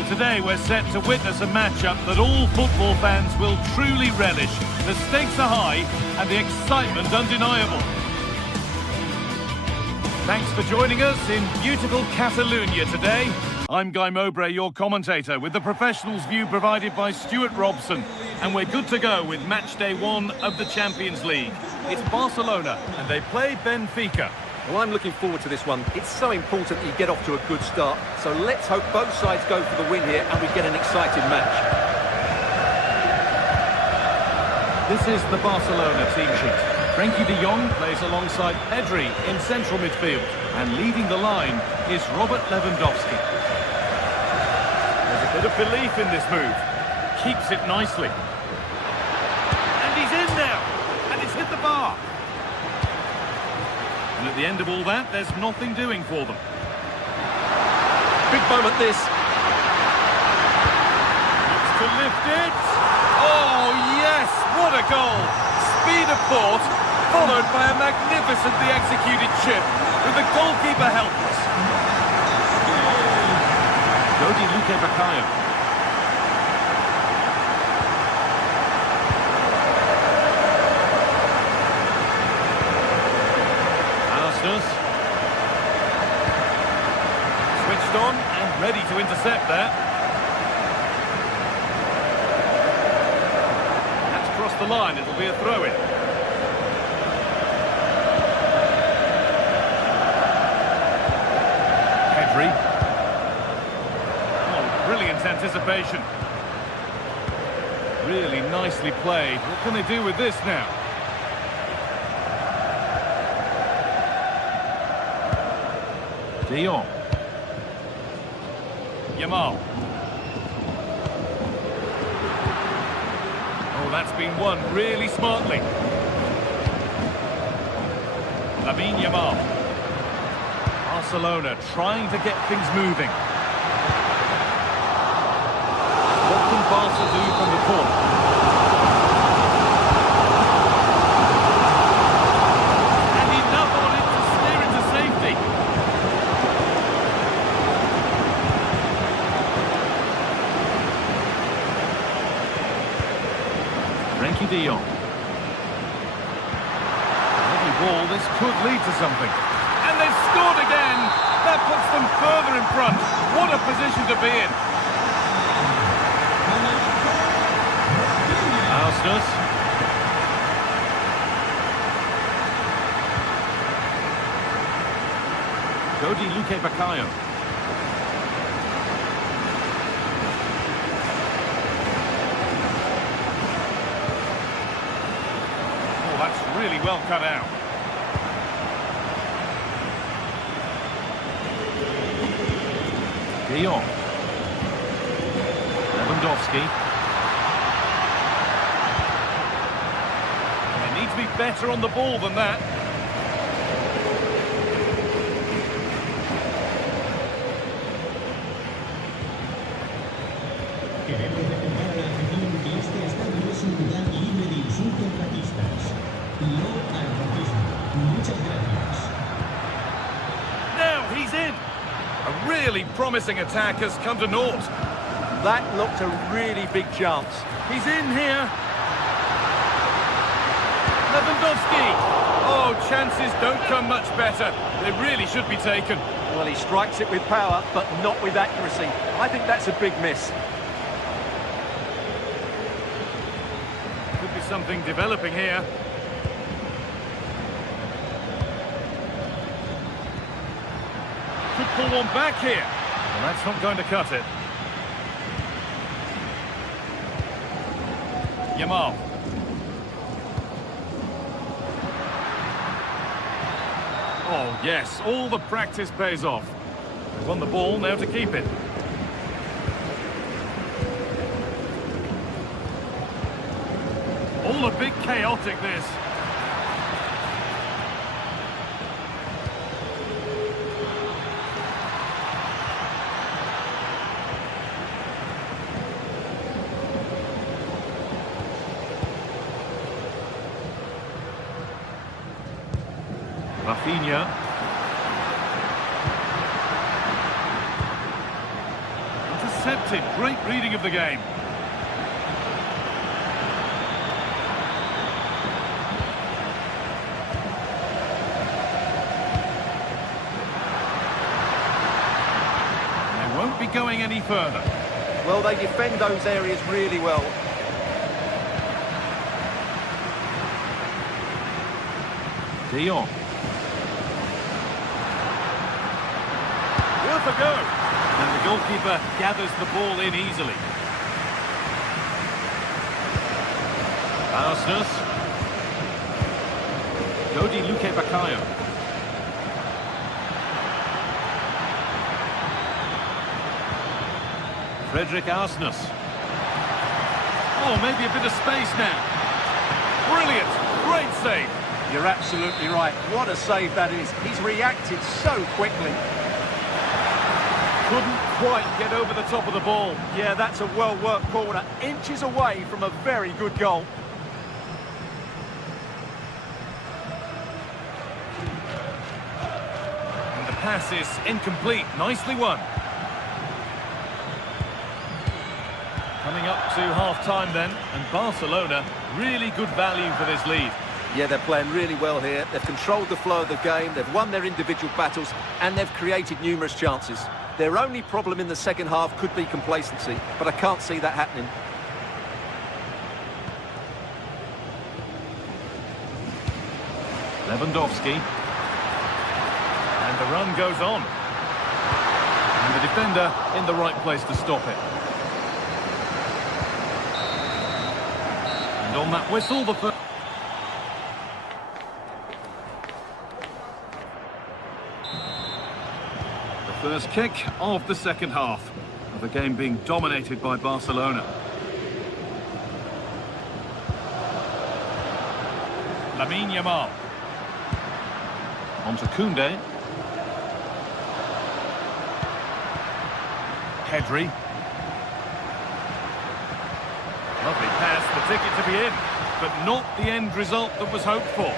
Well, today we're set to witness a matchup that all football fans will truly relish. The stakes are high and the excitement undeniable. Thanks for joining us in beautiful Catalonia today. I'm Guy Mowbray, your commentator, with the professionals' view provided by Stuart Robson. And we're good to go with match day 1 of the Champions League. It's Barcelona and they play Benfica. Well, I'm looking forward to this one. It's so important that you get off to a good start. So let's hope both sides go for the win here and we get an exciting match. This is the Barcelona team sheet. Frenkie de Jong plays alongside Pedri in central midfield. And leading the line is Robert Lewandowski. There's a bit of belief in this move. Keeps it nicely. And he's in now. And it's hit the bar. And at the end of all that, there's nothing doing for them. Big moment this. Looks to lift it. Oh, yes! What a goal! Speed of thought, followed by a magnificently executed chip, with the goalkeeper helpless. Godi Luque Baccaio. Switched on and ready to intercept there. That's crossed the line, it'll be a throw-in. Pedri. Oh, brilliant anticipation. Really nicely played. What can they do with this now? De Jong. Yamal. Oh, that's been won really smartly. Lamine Yamal. Barcelona trying to get things moving. What can Barca do from the corner? Frenkie de Jong. Heavy ball, this could lead to something. And they've scored again! That puts them further in front. What a position to be in. Austus. Godi Luque Baccaio. That's really well cut out. De Jong. Lewandowski. They need to be better on the ball than that. Now he's in. A really promising attack has come to naught. That looked a really big chance. He's in here. Lewandowski. Oh, chances don't come much better. They really should be taken. Well, he strikes it with power, but not with accuracy. I think that's a big miss. Could be something developing here. Could pull one back here. Well, that's not going to cut it. Yamal. Oh, yes, all the practice pays off. They've won the ball, now to keep it. All a bit chaotic, this. Rafinha. intercepted. Great reading of the game. They won't be going any further. Well, they defend those areas really well. De Jong. Worth a go. And the goalkeeper gathers the ball in easily. Arsenal. Godi Luque Bakayo. Frederick Arsenis. Oh, maybe a bit of space now. Brilliant. Great save. You're absolutely right. What a save that is. He's reacted so quickly. Couldn't quite get over the top of the ball. Yeah, that's a well-worked corner. Inches away from a very good goal. And the pass is incomplete. Nicely won. Coming up to half-time then, and Barcelona, really good value for this lead. Yeah, they're playing really well here. They've controlled the flow of the game, they've won their individual battles, and they've created numerous chances. Their only problem in the second half could be complacency, but I can't see that happening. Lewandowski. And the run goes on. And the defender in the right place to stop it. And on that whistle, the first... First kick of the second half of the game being dominated by Barcelona. Lamine Yamal. On to Koundé. Pedri. Lovely pass, the ticket to be in, but not the end result that was hoped for.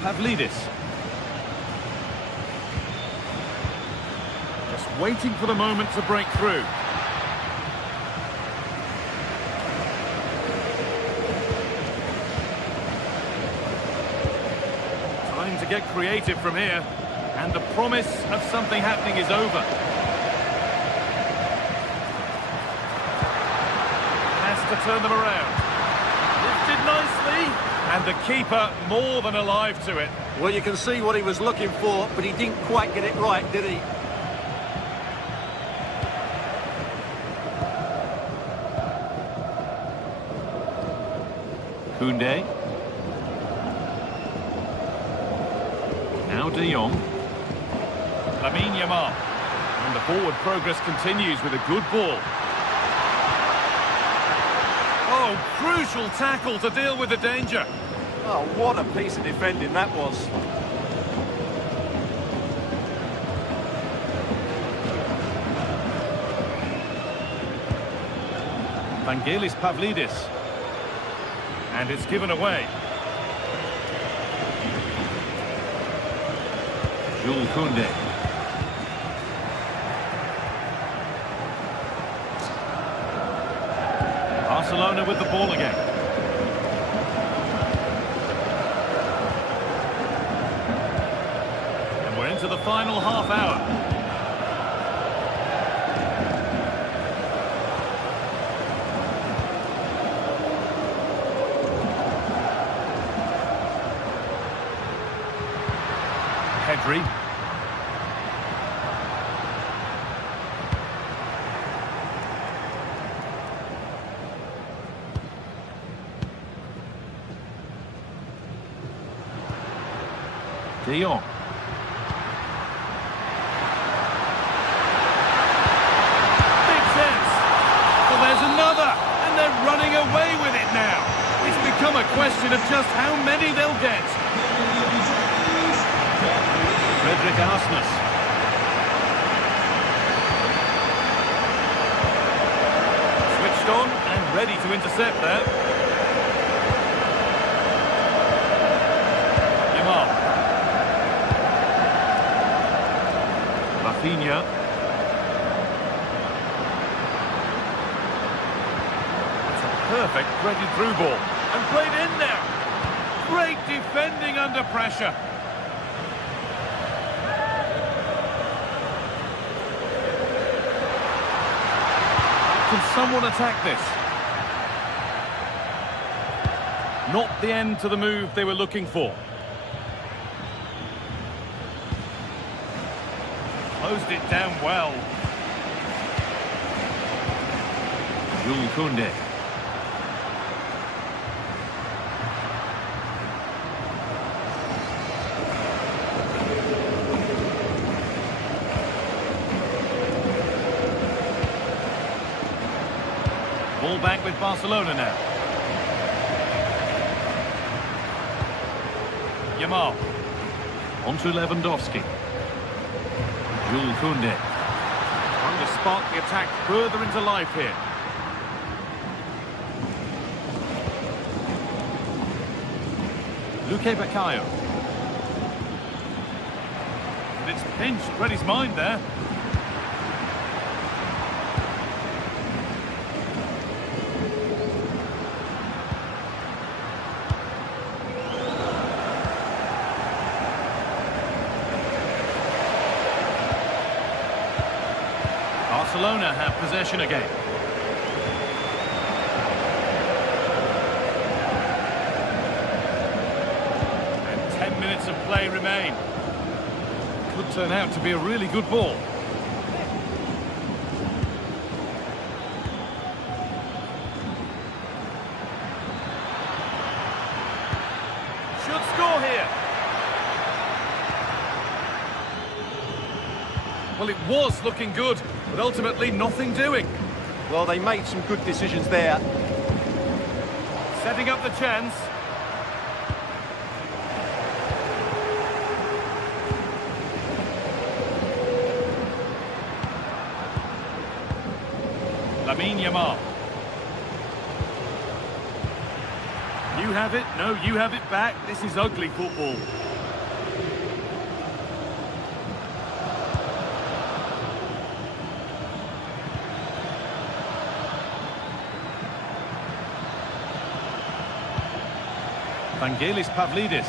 Pavlidis. Just waiting for the moment to break through. Time to get creative from here, and the promise of something happening is over. Has to turn them around. Lifted nicely. And the keeper more than alive to it. Well, you can see what he was looking for, but he didn't quite get it right, did he? Koundé. Now De Jong. Lamine Yamal. And the forward progress continues with a good ball. Oh, crucial tackle to deal with the danger. Oh, what a piece of defending that was. Vangelis Pavlidis. And it's given away. Jules Koundé. Barcelona with the ball again. And we're into the final half hour. Pedri. De Jong. Big sense. Well, there's another, and they're running away with it now. It's become a question of just how many they'll get. Frederick Arsenis. Switched on and ready to intercept there. Rafinha. It's a perfect threaded through ball. And played in there. Great defending under pressure. Can someone attack this? Not the end to the move they were looking for. Closed it down well. Jules Koundé. Ball back with Barcelona now. Yamal. On to Lewandowski. Jules Koundé. Trying to spark the attack further into life here. Luque Baccaio. And it's pinched, read his mind there. Barcelona have possession again. And 10 minutes of play remain. Could turn out to be a really good ball. Should score here. Well, it was looking good, but ultimately nothing doing. Well, they made some good decisions there. Setting up the chance. Lamine Yamal. You have it, no, you have it back. This is ugly football. Vangelis Pavlidis.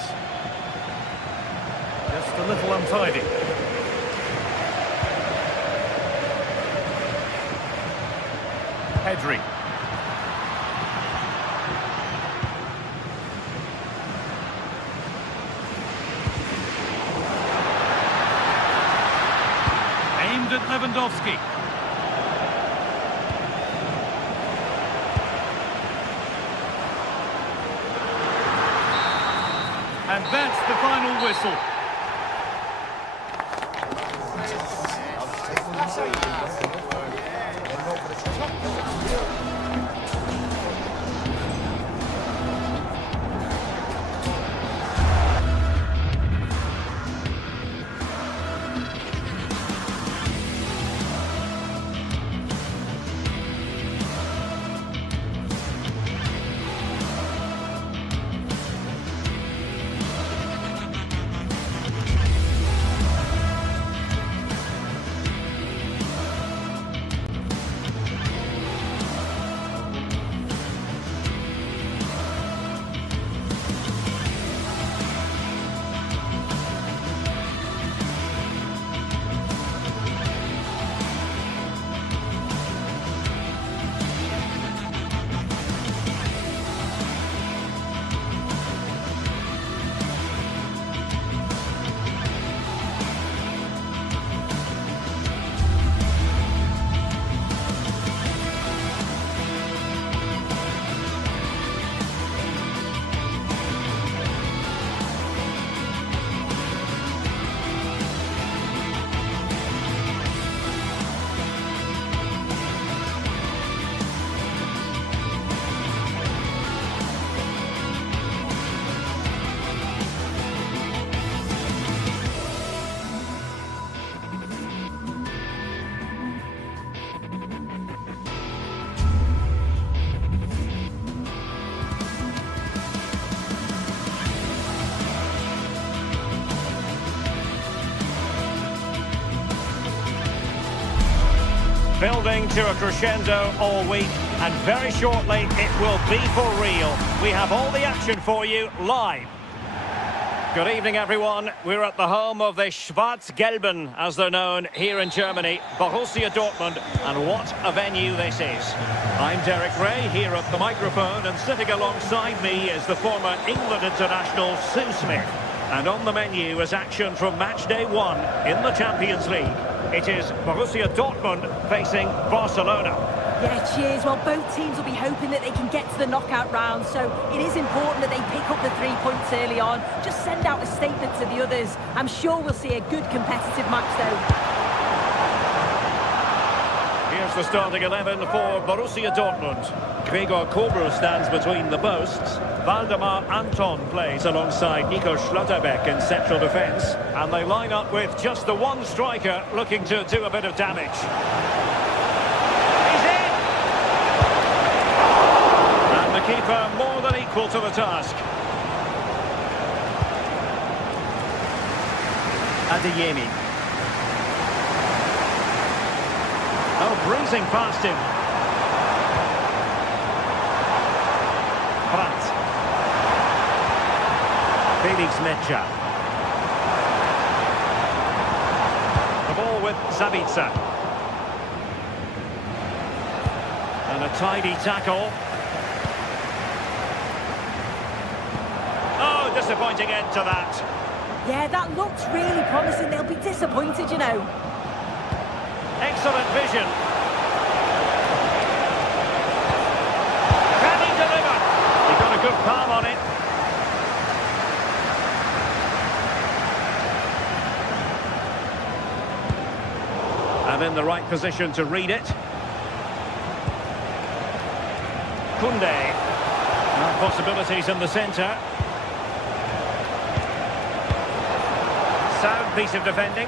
Just a little untidy. Pedri. Aimed at Lewandowski. And that's the final whistle. building to a crescendo all week, and very shortly it will be for real. We have all the action for you live. Good evening, everyone. We're at the home of the Schwarz-Gelben, as they're known here in Germany, Borussia Dortmund, and what a venue this is. I'm Derek Ray, here at the microphone, and sitting alongside me is the former England international Sue Smith. And on the menu is action from match day 1 in the Champions League. It is Borussia Dortmund facing Barcelona. Yeah, cheers. Well, both teams will be hoping that they can get to the knockout round, so it is important that they pick up the 3 points early on. Just send out a statement to the others. I'm sure we'll see a good competitive match, though. Here's the starting 11 for Borussia Dortmund. Gregor Kobel stands between the posts. Waldemar Anton plays alongside Nico Schlotterbeck in central defence. And they line up with just the one striker looking to do a bit of damage. Keeper more than equal to the task. Adeyemi. Oh, breezing past him. Brandt. Felix Metscher. The ball with Sabitzer. And a tidy tackle. Disappointing end to that. Yeah, that looks really promising. They'll be disappointed, you know. Excellent vision. Can he deliver? He got a good palm on it. And in the right position to read it. Koundé. Possibilities in the centre. Sound piece of defending.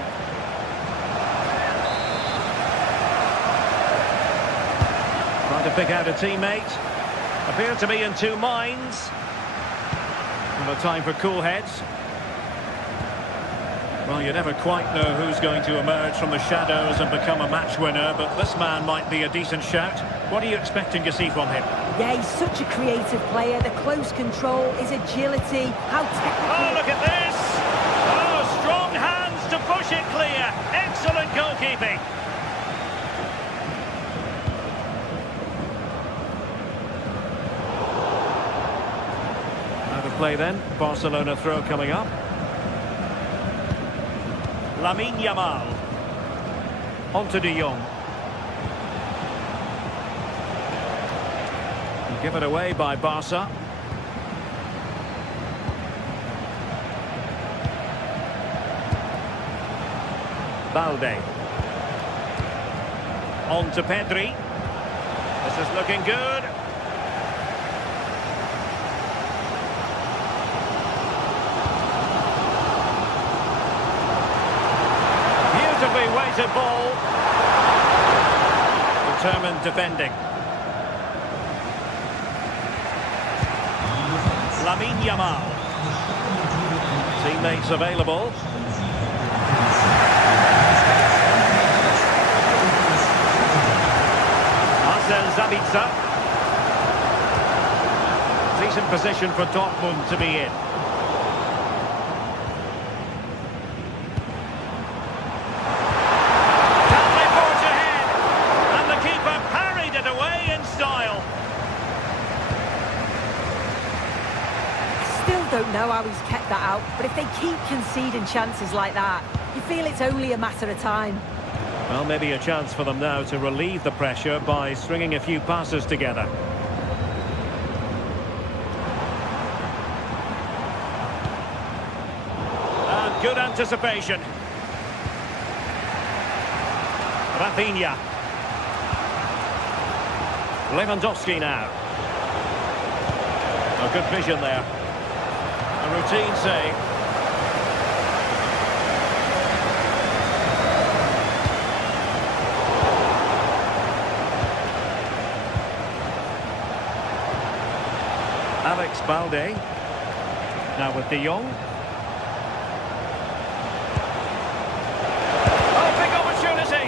Trying to pick out a teammate. Appear to be in two minds. And a time for cool heads. Well, you never quite know who's going to emerge from the shadows and become a match winner, but this man might be a decent shout. What are you expecting to see from him? Yeah, he's such a creative player. The close control, his agility, how technical... Oh, look at this! Oh, strong hands to push it clear. Excellent goalkeeping. Out of play then. Barcelona throw coming up. Lamine Yamal. On to De Jong. Given away by Barca. Balde. On to Pedri. This is looking good. Beautifully weighted ball. Determined defending. Lamine Yamal. Teammates available. Sabitzer. Decent position for Dortmund to be in. Can't they forge ahead? And the keeper parried it away in style. Still don't know how he's kept that out, but if they keep conceding chances like that, you feel it's only a matter of time. Well, maybe a chance for them now to relieve the pressure by stringing a few passes together. And good anticipation. Rafinha. Lewandowski now. A good vision there. A routine save. Alex Balde. Now with De Jong. Oh, big opportunity.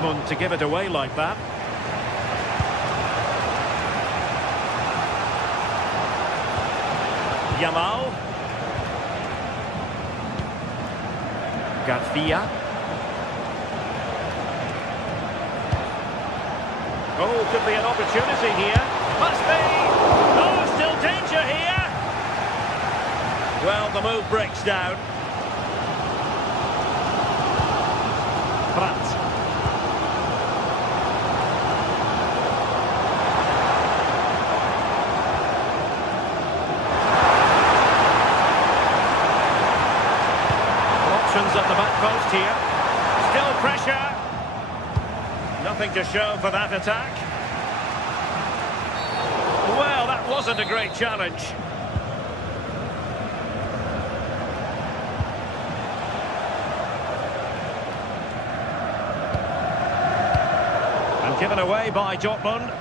Dortmund to give it away like that. Yamal. Garcia. Oh, could be an opportunity here. Must be. Oh, still danger here. Well, the move breaks down. Pratt. Options at the back post here. Still pressure. Nothing to show for that attack. Well, that wasn't a great challenge. And given away by Dortmund.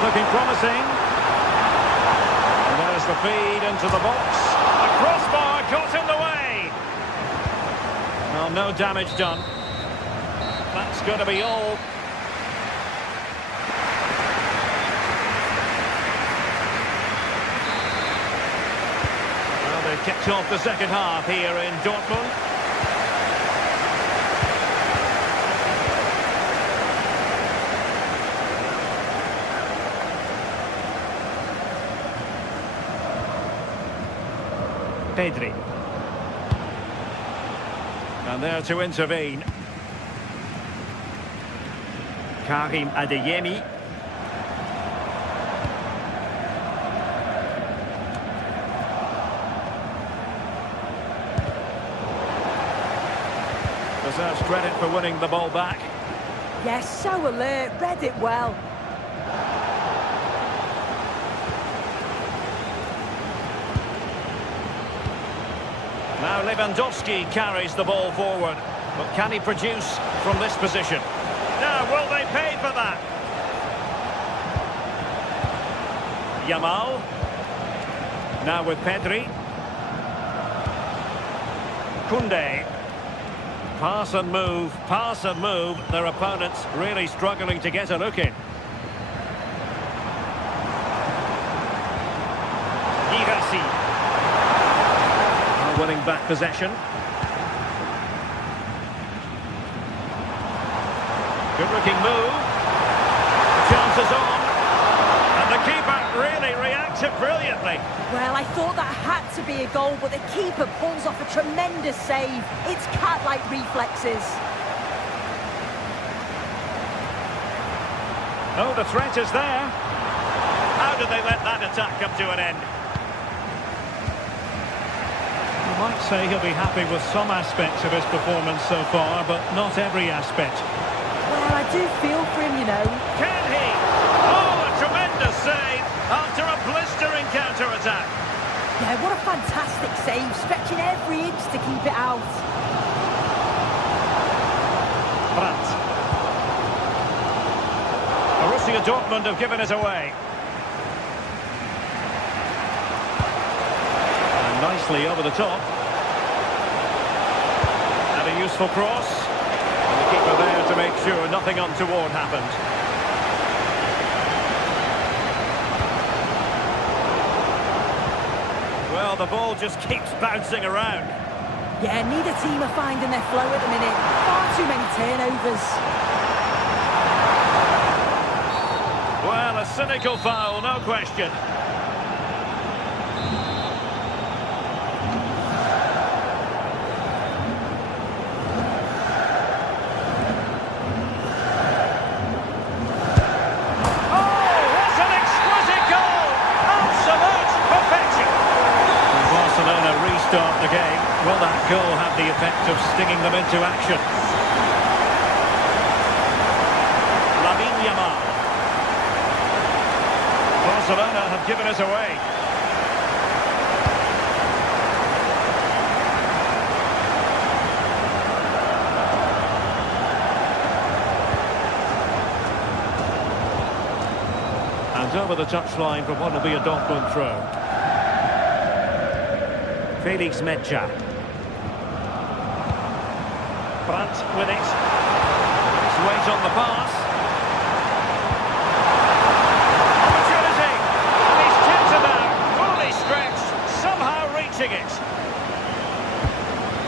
Looking promising. And there's the feed into the box. A crossbar caught in the way. Well, no damage done. That's going to be all. Well, they've kicked off the second half here in Dortmund. Pedri. And there to intervene. Karim Adeyemi. Deserves credit for winning the ball back. Yes, so alert, read it well. Now Lewandowski carries the ball forward. But can he produce from this position? Now, will they pay for that? Yamal. Now with Pedri. Koundé. Pass and move, pass and move. Their opponents really struggling to get a look in. Girassi. Winning back possession. Good looking move. The chance is on. And the keeper really reacted brilliantly. Well, I thought that had to be a goal, but the keeper pulls off a tremendous save. It's cat-like reflexes. Oh, the threat is there. How did they let that attack come to an end? You might say he'll be happy with some aspects of his performance so far, but not every aspect. Well, I do feel for him, you know. Can he? Oh, a tremendous save after a blistering counter-attack. Yeah, what a fantastic save, stretching every inch to keep it out. Pratt. Borussia Dortmund have given it away. Nicely over the top. And a useful cross. And the keeper there to make sure nothing untoward happened. Well, the ball just keeps bouncing around. Yeah, neither team are finding their flow at the minute. Far too many turnovers. Well, a cynical foul, no question. Start the game. Will that goal have the effect of stinging them into action? Yamal. Barcelona have given us away. And over the touchline from what will be a Dortmund throw. Felix Mecha. Brandt with it. His weight on the pass. Opportunity. And he's tipped about. Fully stretched. Somehow reaching it.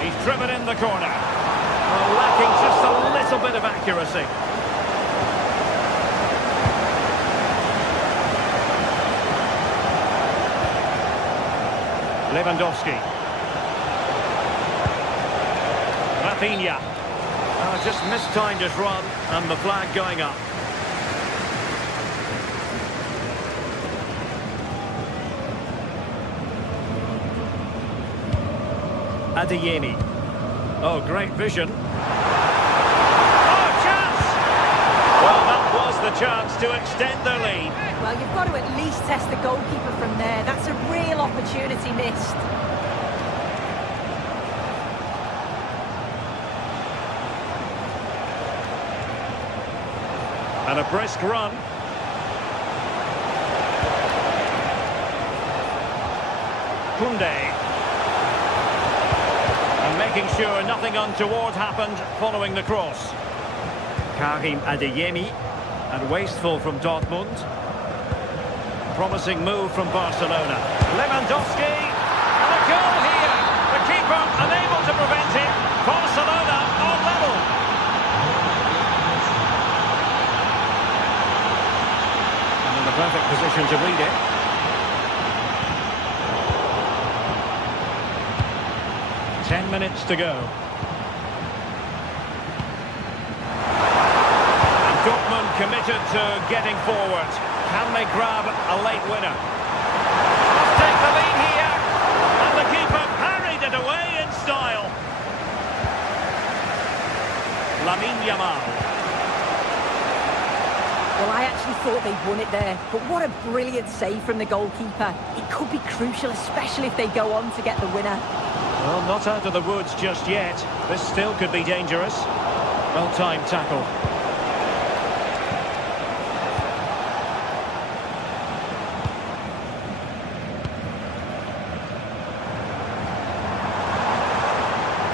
He's driven in the corner. Well, lacking just a little bit of accuracy. Lewandowski. Rafinha. Just mistimed his run and the flag going up. Adeyemi. Oh, great vision. Oh, chance! Well, that was the chance to extend their lead. Well, you've got to at least test the goalkeeper from there. That's a real opportunity missed. And a brisk run. Koundé. And making sure nothing untoward happened following the cross. Karim Adeyemi. And wasteful from Dortmund. Promising move from Barcelona. Lewandowski. And a goal here. The keeper unable to prevent it. Barcelona on level. And in the perfect position to read it. Ten minutes to go. And Dortmund committed to getting forward. Can they grab a late winner? Let's take the lead here. And the keeper parried it away in style. Lamine Yamal. Well, I actually thought they'd won it there, but what a brilliant save from the goalkeeper. It could be crucial, especially if they go on to get the winner. Well, not out of the woods just yet. This still could be dangerous. Well-timed tackle.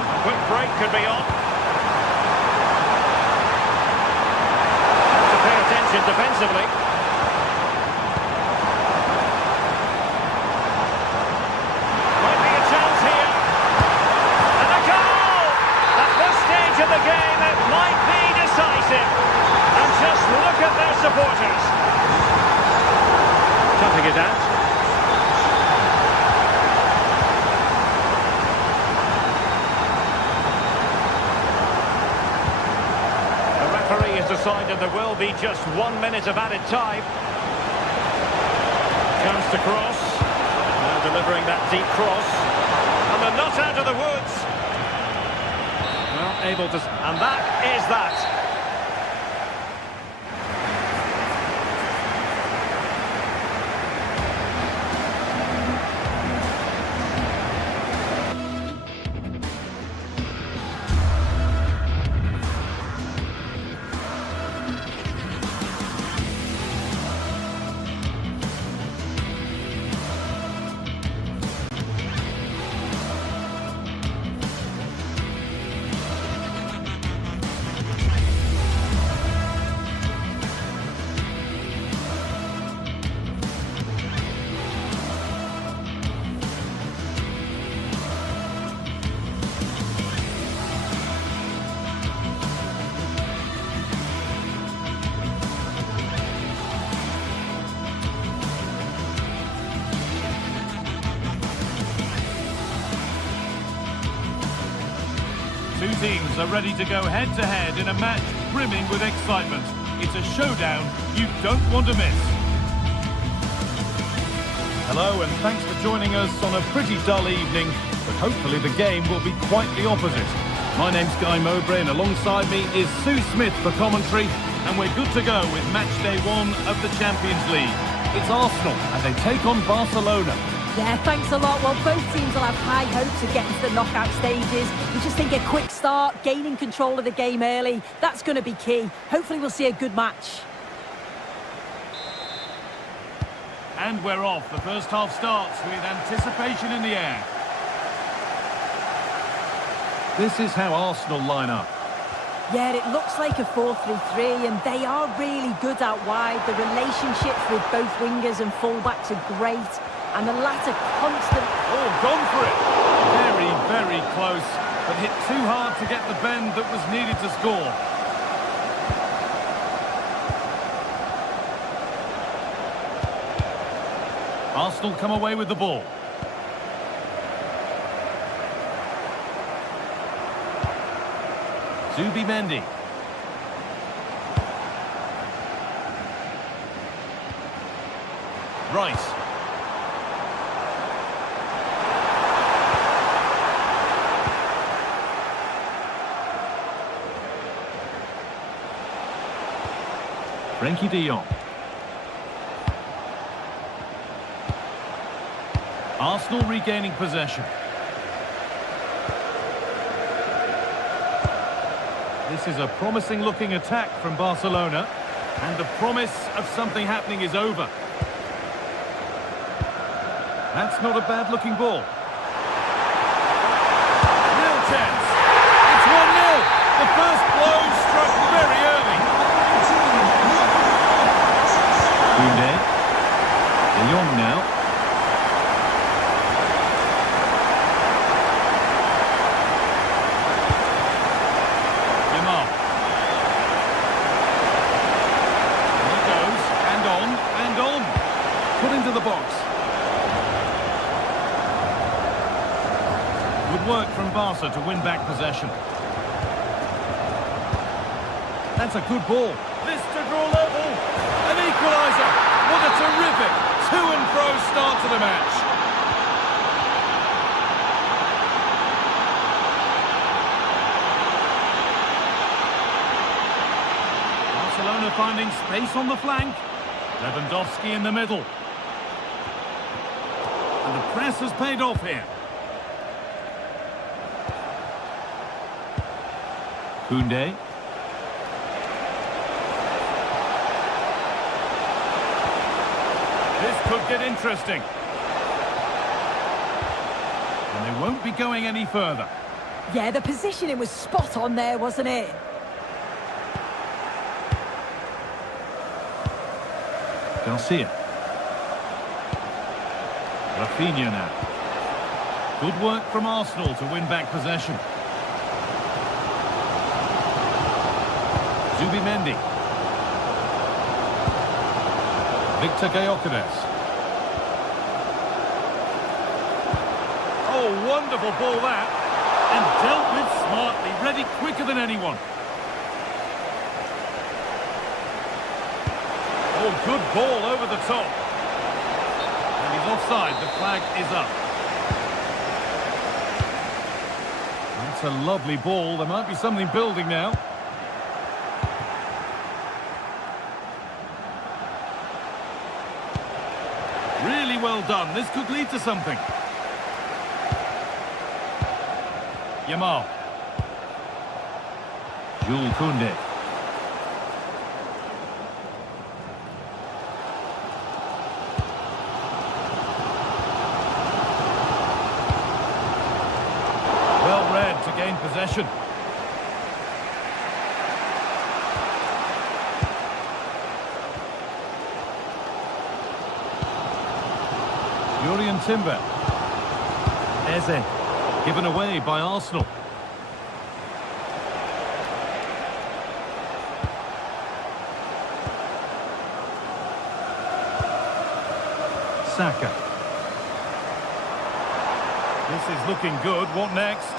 A quick break could be on. To pay attention defensively. Might be a chance here. And a goal! At this stage of the game, it might be decisive. And just look at their supporters. Toughing it out. The referee has decided there will be just 1 minute of added time. Chance to cross. Now delivering that deep cross. And they're not out of the woods. Well, able to... And that is that. Two teams are ready to go head-to-head in a match brimming with excitement. It's a showdown you don't want to miss. Hello and thanks for joining us on a pretty dull evening, but hopefully the game will be quite the opposite. My name's Guy Mowbray and alongside me is Sue Smith for commentary, and we're good to go with match day 1 of the Champions League. It's Arsenal and they take on Barcelona. Yeah, thanks a lot. Well, both teams will have high hopes of getting to the knockout stages. We just think a quick start, gaining control of the game early, that's going to be key. Hopefully we'll see a good match. And we're off. The first half starts with anticipation in the air. This is how Arsenal line up. Yeah, it looks like a 4-3-3, and they are really good out wide. The relationships with both wingers and fullbacks are great, and the latter constant... Oh, gone for it. Very, very close, but hit too hard to get the bend that was needed to score. Arsenal come away with the ball. Zubimendi. Rice. Frenkie de Jong. Arsenal regaining possession. This is a promising-looking attack from Barcelona, and the promise of something happening is over. That's not a bad-looking ball. Real chance. It's 1-0. The first blow struck very early. Koundé. De Jong now. Put into the box. Good work from Barca to win back possession. That's a good ball. This to draw level. An equaliser. What a terrific to-and-fro start to the match. Barcelona finding space on the flank. Lewandowski in the middle. And the press has paid off here. Koundé. This could get interesting. And they won't be going any further. Yeah, the positioning was spot on there, wasn't it? Garcia. Rafinha now. Good work from Arsenal to win back possession. Zubimendi. Victor Gyökeres. Oh, wonderful ball that. And dealt with smartly, ready quicker than anyone. Oh, good ball over the top. And he's offside. The flag is up. That's a lovely ball. There might be something building now. Really well done. This could lead to something. Yamal. Jules Koundé. Well read to gain possession. Jurriën Timber. Eze. Given away by Arsenal. Saka. This is looking good. What next?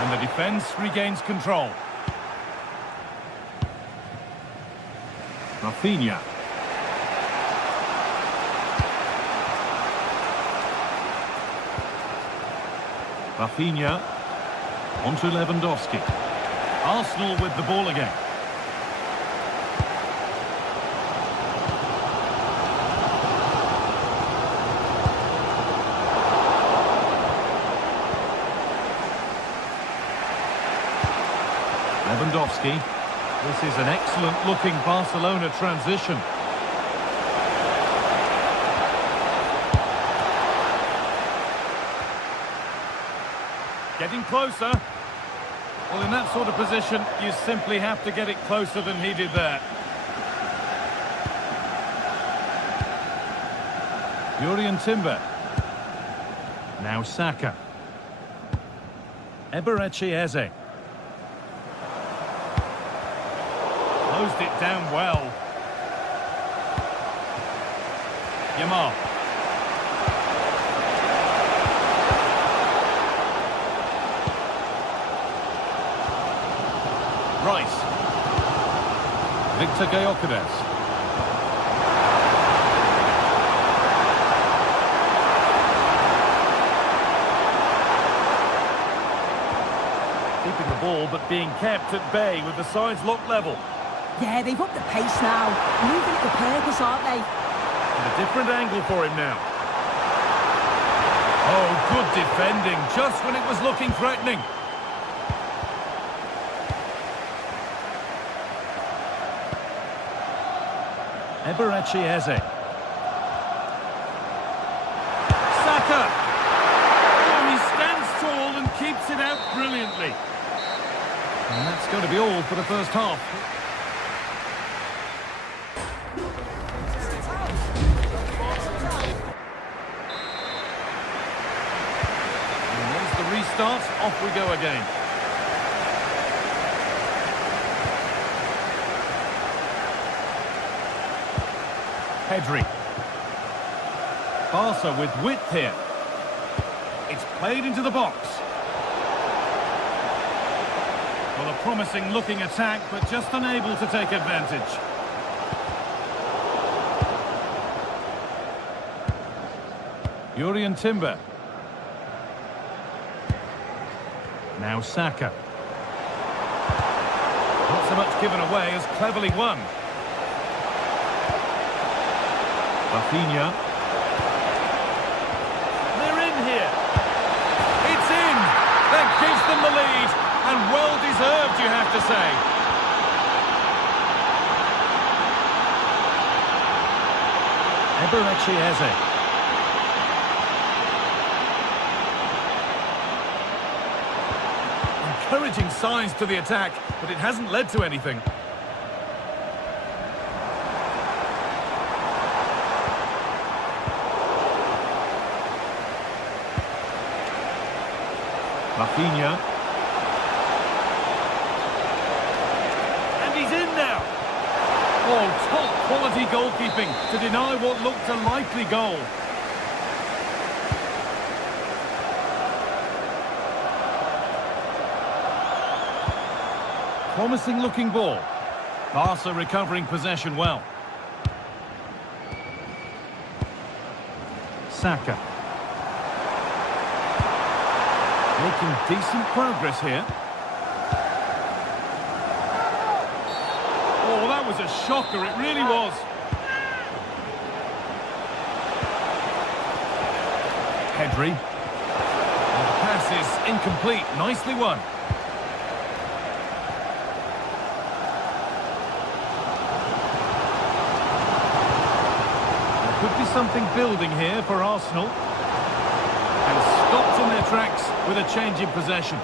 And the defence regains control. Rafinha. Rafinha, onto Lewandowski. Arsenal with the ball again. Lewandowski. This is an excellent-looking Barcelona transition. Getting closer. Well, in that sort of position, you simply have to get it closer than he did there. Jurrien Timber. Now Saka. Eberechi Eze. Closed it down well. Yamal. Rice. Victor Gyökeres. Keeping the ball, but being kept at bay with the sides locked level. Yeah, they've upped the pace now. Moving it with purpose, aren't they? And a different angle for him now. Oh, good defending, just when it was looking threatening. Eberechi Eze. Saka! Oh, he stands tall and keeps it out brilliantly. And that's going to be all for the first half. And there's the restart. Off we go again. Pedri. Barca with width here. It's played into the box. Well, a promising looking attack, but just unable to take advantage. Jurrien Timber. Now Saka. Not so much given away as cleverly won. Rafinha. They're in here. It's in. That gives them the lead. And well deserved, you have to say. Eberechi Eze. Encouraging signs to the attack, but it hasn't led to anything. Rafinha. And he's in now. Oh, top quality goalkeeping to deny what looked a likely goal. Promising looking ball. Barca recovering possession well. Saka. Making decent progress here. Oh, that was a shocker, it really was. Pedri. And the pass is incomplete, nicely won. There could be something building here for Arsenal. And stopped in their tracks with a change in possession.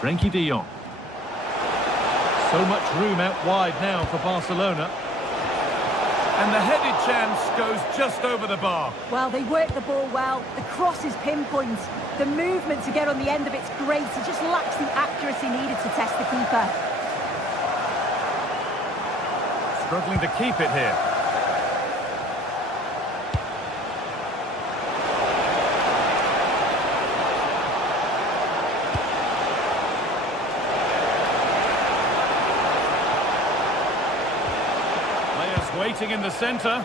Frenkie de Jong. So much room out wide now for Barcelona. And the headed chance goes just over the bar. Well, they work the ball well. The cross is pinpoint. The movement to get on the end of it's great. It just lacks the accuracy needed to test the keeper. Struggling to keep it here. Players waiting in the centre.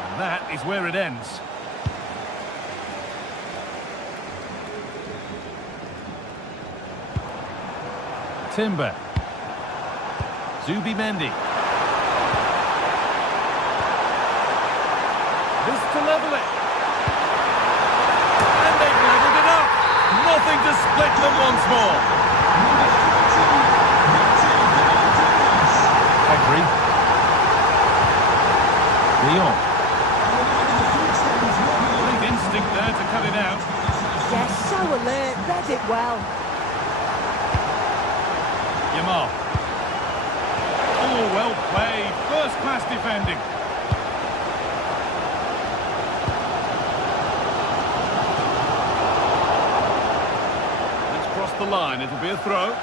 And that is where it ends. Timber. Zubimendi. This to level it. And they've levelled it up. Nothing to split them once more. Pedri. Leon. Great instinct there to cut it out. Yes, so alert, read it well. Yamal. Oh, well played. First-class defending. Let's cross the line. It'll be a throw.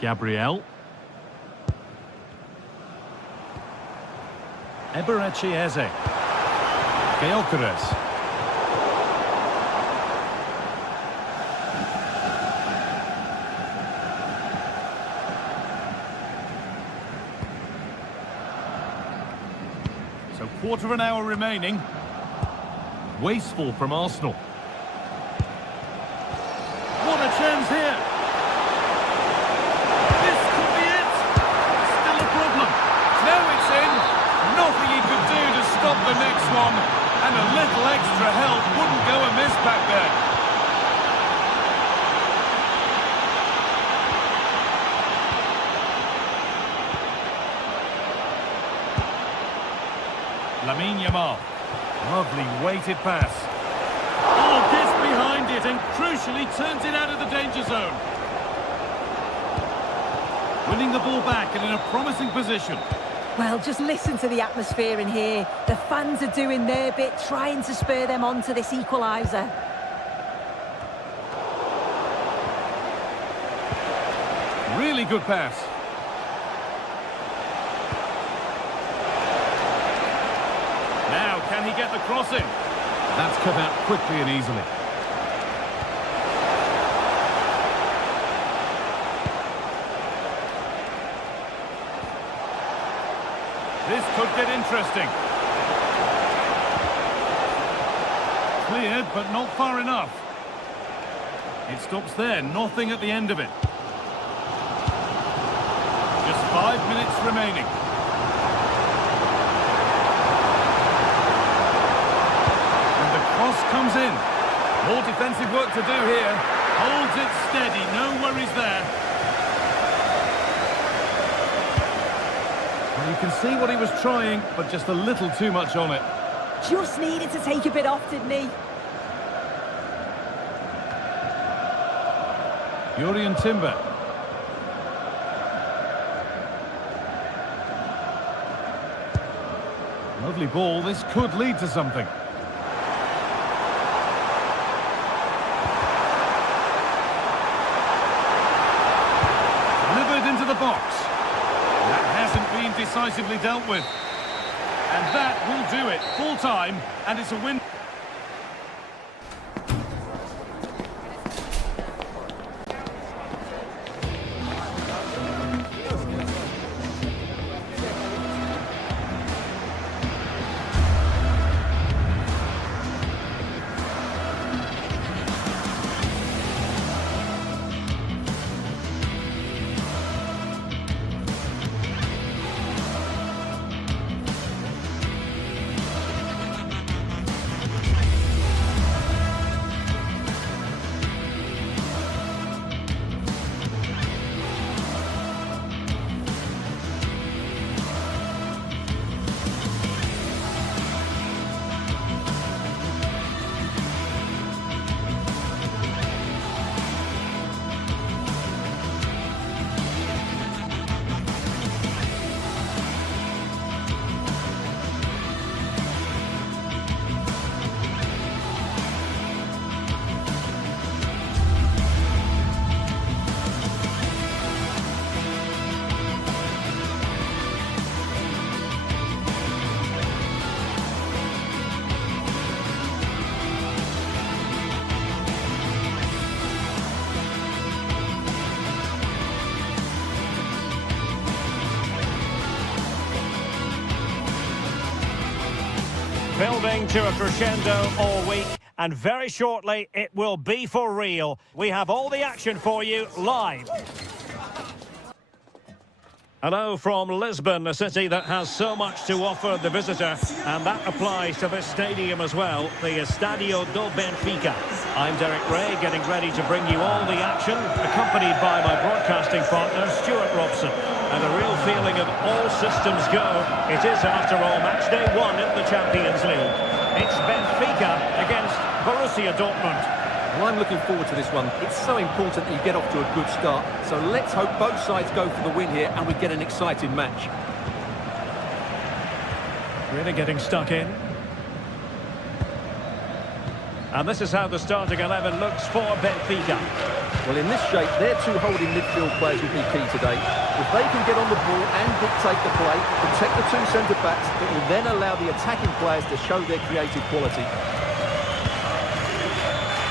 Gabriel. Eberechi Eze. Gyökeres. So quarter of an hour remaining. Wasteful from Arsenal. What a chance here. This could be it. Still a problem. Now it's in. Nothing he could do to stop the next one. And a little extra help wouldn't go amiss back there. Lamine Yamal. Lovely weighted pass. Oh, gets behind it and crucially turns it out of the danger zone. Winning the ball back and in a promising position. Well, just listen to the atmosphere in here. The fans are doing their bit, trying to spur them on to this equaliser. Really good pass. Now, can he get the cross in? That's cut out quickly and easily. This could get interesting. Cleared, but not far enough. It stops there, nothing at the end of it. Just 5 minutes remaining. And the cross comes in. More defensive work to do here. Holds it steady, no worries there. You can see what he was trying, but just a little too much on it. Just needed to take a bit off, didn't he? Yuri Timber. Lovely ball. This could lead to something. Delivered into the box. That hasn't been decisively dealt with. And that will do it. Full time, and it's a win. Building to a crescendo all week, and very shortly it will be for real. We have all the action for you live. Hello from Lisbon, a city that has so much to offer the visitor, and that applies to this stadium as well, the Estadio do Benfica. I'm Derek Ray, getting ready to bring you all the action, accompanied by my broadcasting partner, Stuart Robson. And a real feeling of all systems go. It is, after all, match day 1 in the Champions League. It's Benfica against Borussia Dortmund. Well, I'm looking forward to this one. It's so important that you get off to a good start. So let's hope both sides go for the win here and we get an exciting match. Really getting stuck in. And this is how the starting 11 looks for Benfica. Well, in this shape, their two holding midfield players will be key today. If they can get on the ball and dictate the play, protect the two centre-backs, it will then allow the attacking players to show their creative quality.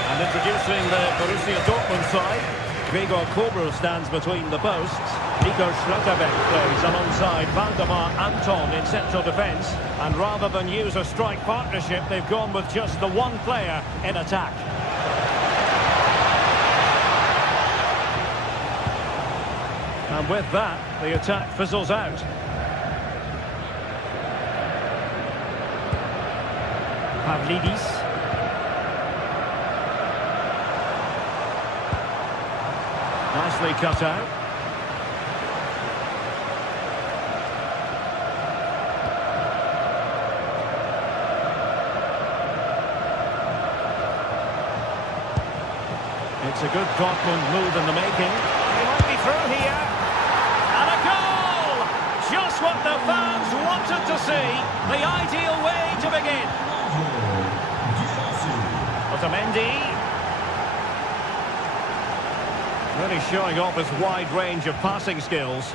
And introducing the Borussia Dortmund side, Gregor Kobel stands between the posts. Nico Schlotterbeck plays alongside Valdemar Anton in central defence. And rather than use a strike partnership, they've gone with just the one player in attack. And with that, the attack fizzles out. Pavlidis. Nicely cut out. It's a good Dortmund move in the making. He might be through here. And a goal! Just what the fans wanted to see. The ideal way to begin. Otamendi. Really showing off his wide range of passing skills.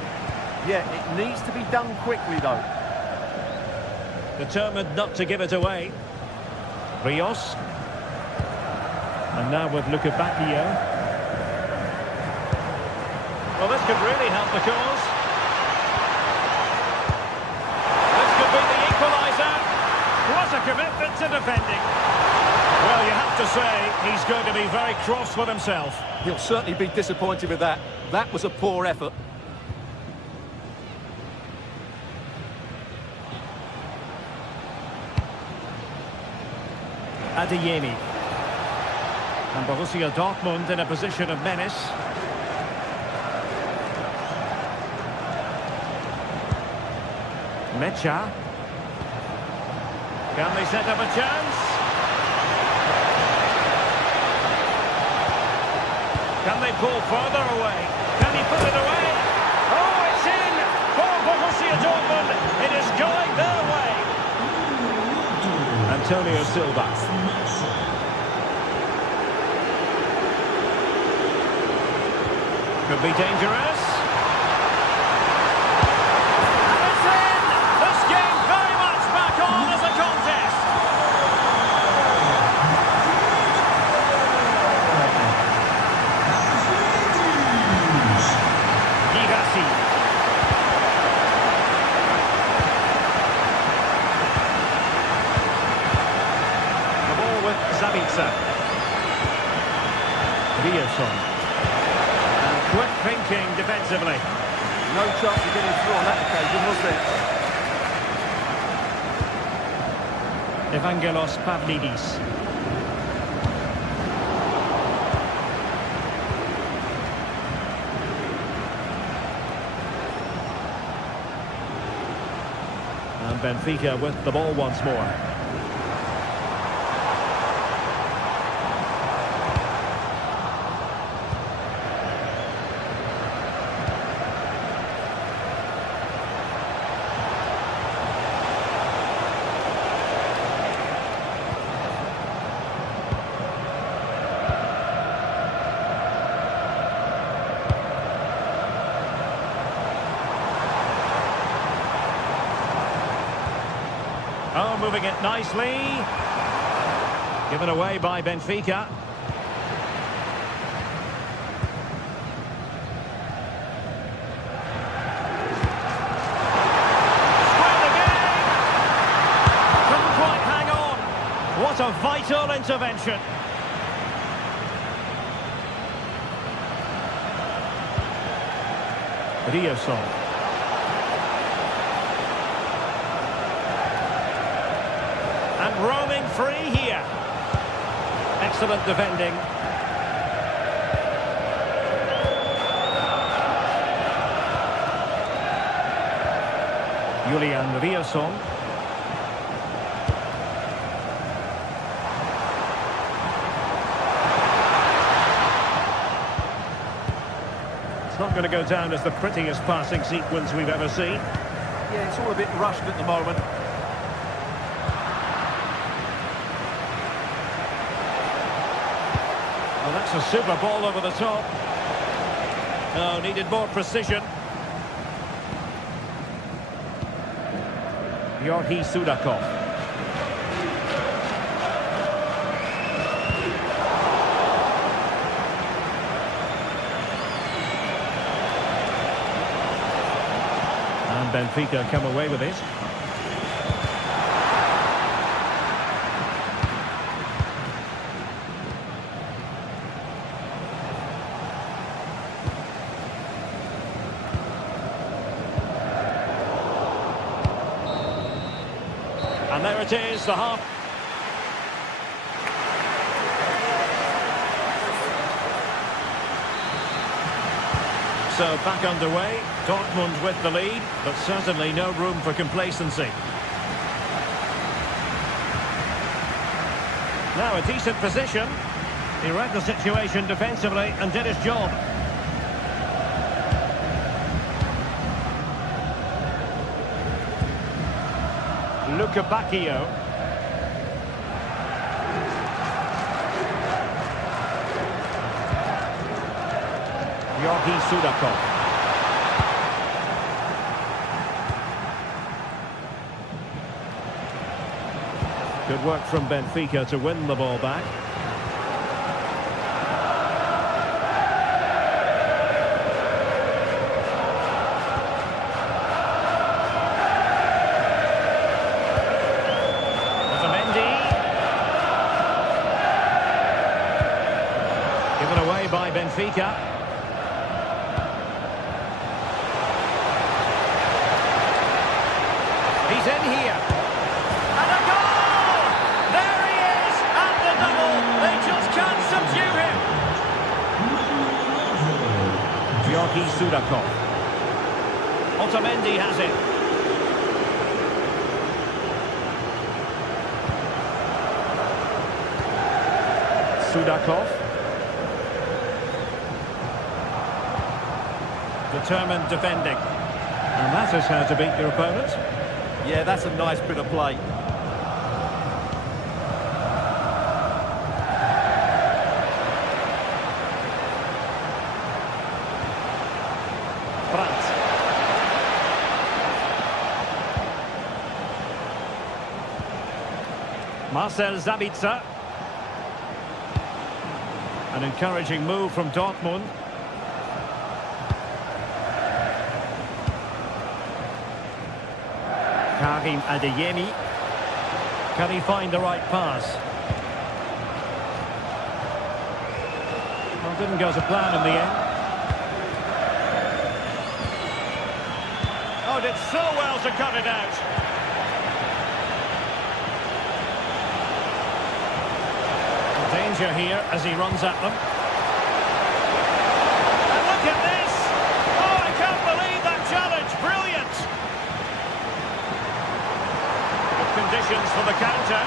Yeah, it needs to be done quickly, though. Determined not to give it away. Rios. And now with Luca Bacchio. Well, this could really help the cause. This could be the equaliser. What a commitment to defending. Well, you have to say, he's going to be very cross with himself. He'll certainly be disappointed with that. That was a poor effort. Adeyemi. And Borussia Dortmund in a position of menace. Mecha. Can they set up a chance? Can they pull further away? Can he put it away? Oh, it's in for Borussia Dortmund. It is going their way. Antonio Silva. Could be dangerous. And it's in! This game very much back on as a contest. Girassi. The ball with Zabitzer. Riosson. Quick thinking defensively. No chance of getting through on that occasion, was there? Evangelos Pavlidis. And Benfica with the ball once more. Oh, moving it nicely. Given away by Benfica. Squared again. Couldn't quite hang on. What a vital intervention. Riosson. free here. Excellent defending. Julian Rierson. It's not going to go down as the prettiest passing sequence we've ever seen. Yeah, it's all a bit rushed at the moment. Well, that's a super ball over the top. Oh, needed more precision. Georgi Sudakov. And Benfica come away with it. And there it is, the half. So back underway, Dortmund with the lead, but certainly no room for complacency. Now a decent position. He read the situation defensively and did his job. Luca Bacchio. Georgi Sudakov. Good work from Benfica to win the ball back. Given away by Benfica. He's in here. And a goal! There he is! And the double! They just can't subdue him! Georgi Sudakov. Otamendi has it. Sudakov. Determined defending. And that is how to beat your opponent. Yeah, that's a nice bit of play. Brandt. Marcel Sabitzer. An encouraging move from Dortmund. Karim Adeyemi. Can he find the right pass? Well, didn't go to plan in the end. Oh, did so well to cut it out. Danger here as he runs at them. And look at this! Oh, I can't believe that challenge! Brilliant! Conditions for the counter,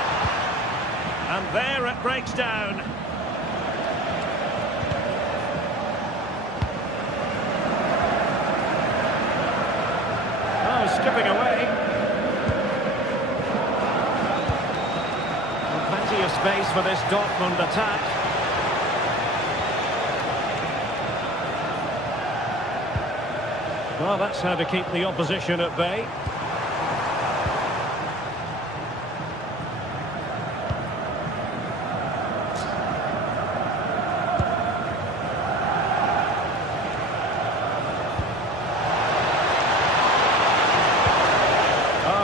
and there it breaks down. Oh, skipping away. And plenty of space for this Dortmund attack. Well, that's how to keep the opposition at bay.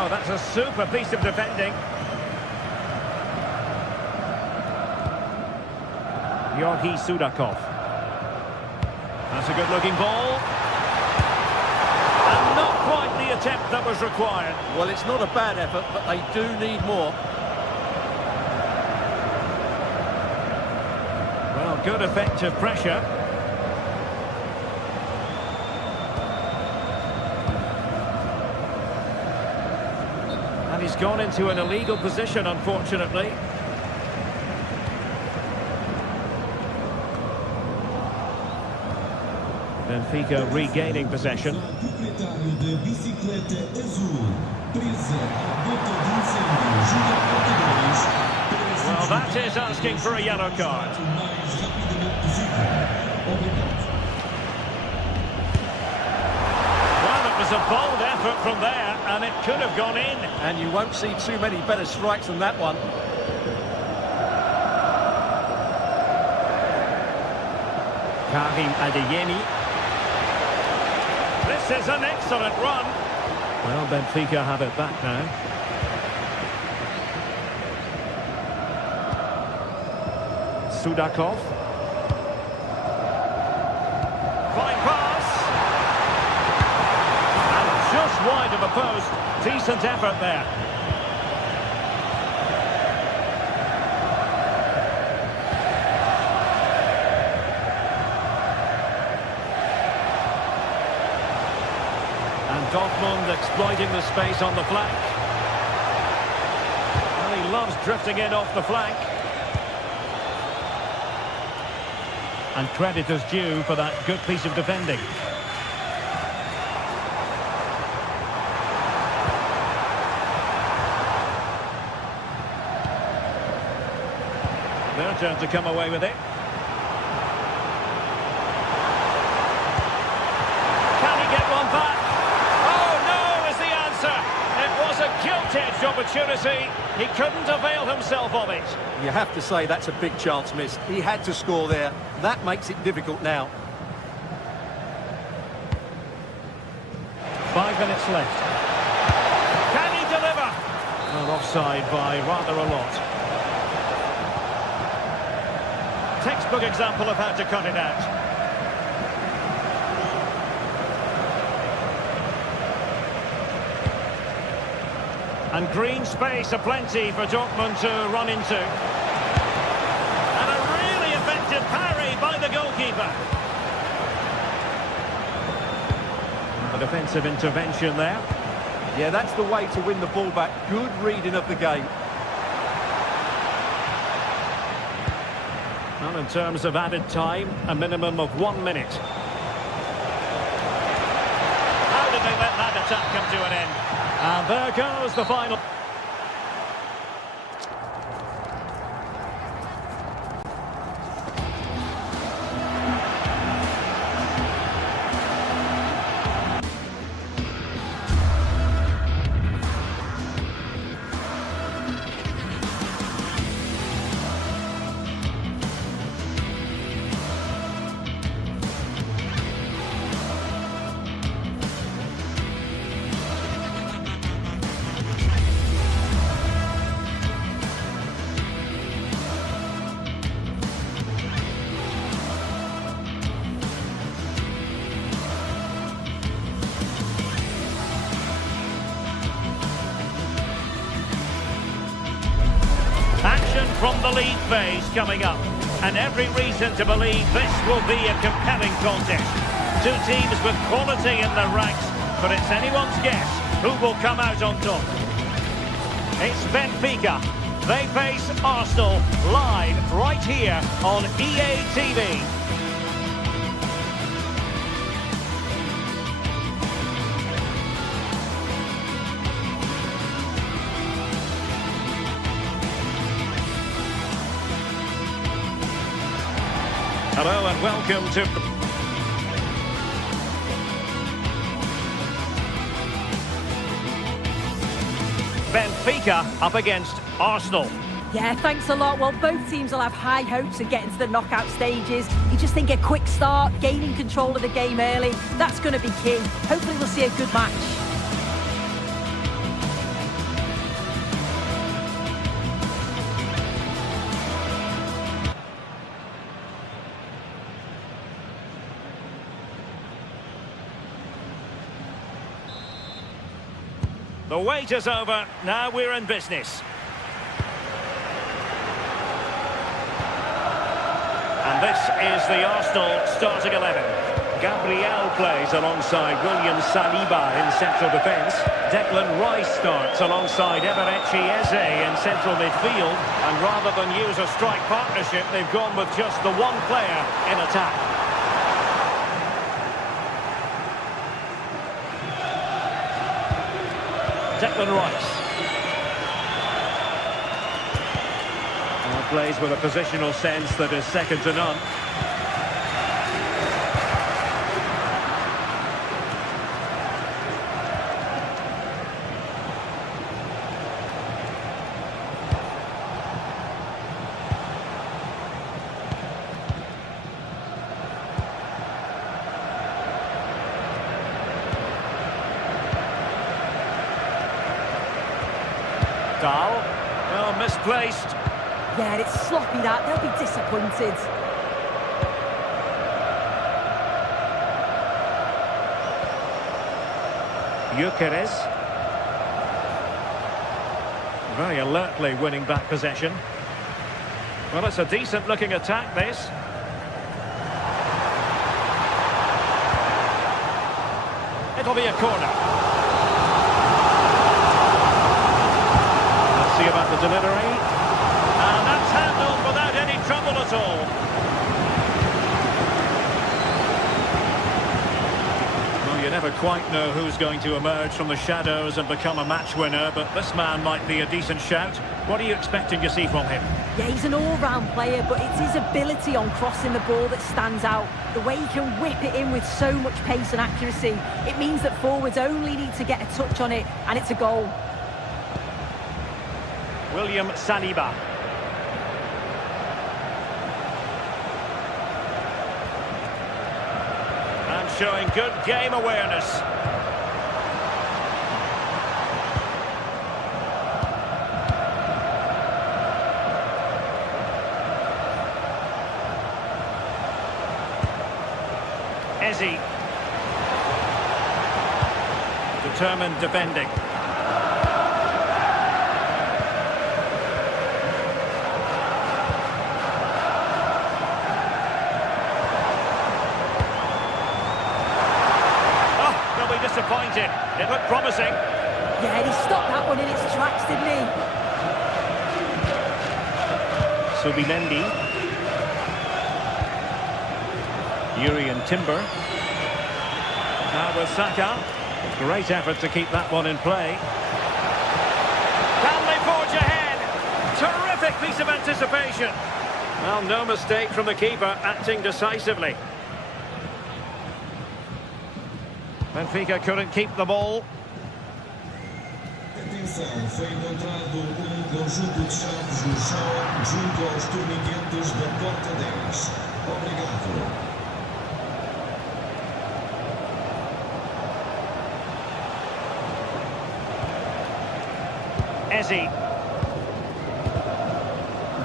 That's a super piece of defending. Georgi Sudakov. That's a good-looking ball. And not quite the attempt that was required. Well, it's not a bad effort, but they do need more. good effective pressure. And he's gone into an illegal position, unfortunately. Benfica regaining possession. Well, that is asking for a yellow card. Well, it was a bold effort from there, and it could have gone in. And you won't see too many better strikes than that one. Karim Adeyemi. This is an excellent run. Well, Benfica have it back now. Sudakov. Fine pass. And just wide of a post. Decent effort there. Dortmund exploiting the space on the flank. Well, he loves drifting in off the flank. And credit is due for that good piece of defending. Their turn to come away with it. Can he get one back? Gilt-edged opportunity. He couldn't avail himself of it. You have to say that's a big chance missed. He had to score there. That makes it difficult now. 5 minutes left. Can he deliver? Well, offside by rather a lot. Textbook example of how to cut it out. And green space aplenty for Dortmund to run into. And a really effective parry by the goalkeeper. A defensive intervention there. Yeah, that's the way to win the ball back. Good reading of the game. Well, in terms of added time, a minimum of 1 minute. How did they let that attack come to an end? And there goes the final. Action from the league phase coming up, and every reason to believe this will be a compelling contest. Two teams with quality in their ranks, but it's anyone's guess who will come out on top. It's Benfica. They face Arsenal live right here on EA TV. Hello and welcome to... Benfica up against Arsenal. Yeah, thanks a lot. Well, both teams will have high hopes of getting to the knockout stages. You just think a quick start, gaining control of the game early, that's going to be key. Hopefully we'll see a good match. The wait is over. Now we're in business. And This is the Arsenal starting 11. Gabriel plays alongside William Saliba in central defence. Declan Rice starts alongside Eberechi Eze in central midfield. And rather than use a strike partnership, they've gone with just the one player in attack. Declan Rice. Plays with a positional sense that is second to none. Dahl, well, misplaced. Yeah, it's sloppy that. They'll be disappointed. Gyökeres. Very alertly winning back possession. Well, it's a decent-looking attack, this. It'll be a corner. Let's see about the delivery. And that's handled without any trouble at all. Well, you never quite know who's going to emerge from the shadows and become a match winner, but this man might be a decent shout. What are you expecting to see from him? Yeah, he's an all-round player, but it's his ability on crossing the ball that stands out. The way he can whip it in with so much pace and accuracy. It means that forwards only need to get a touch on it, and it's a goal. William Saliba. Showing good game awareness. Eze. Determined defending. Disappointed. It looked promising. Yeah, he stopped that one in its tracks, didn't he? Subimendi. Urian Timber. Now with Saka. Great effort to keep that one in play. Can they forge ahead? Terrific piece of anticipation. Well, no mistake from the keeper, acting decisively. Benfica couldn't keep the ball. Atenção, foi encontrado conjunto de chaves no chão junto aos torniquetes da porta 10. Obrigado. Eze.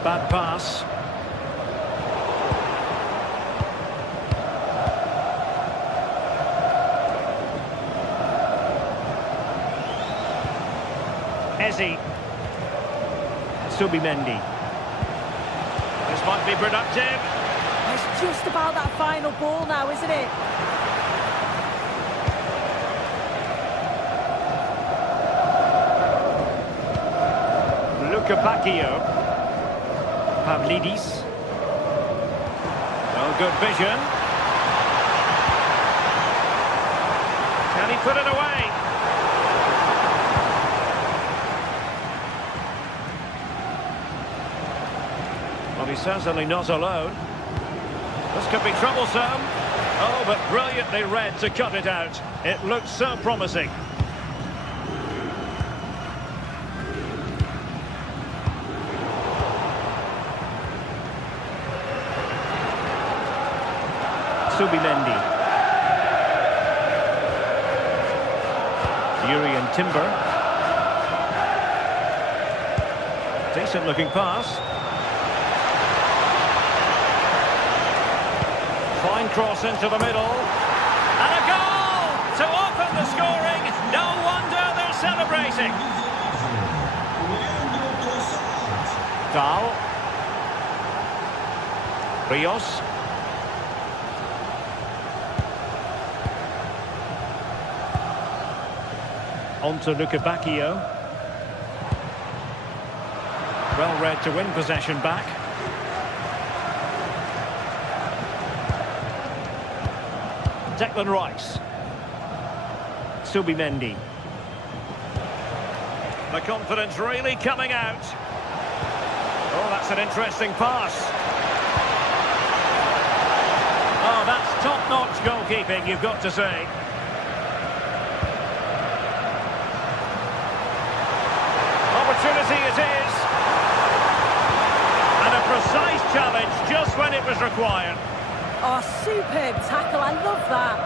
Bad pass. Eze. Subimendi. This might be productive. It's just about that final ball now, isn't it? Luka Bacchio. Pavlidis. Well, good vision. Can he put it away? Well, he's certainly not alone. This could be troublesome. Oh, but brilliantly read to cut it out. It looked so promising. Subimendi. Urian Timber. Decent looking pass. Fine cross into the middle. And a goal to open the scoring. No wonder they're celebrating. Dahl. Rios. On to Lukebakio. Well read to win possession back. Declan Rice. Subimendi. The confidence really coming out. Oh, that's an interesting pass. Oh, that's top-notch goalkeeping, you've got to say. Opportunity it is. And a precise challenge just when it was required. Oh, superb tackle, I love that.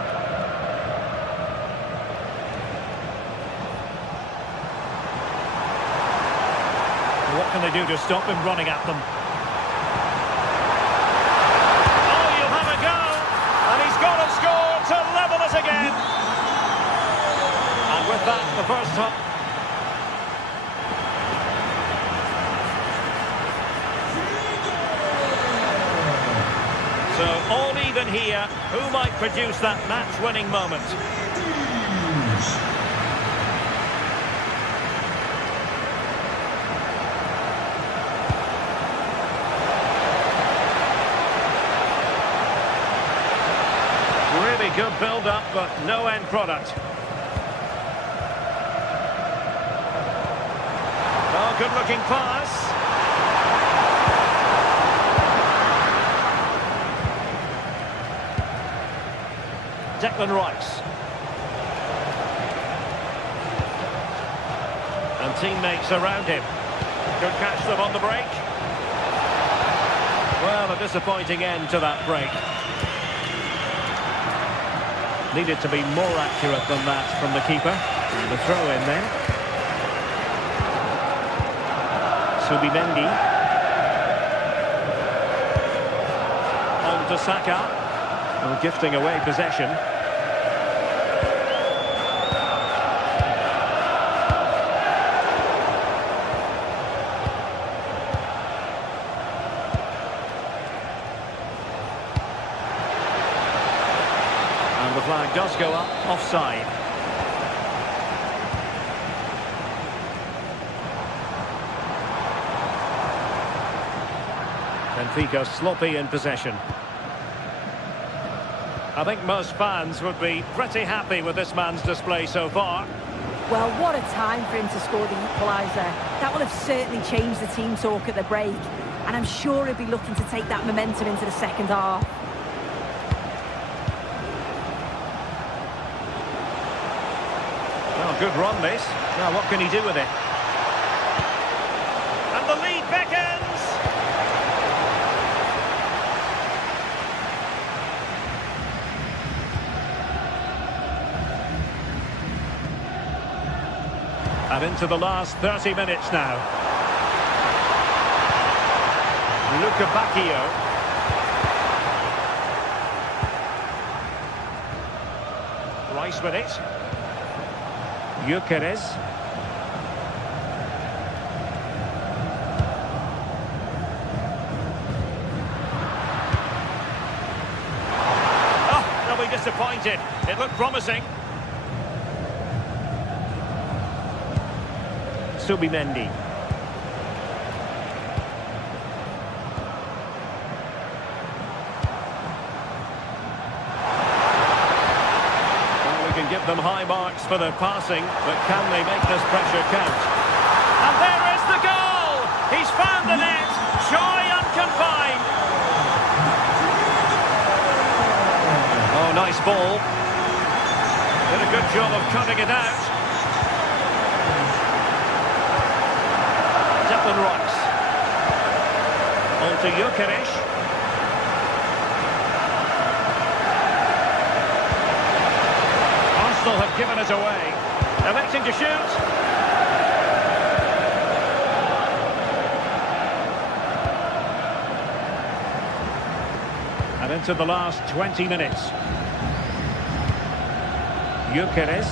What can they do to stop him running at them? Oh, you'll have a go! And he's got a score to level it again! And with that, the first half... So, all even here. Who might produce that match-winning moment? Really good build-up, but no end product. Oh, good-looking pass. Declan Rice. And teammates around him. Could catch them on the break. Well, a disappointing end to that break. Needed to be more accurate than that from the keeper. And the throw in then. Subimendi. On to Saka. Well, gifting away possession. And the flag does go up, offside. Benfica sloppy in possession. I think most fans would be pretty happy with this man's display so far. Well, what a time for him to score the equaliser. That will have certainly changed the team talk at the break. And I'm sure he'll be looking to take that momentum into the second half. Oh, good run this. Now what can he do with it? And the lead beckons! And into the last 30 minutes now. Lukebakio. Rice with it. Gyökeres. Oh, they'll be disappointed. It looked promising. Subimendi. Well, we can give them high marks for their passing, but can they make this pressure count? And there is the goal! He's found the net! Joy unconfined! Oh, nice ball. Did a good job of cutting it out. Declan Rice. On to Gyökeres. Arsenal have given it away. Electing to shoot. And into the last 20 minutes. Gyökeres.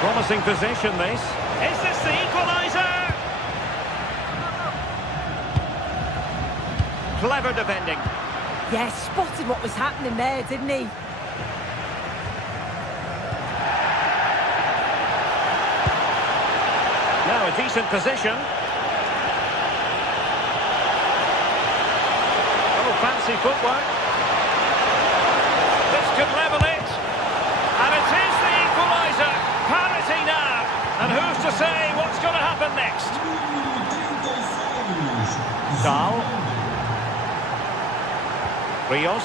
Promising position, this. Is this the equaliser? Clever defending. Yeah, spotted what was happening there, didn't he? Now a decent position. Oh, fancy footwork. This could level it. And it is the equaliser. Parity now. And who's to say what's going to happen next? Dahl. Rios.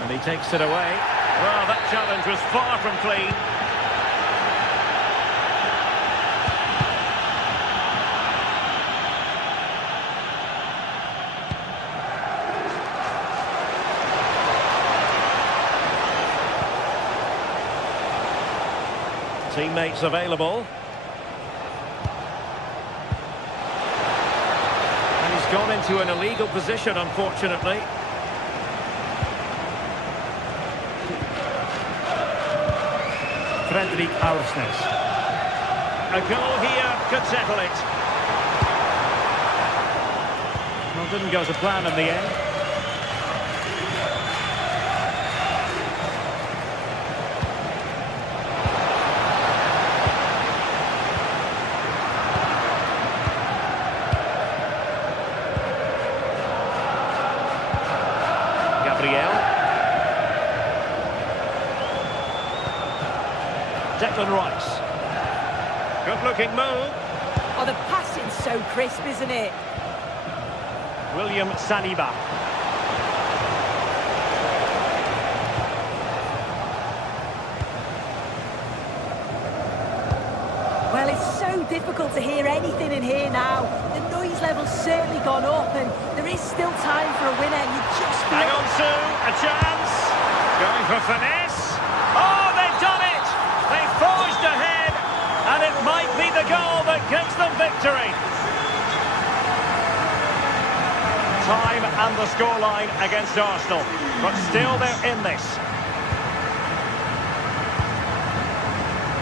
And he takes it away. Well, that challenge was far from clean. Teammates available. And he's gone into an illegal position, unfortunately. Fredrik Aursnes. A goal here could settle it. Well, didn't go to plan in the end. Declan Rice. Good-looking move. Oh, the passing's so crisp, isn't it? William Saliba. Well, it's so difficult to hear anything in here now. The noise level's certainly gone up, and there is still time for a winner. You just feel... Hang on, Sue. A chance. Going for finesse. Oh, they've done it! They've forged ahead, and it might be the goal that gives them victory. Time and the scoreline against Arsenal, but still they're in this.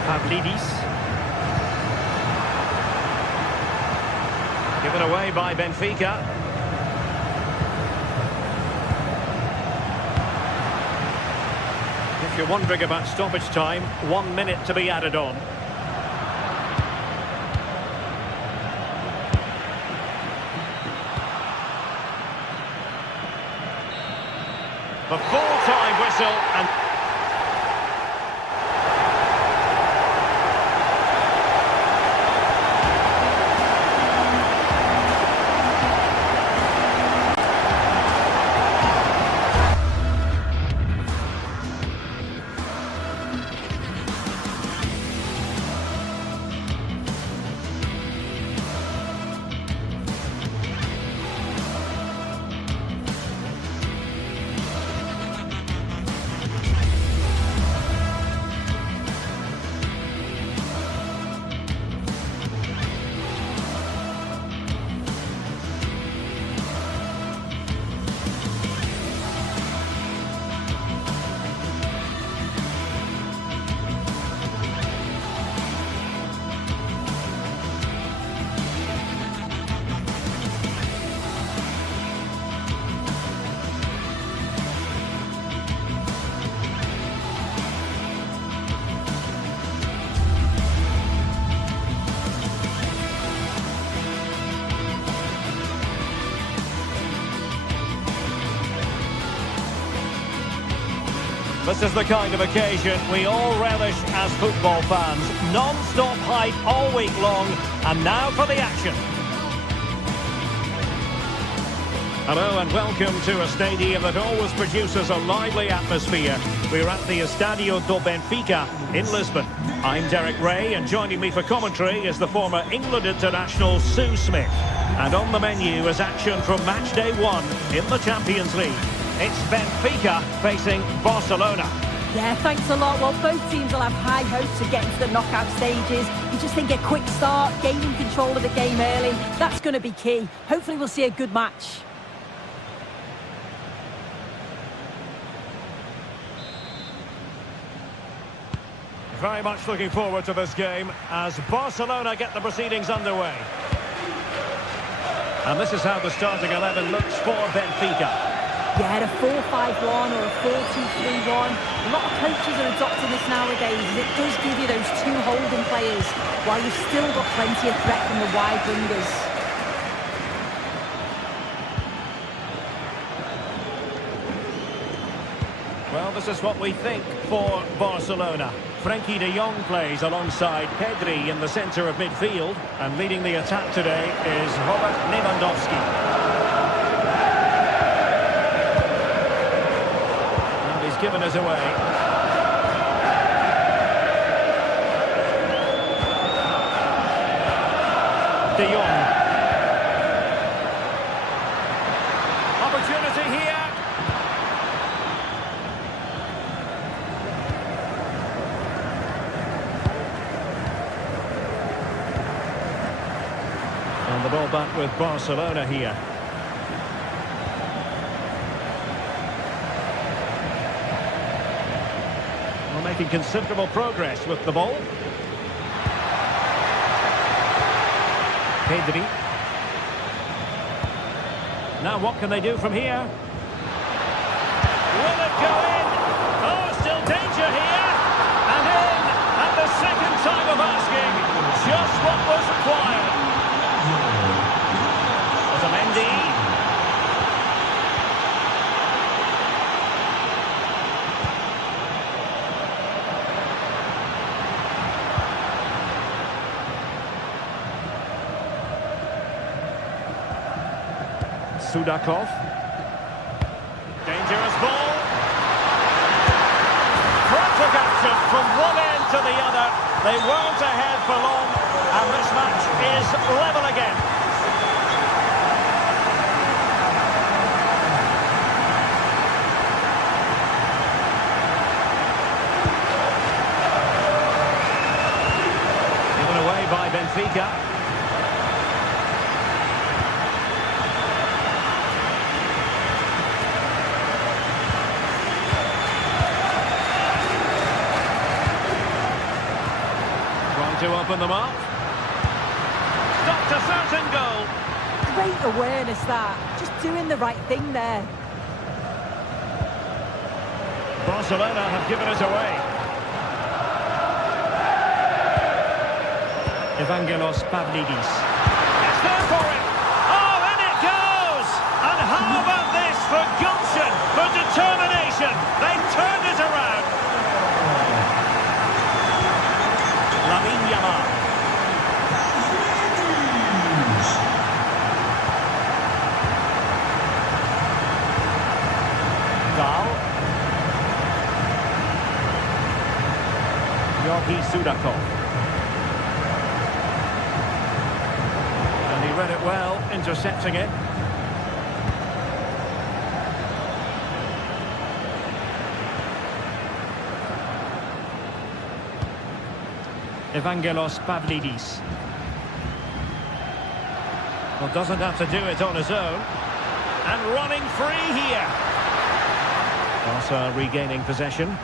Pavlidis. Given away by Benfica. If you're wondering about stoppage time, 1 minute to be added on. The full-time whistle and... This is the kind of occasion we all relish as football fans. Non-stop hype all week long, and now for the action. Hello and welcome to a stadium that always produces a lively atmosphere. We're at the Estadio do Benfica in Lisbon. I'm Derek Ray, and joining me for commentary is the former England international Sue Smith. And on the menu is action from match day 1 in the Champions League. It's Benfica facing Barcelona. Yeah, thanks a lot. Well, both teams will have high hopes of getting to the knockout stages. You just think a quick start, gaining control of the game early, that's going to be key. Hopefully we'll see a good match. Very much looking forward to this game as Barcelona get the proceedings underway. And this is how the starting 11 looks for Benfica. Yeah, a 4-5-1 or a 4-2-3-1. A lot of coaches are adopting this nowadays, as it does give you those two holding players, while you've still got plenty of threat from the wide wingers. Well, this is what we think for Barcelona. Frankie de Jong plays alongside Pedri in the centre of midfield. And leading the attack today is Robert Lewandowski. And he's given us away. De Jong. Opportunity here. And the ball back with Barcelona here. Well, making considerable progress with the ball. Pedri. Now what can they do from here? Will it go in? Oh, still danger here. And in at the second time of asking. Just what was required. Mendy. Sudakov. Dangerous ball. Frantic action from one end to the other. They weren't ahead for long, and this match is level again. By Benfica. Trying to open them up. Stopped a certain goal. Great awareness that. Just doing the right thing there. Barcelona have given us away. Evangelos Pavlidis. It's there for him. Oh, in it goes! And how about this for gumption, for determination? They've turned it around. Lamine Yamal. Gal. Georgi Sudakov. Read it well, intercepting it. Evangelos Pavlidis. Well, doesn't have to do it on his own. And running free here. Barca regaining possession.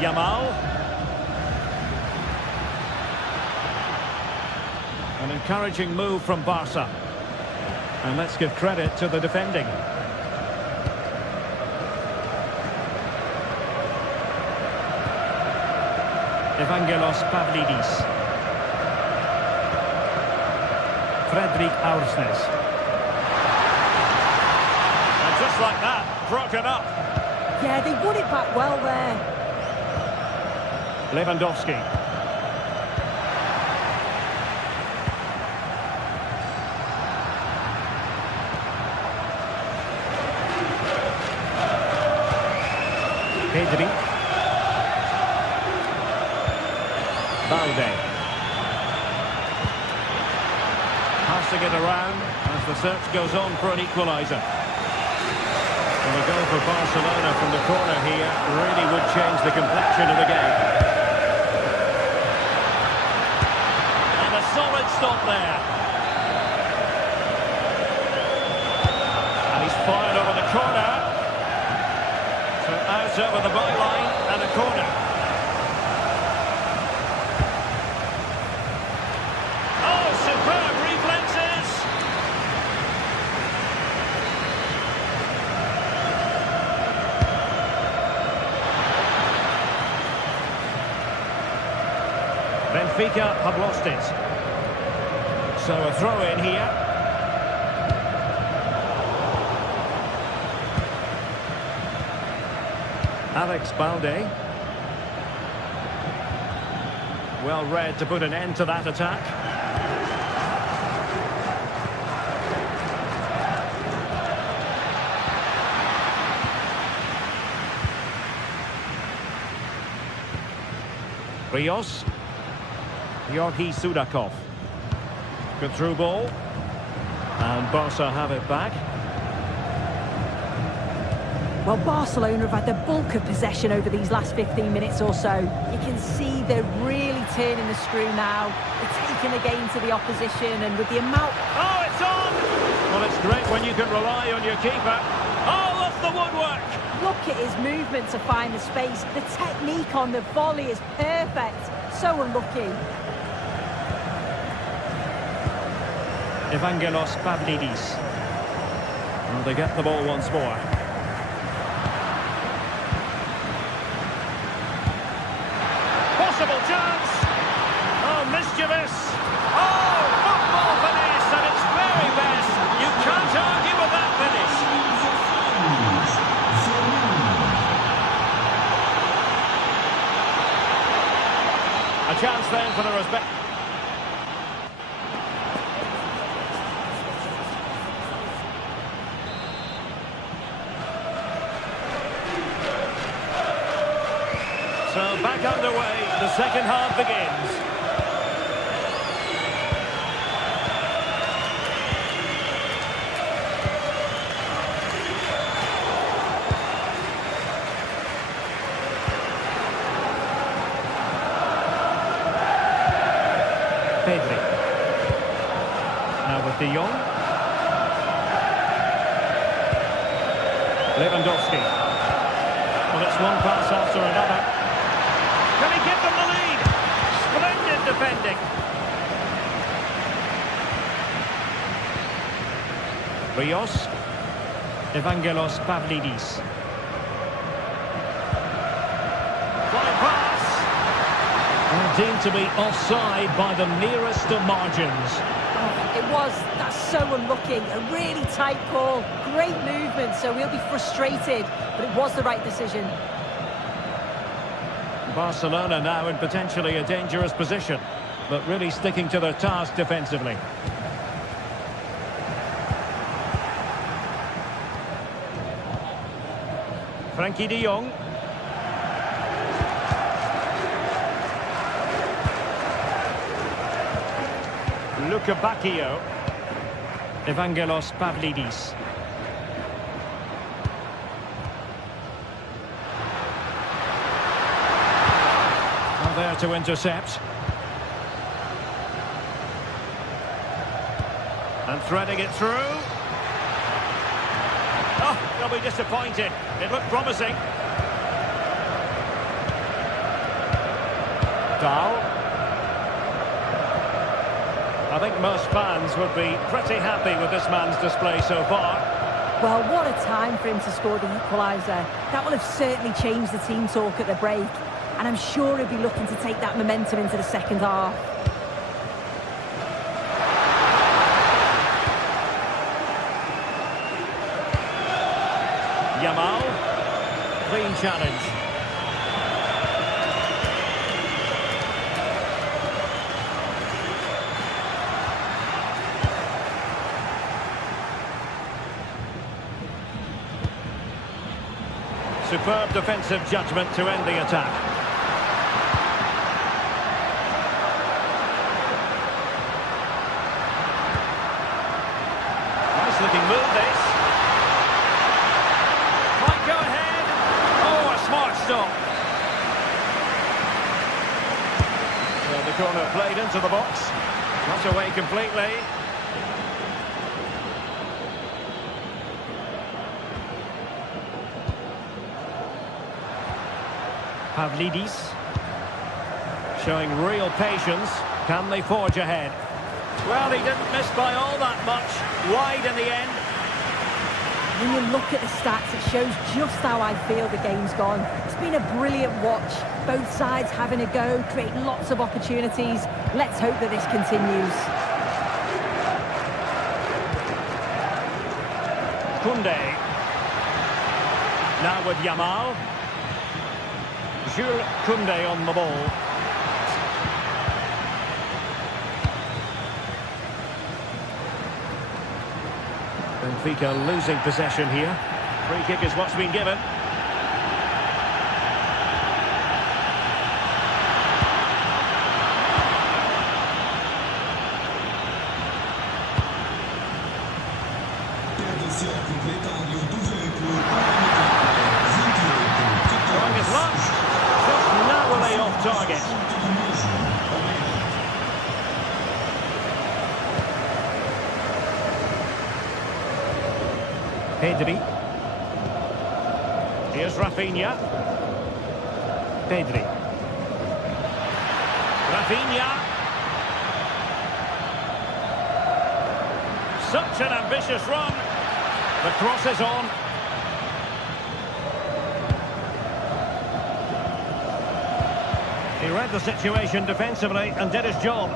Yamal. An encouraging move from Barca. And let's give credit to the defending. Evangelos Pavlidis. Fredrik Aursnes. And just like that, broken up. Yeah, they won it back well there. Lewandowski. Pedri. Balde. Passing it around as the search goes on for an equaliser. And a goal for Barcelona from the corner here really would change the complexion of the game. And a solid stop there. And he's fired over the corner. So out over the byline and a corner. Benfica have lost it. So a throw in here. Alex Balde. Well read to put an end to that attack. Rios. Georgi Sudakov. Good through ball. And Barca have it back. Well, Barcelona have had the bulk of possession over these last 15 minutes or so. You can see they're really turning the screw now. They're taking the game to the opposition, and with the amount... Oh, it's on! Well, it's great when you can rely on your keeper. Oh, that's the woodwork! Look at his movement to find the space. The technique on the volley is perfect. So unlucky. Evangelos Pavlidis. Well, they get the ball once more. Possible chance! Oh, mischievous! Oh, football finish at its very best! You can't argue with that finish! A chance then for the respect... So back underway, the second half begins. Pedri. Now with De Jong. Lewandowski. Well, it's one pass after another. Can he give them the lead? Splendid defending. Rios. Evangelos Pavlidis. Flying pass. And deemed to be offside by the nearest of margins. Oh, it was. That's so unlucky. A really tight call. Great movement, so he'll be frustrated. But it was the right decision. Barcelona now in potentially a dangerous position, but really sticking to their task defensively. Frankie de Jong. Luka Bacchio. Evangelos Pavlidis. There to intercept. And threading it through. Oh, they'll be disappointed. It looked promising. Dahl. I think most fans would be pretty happy with this man's display so far. Well, what a time for him to score the equaliser. That will have certainly changed the team talk at the break. And I'm sure he'll be looking to take that momentum into the second half. Yamal. Clean challenge. Superb defensive judgment to end the attack. Looking move this. Might go ahead. Oh, a smart stop. So the corner played into the box. Not away completely. Pavlidis. Showing real patience. Can they forge ahead? Well, he didn't miss by all that much. Wide in the end. when you look at the stats, it shows just how I feel the game's gone. It's been a brilliant watch. Both sides having a go, creating lots of opportunities. Let's hope that this continues. Koundé. Now with Yamal. Jules Koundé on the ball. Benfica losing possession here. Free kick is what's been given. Trying his luck. Just narrowly off target. Pedri. Here's Rafinha. Pedri. Rafinha. Such an ambitious run. The cross is on. He read the situation defensively and did his job.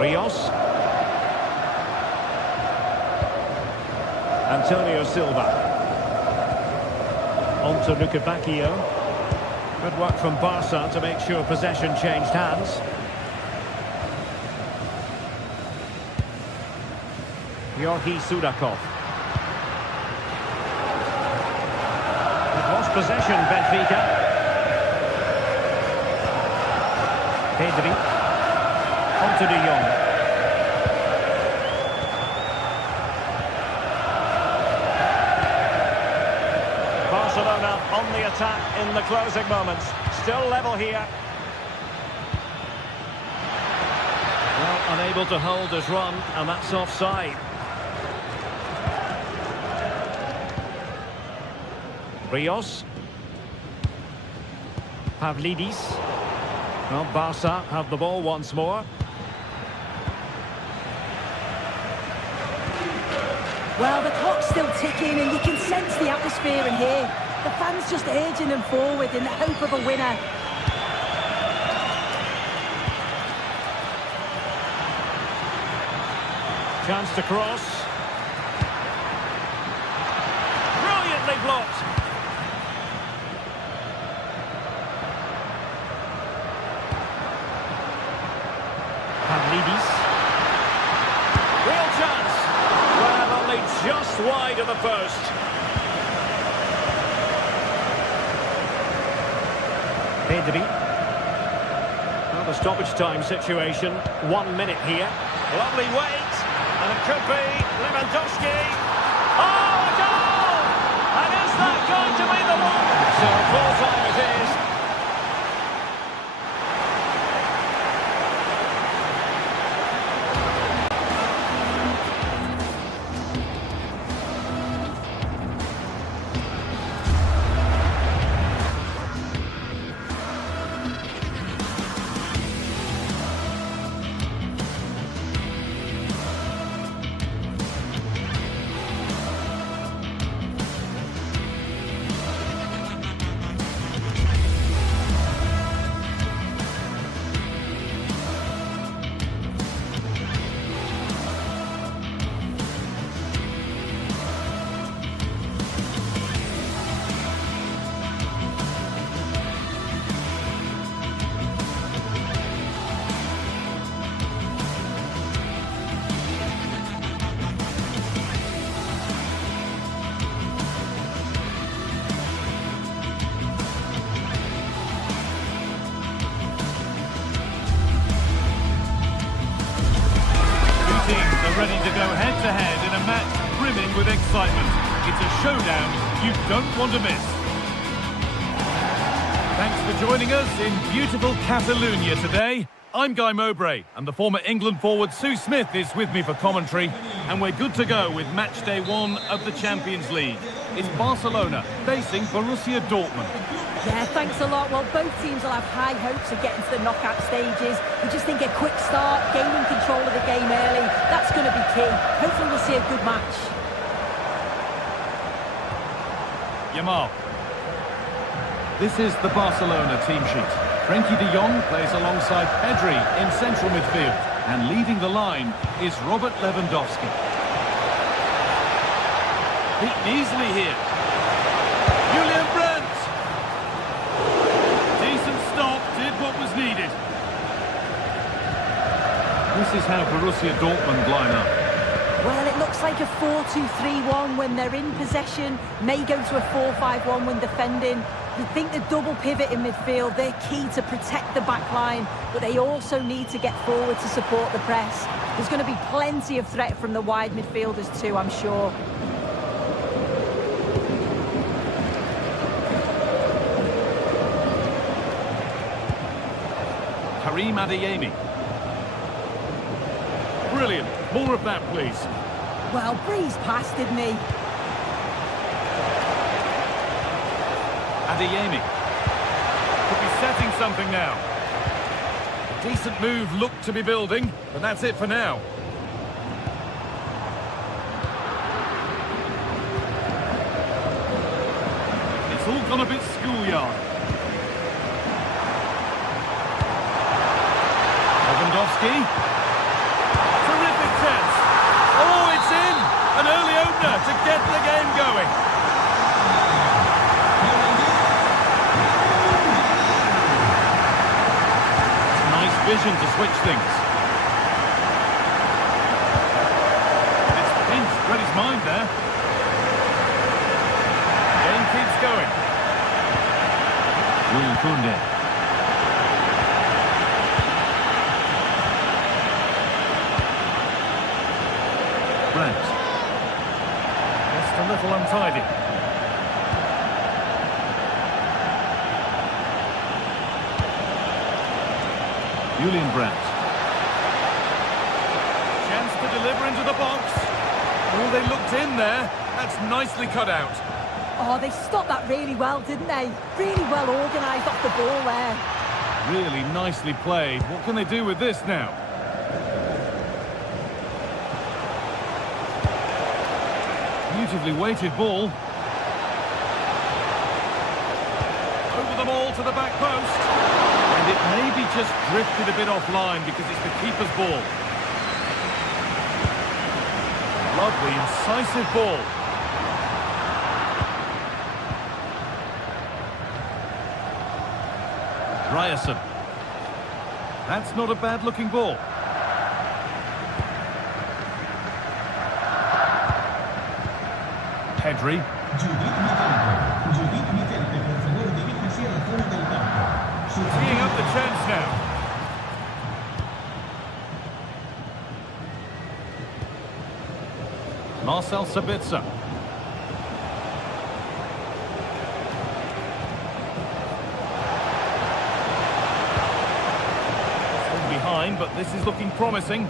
Rios. Antonio Silva. On to Luca Bacchio. Good work from Barca to make sure possession changed hands. Georgi Sudakov. They've lost possession, Benfica. Pedri. On to De Jong. Barcelona on the attack in the closing moments. Still level here. Well, unable to hold his run, and that's offside. Rios. Pavlidis. Well, Barca have the ball once more. Well, the clock's still ticking and you can sense the atmosphere in here. The fans just urging them forward in the hope of a winner. Chance to cross. Brilliantly blocked. Pavlidis. Real chance. Well, only just wide of the post. Pedri. Well, the stoppage time situation. 1 minute here. Lovely wait. And it could be Lewandowski. Oh, a goal! And is that going to be the one? So full time it is. Ready to go head-to-head in a match brimming with excitement. It's a showdown you don't want to miss. Thanks for joining us in beautiful Catalonia today. I'm Guy Mowbray, and the former England forward Sue Smith is with me for commentary, and we're good to go with match day 1 of the Champions League. It's Barcelona facing Borussia Dortmund. Yeah, thanks a lot. Well, both teams will have high hopes of getting to the knockout stages. We just think a quick start, gaining control of the game early, that's going to be key. Hopefully we'll see see a good match. Yamal. This is the Barcelona team sheet. Frenkie de Jong plays alongside Pedri in central midfield. And leading the line is Robert Lewandowski. Beaten easily here. Julian Brandt. Decent stop, did what was needed. This is how Borussia Dortmund line up. Well, it looks like a 4-2-3-1 when they're in possession. May go to a 4-5-1 when defending. You think the double pivot in midfield, they're key to protect the back line, but they also need to get forward to support the press. There's going to be plenty of threat from the wide midfielders too, I'm sure. Karim Adeyemi. Brilliant. More of that, please. Well, breezed past, didn't he? Adeyemi. Could be setting something now. A decent move looked to be building, but that's it for now. It's all gone a bit schoolyard. Lewandowski. Terrific chance. Oh, it's in! An early opener to get the game going. Nice vision to switch things. It's pinched, read his mind there. Game keeps going. Will Koundé. Brandt. Just a little untidy. Julian Brandt. Chance to deliver into the box. Oh, they looked in there. That's nicely cut out. Oh, they stopped that really well, didn't they? Really well organised off the ball there. Really nicely played. What can they do with this now? Beautifully weighted ball. Over them all to the back post. And it maybe just drifted a bit offline because it's the keeper's ball. Lovely, incisive ball. Ryerson. That's not a bad-looking ball. Pedri. Teeing up the chance now. Marcel Sabitzer. Still behind, but this is looking promising.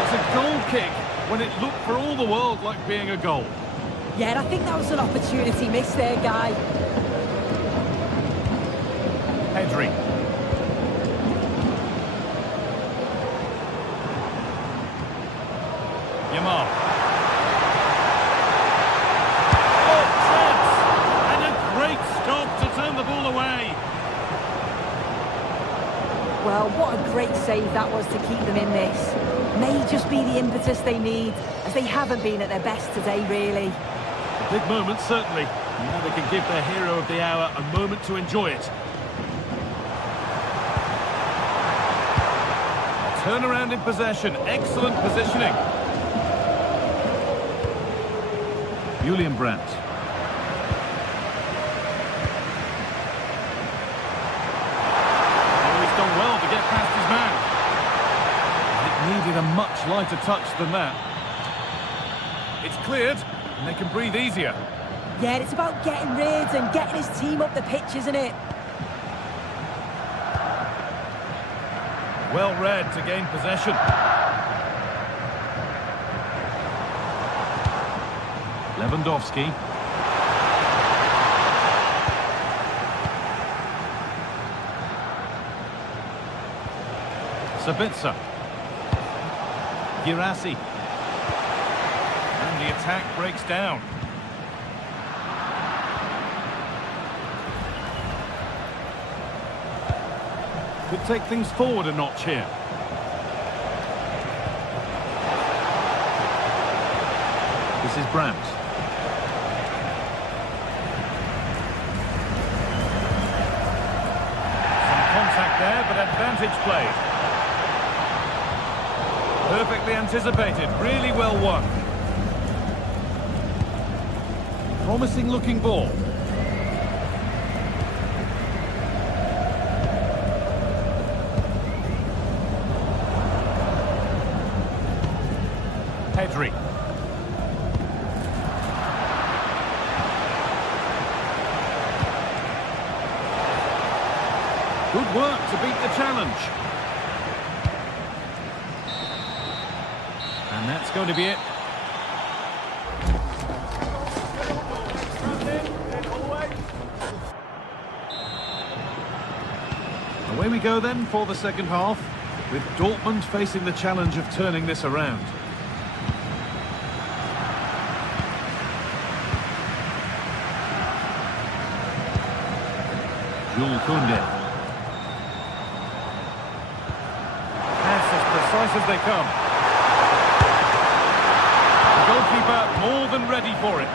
It's a goal kick when it looked for all the world like being a goal. Yeah, and I think that was an opportunity missed there, Guy. Pedri. Yamal. Oh, chance! And a great stop to turn the ball away. Well, what a great save that was to keep them in this. May just be the impetus they need, as they haven't been at their best today, really. Big moment, certainly. Now they can give their hero of the hour a moment to enjoy it. Turnaround in possession. Excellent positioning. Julian Brandt. Oh, he's done well to get past his man. It needed a much lighter touch than that. It's cleared, and they can breathe easier. Yeah, it's about getting rid and getting his team up the pitch, isn't it? Well read to gain possession. Lewandowski. Sabitzer. Girassi. And the attack breaks down. Could take things forward a notch here. This is Brandt. Some contact there, but advantage played. Perfectly anticipated, really well won. Promising looking ball. Pedri. Good work to beat the challenge. And that's going to be it. Away we go then for the second half, with Dortmund facing the challenge of turning this around. Jules Koundé. Pass as precise as they come. The goalkeeper more than ready for it.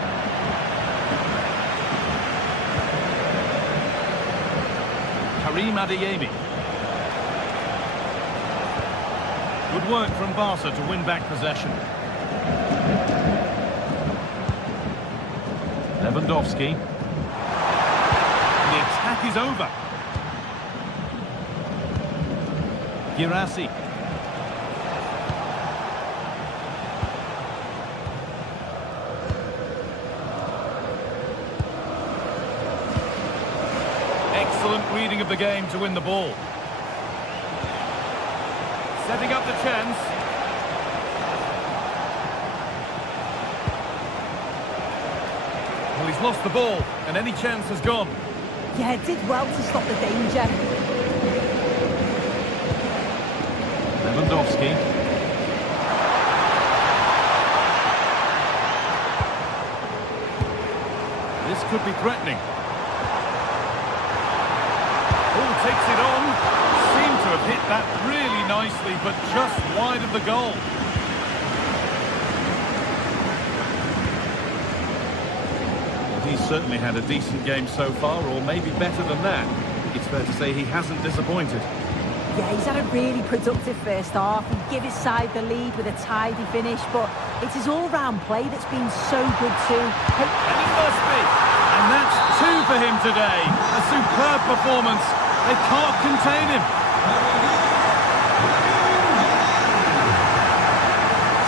Karim Adeyemi. Good work from Barca to win back possession. Lewandowski. The attack is over. Girassi. Excellent reading of the game to win the ball. Setting up the chance. Well, he's lost the ball, and any chance has gone. Yeah, did well to stop the danger. Lewandowski. This could be threatening. Oh, takes it on. Seemed to have hit that really nicely, but just wide of the goal. He's certainly had a decent game so far, or maybe better than that. It's fair to say he hasn't disappointed. Yeah, he's had a really productive first half. He gave his side the lead with a tidy finish, but it's his all-round play that's been so good too. And it must be. And that's 2 for him today. A superb performance. They can't contain him.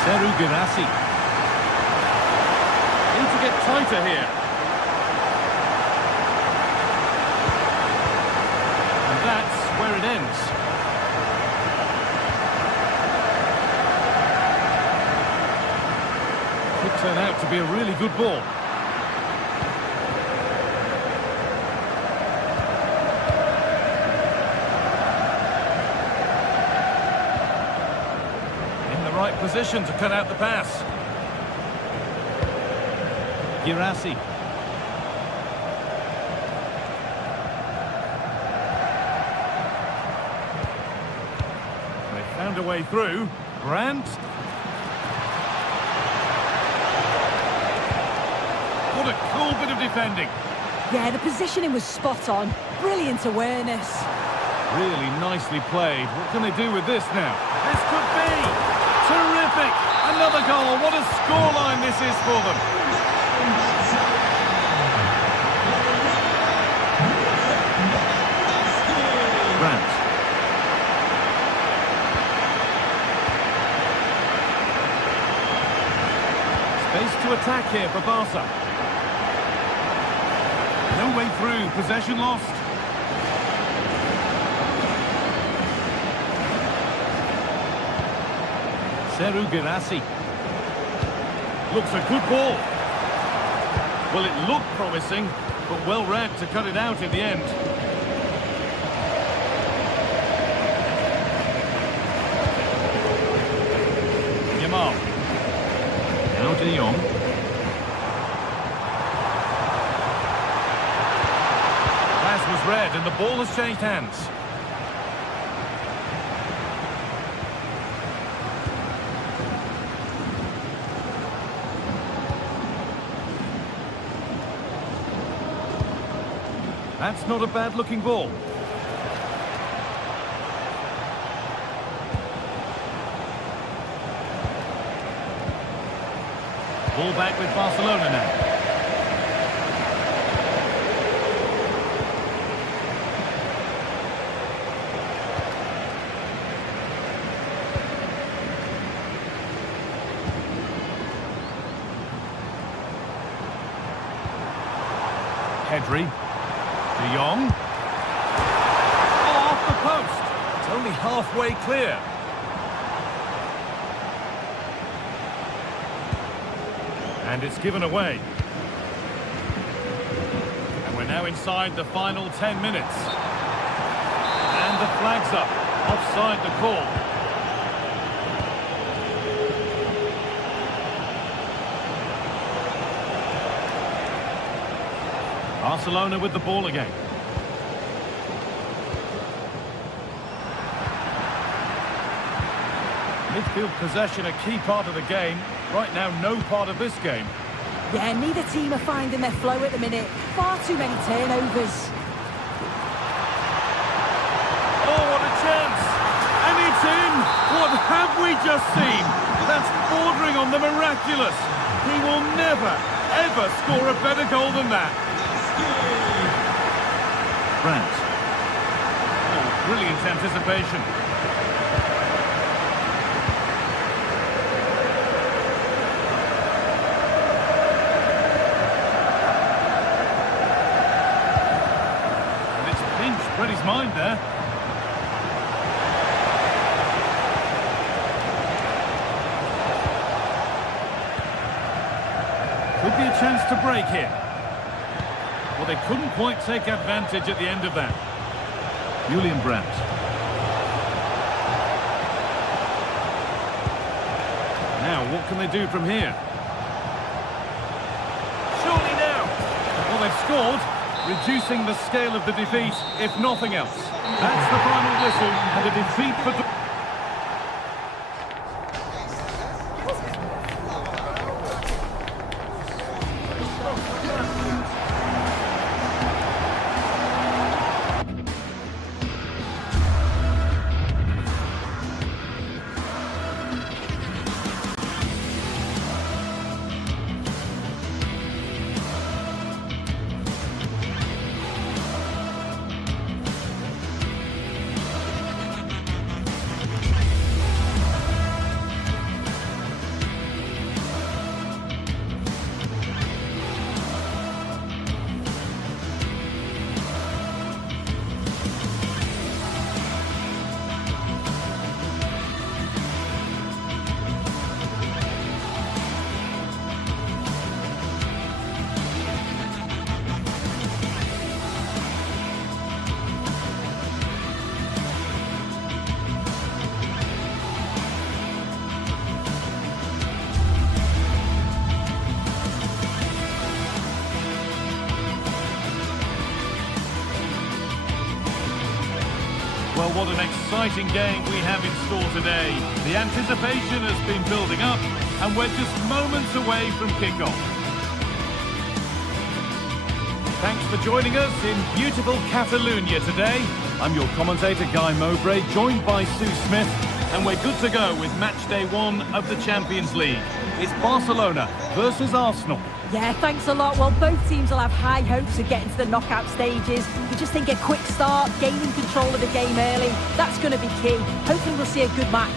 Serhou Guirassy. Need to get tighter here. And that's where it ends. Could turn out to be a really good ball. Right position to cut out the pass. Girassi. They found a way through. Brandt. What a cool bit of defending. Yeah, the positioning was spot on. Brilliant awareness. Really nicely played. What can they do with this now? This could be terrific. Another goal. What a scoreline this is for them. Brandt. Space to attack here for Barca. No way through. Possession lost. Serhou Guirassy. Looks a good ball. Well, it looked promising, but well read to cut it out in the end. De Jong. Pass was read and the ball has changed hands. That's not a bad-looking ball. Ball back with Barcelona now. Pedri. De Jong. Oh, off the post. It's only halfway clear. And it's given away. And we're now inside the final 10 minutes. And the flag's up. Offside the call. Barcelona with the ball again. Midfield possession a key part of the game. Right now, no part of this game. Yeah, neither team are finding their flow at the minute. Far too many turnovers. Oh, what a chance! And it's in! What have we just seen? That's bordering on the miraculous. He will never, ever score a better goal than that. Brandt. Oh, brilliant anticipation. And it's pinched Freddie's mind there. Could be a chance to break here. Well, they couldn't quite take advantage at the end of that. Julian Brandt. Now, what can they do from here? Surely now! Well, they've scored, reducing the scale of the defeat, if nothing else. That's the final whistle, and a defeat for... Well, what an exciting game we have in store today. The anticipation has been building up, and we're just moments away from kickoff. Thanks for joining us in beautiful Catalonia today. I'm your commentator, Guy Mowbray, joined by Sue Smith, and we're good to go with match day 1 of the Champions League. It's Barcelona versus Arsenal. Yeah, thanks a lot. Well, both teams will have high hopes of getting to the knockout stages. We just think a quick start, gaining control of the game early, that's going to be key. Hopefully we'll see a good match.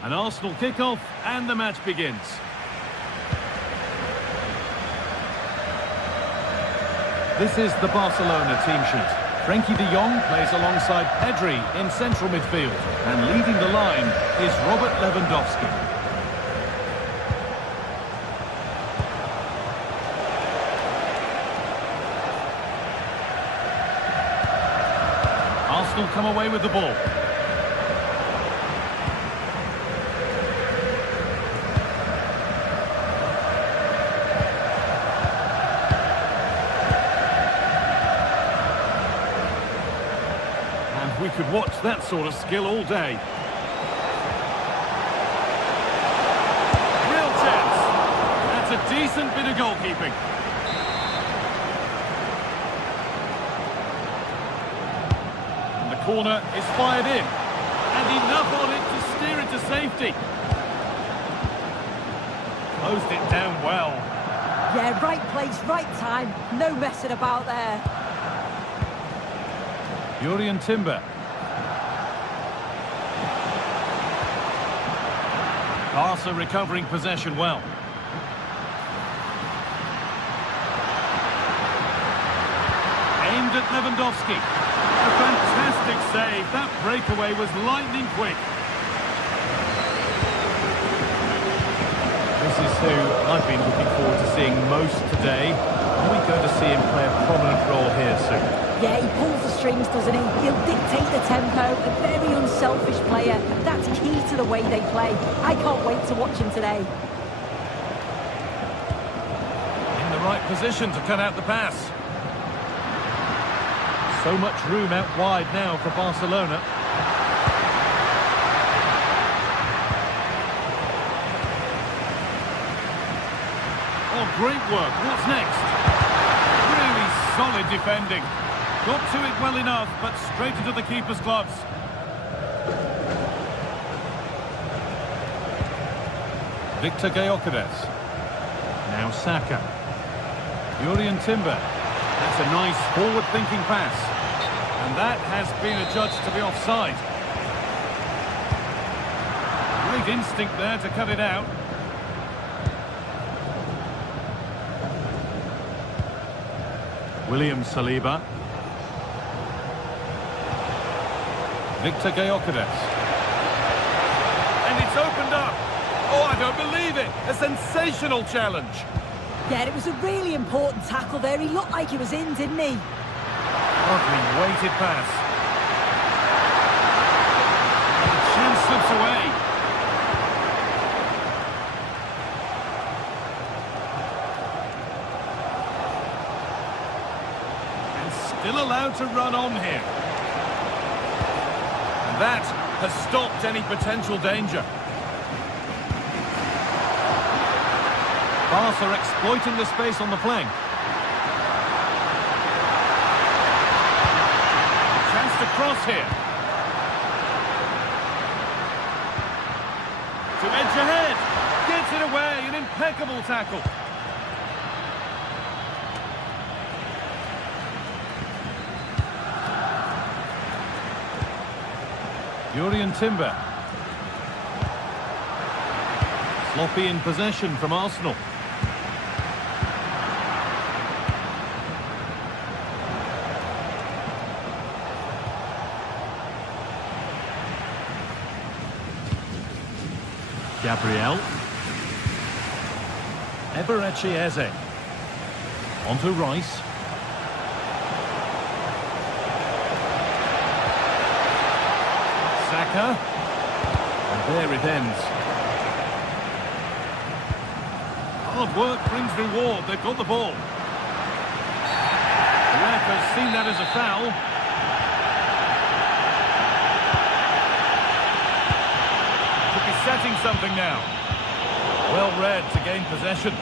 An Arsenal kickoff and the match begins. This is the Barcelona team sheet. Frenkie de Jong plays alongside Pedri in central midfield. And leading the line is Robert Lewandowski. Arsenal come away with the ball. We could watch that sort of skill all day. Real chance. That's a decent bit of goalkeeping. And the corner is fired in. And enough on it to steer it to safety. Closed it down well. Yeah, right place, right time. No messing about there. Jurrien Timber. Barca recovering possession well. Aimed at Lewandowski. A fantastic save. That breakaway was lightning quick. This is who I've been looking forward to seeing most today. Are we going to see him play a prominent role here soon? Yeah, he pulls the strings, doesn't he? He'll dictate the tempo. A very unselfish player. That's key to the way they play. I can't wait to watch him today. In the right position to cut out the pass. So much room out wide now for Barcelona. Oh, great work. What's next? Really solid defending. Got to it well enough, but straight into the keeper's gloves. Victor Gyökeres. Now Saka. Jurrien Timber. That's a nice forward-thinking pass. And that has been adjudged to be offside. Great instinct there to cut it out. William Saliba. Victor Gyökeres. And it's opened up. Oh, I don't believe it. A sensational challenge. Yeah, it was a really important tackle there. He looked like he was in, didn't he? Lovely weighted pass. The chance slips away. And still allowed to run on here. And that has stopped any potential danger. Barca exploiting the space on the flank. Chance to cross here. To edge ahead. Gets it away. An impeccable tackle. Jurrien Timber. Sloppy in possession from Arsenal. Gabriel. Eberechi Eze. On to Rice. Saka. And there it ends. Hard work brings reward. They've got the ball. The ref has seen that as a foul. Could be setting something now. Well read to gain possession.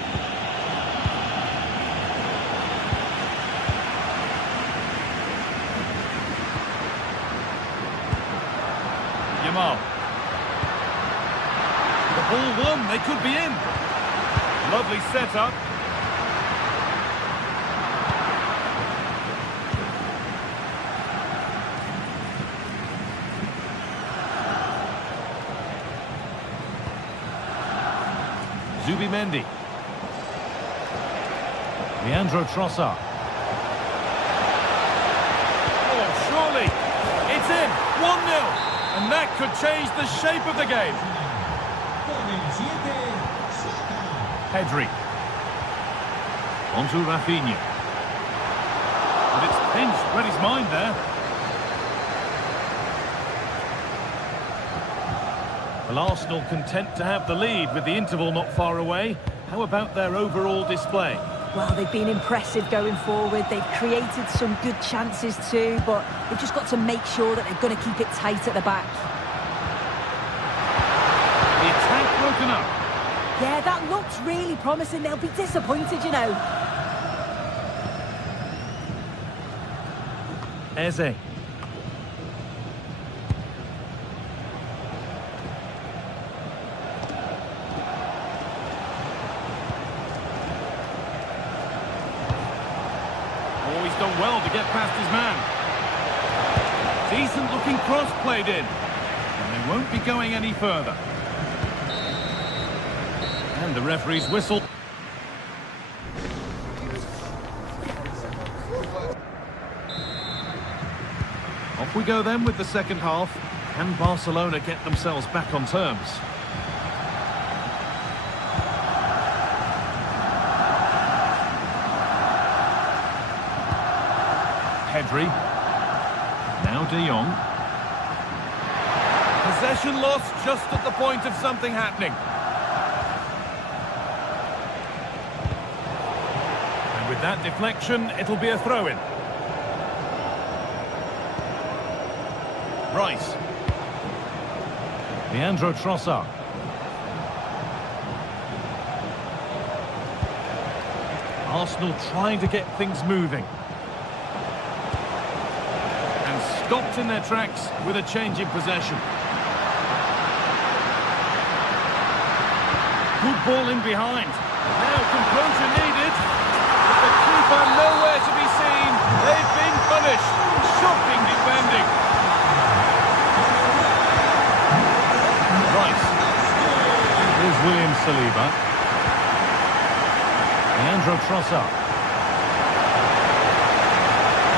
Yamal. The ball won. They could be in. Lovely setup. Zubimendi. Leandro Trossard. Oh, 1-0, and that could change the shape of the game. Pedri. Onto Rafinha. And it's pinched, read his mind there. Well, Arsenal content to have the lead with the interval not far away. How about their overall display? Well, they've been impressive going forward. They've created some good chances too, but they've just got to make sure that they're going to keep it tight at the back. The attack broken up. Yeah, that looks really promising. They'll be disappointed, you know. Eze. Oh, he's done well to get past his man. Decent looking cross played in. And they won't be going any further. And the referee's whistle. Off we go then with the second half. Can Barcelona get themselves back on terms? Pedri. Now De Jong. Possession lost just at the point of something happening. And with that deflection, it'll be a throw-in. Rice. Leandro Trossard. Arsenal trying to get things moving. And stopped in their tracks with a change in possession. Good ball in behind. Now composure needed. With the keeper nowhere to be seen, they've been punished. Shocking defending. Rice. Here's William Saliba. Leandro Trossard.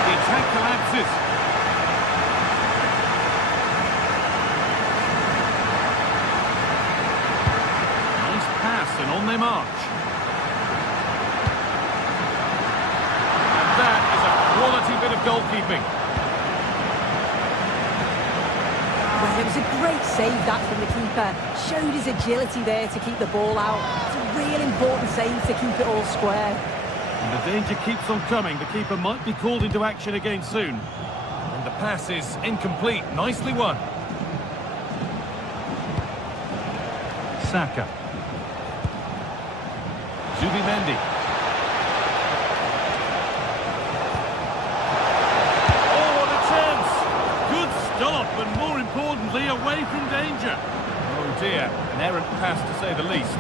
The attack collapses. Nice pass and on their march. And that is a quality bit of goalkeeping. Well, it was a great save, that, from the keeper. Showed his agility there to keep the ball out. It's a real important save to keep it all square. And the danger keeps on coming. The keeper might be called into action again soon. And the pass is incomplete. Nicely won. Saka. Zubimendi. Oh, what a chance! Good stop, and more importantly, away from danger. Oh dear, an errant pass to say the least.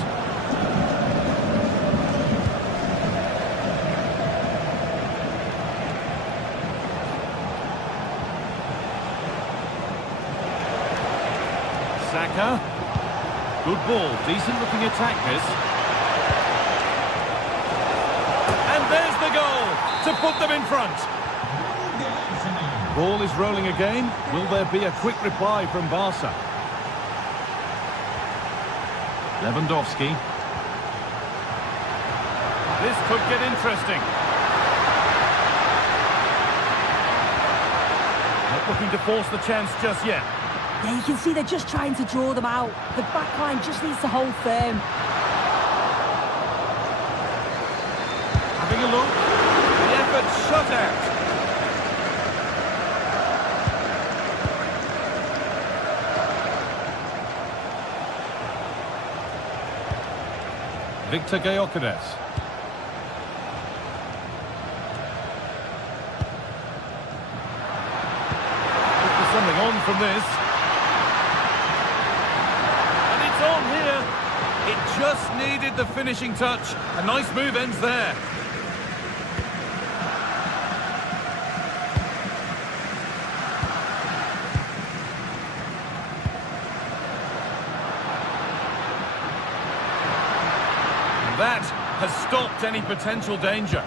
Saka. Good ball, decent looking attack this. And there's the goal to put them in front. Ball is rolling again. Will there be a quick reply from Barca? Lewandowski. This could get interesting. Not looking to force the chance just yet. Yeah, you can see they're just trying to draw them out. The back line just needs to hold firm. Having a look. The effort shut out. Victor Gyökeres. There's something on from this. And it's on here. It just needed the finishing touch. A nice move ends there. That has stopped any potential danger.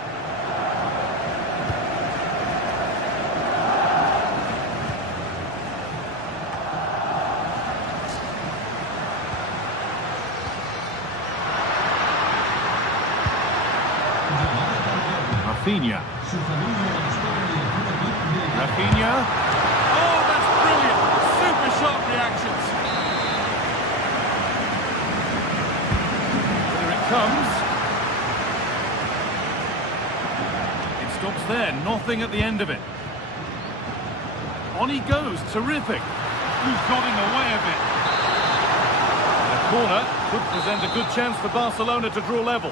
Rafinha. Rafinha. Oh, that's brilliant. Super sharp reactions. Here it comes. It stops there. Nothing at the end of it. On he goes. Terrific. Who's got in the way of it? The corner could present a good chance for Barcelona to draw level.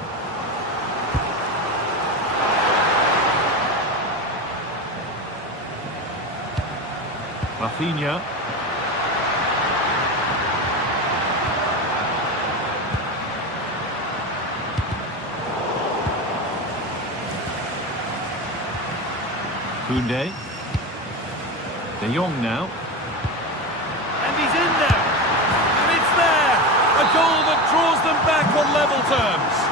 Rafinha. Koundé. De Jong now. And he's in there. And it's there. A goal that draws them back on level terms.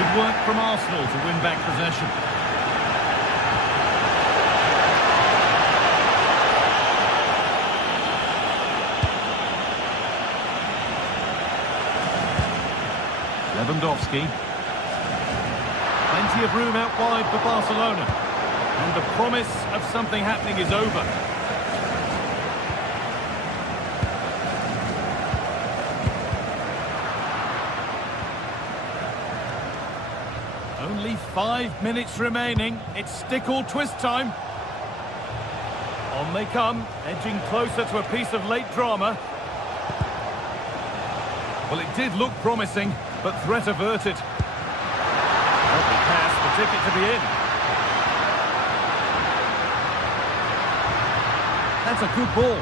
Good work from Arsenal to win back possession. Lewandowski. Plenty of room out wide for Barcelona. And the promise of something happening is over. Only 5 minutes remaining. It's stick or twist time. On they come, edging closer to a piece of late drama. Well, it did look promising, but threat averted. Lovely pass, the ticket to be in. That's a good ball.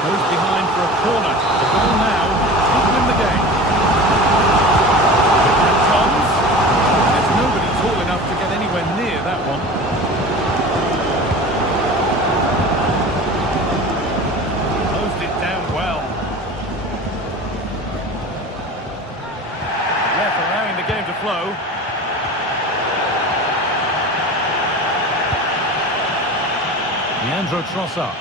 Goes behind for a corner. The goal now could win the game. It comes. There's nobody tall enough to get anywhere near that one. Closed it down well. Ref allowing the game to flow. Leandro Trossard.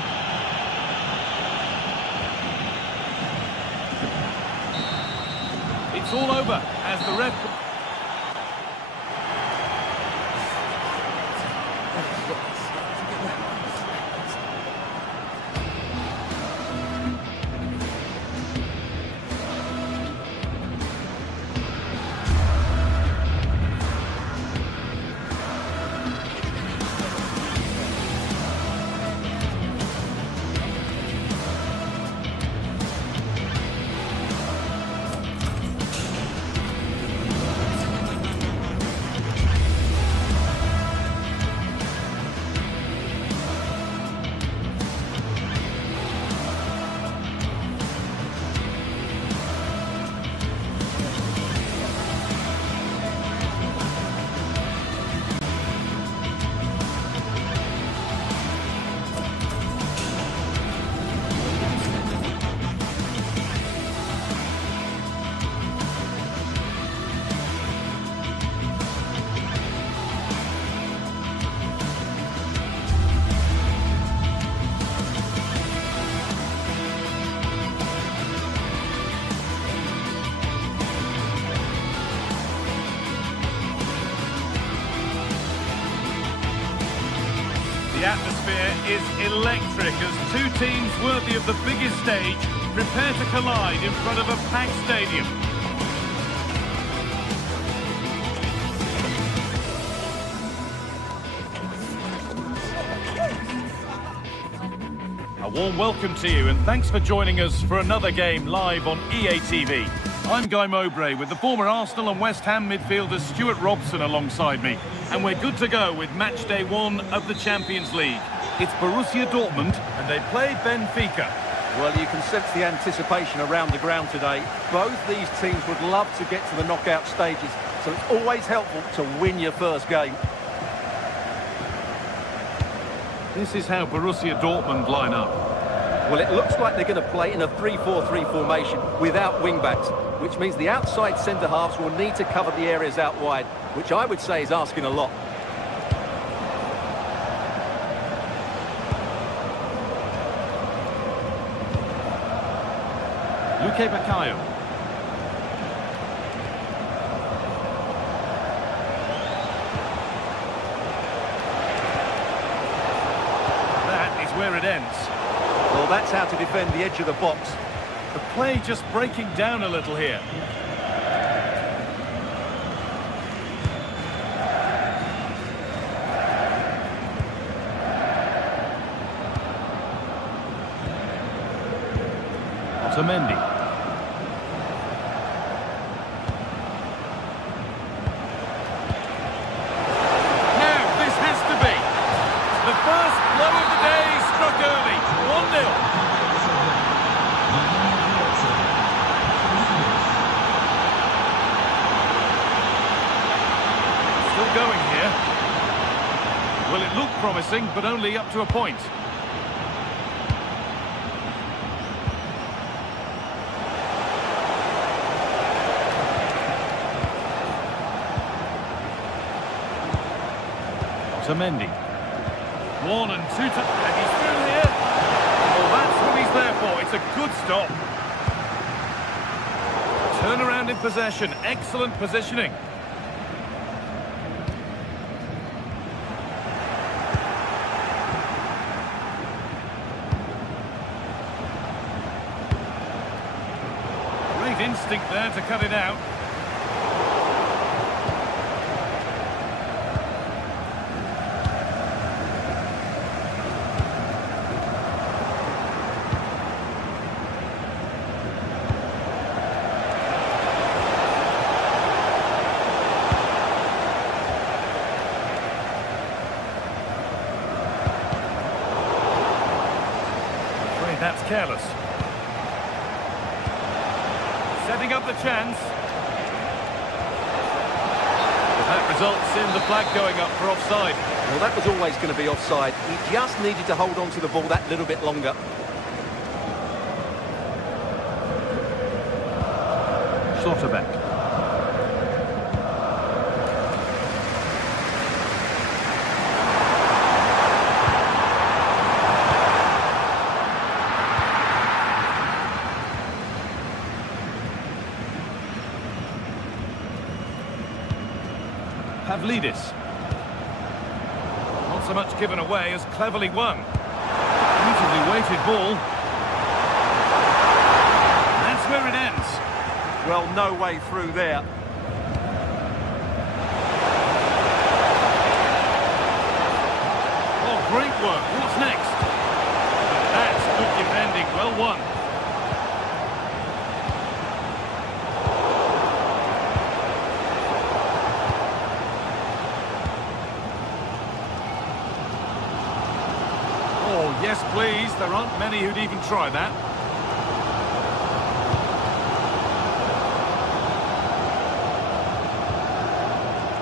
It's all over as the ref... The atmosphere is electric as two teams worthy of the biggest stage prepare to collide in front of a packed stadium. A warm welcome to you and thanks for joining us for another game live on EA TV. I'm Guy Mowbray with the former Arsenal and West Ham midfielder Stuart Robson alongside me. And we're good to go with match day 1 of the Champions League. It's Borussia Dortmund and they play Benfica. Well, you can sense the anticipation around the ground today. Both these teams would love to get to the knockout stages, so it's always helpful to win your first game. This is how Borussia Dortmund line up. Well, it looks like they're going to play in a 3-4-3 formation without wing-backs, which means the outside centre-halves will need to cover the areas out wide, which I would say is asking a lot. Luque Baccaio. That is where it ends. Well, that's how to defend the edge of the box. The play just breaking down a little here. Otamendi. Now, this has to be the first blow of the day, struck early. 1-0. Still going here. Well, it looked promising, but only up to a point. Otamendi. 1 and 2 and he's through here. Well, that's what he's there for. It's a good stop. Turn around in possession. Excellent positioning. Great instinct there to cut it out. That's careless. Setting up the chance. That results in the flag going up for offside. Well, that was always going to be offside. He just needed to hold on to the ball that little bit longer. Schlotterbeck. Pavlidis. Not so much given away as cleverly won. Beautifully weighted ball. That's where it ends. Well, no way through there. Oh, great work. What's next? That's good defending. Well won. Oh, yes, please. There aren't many who'd even try that.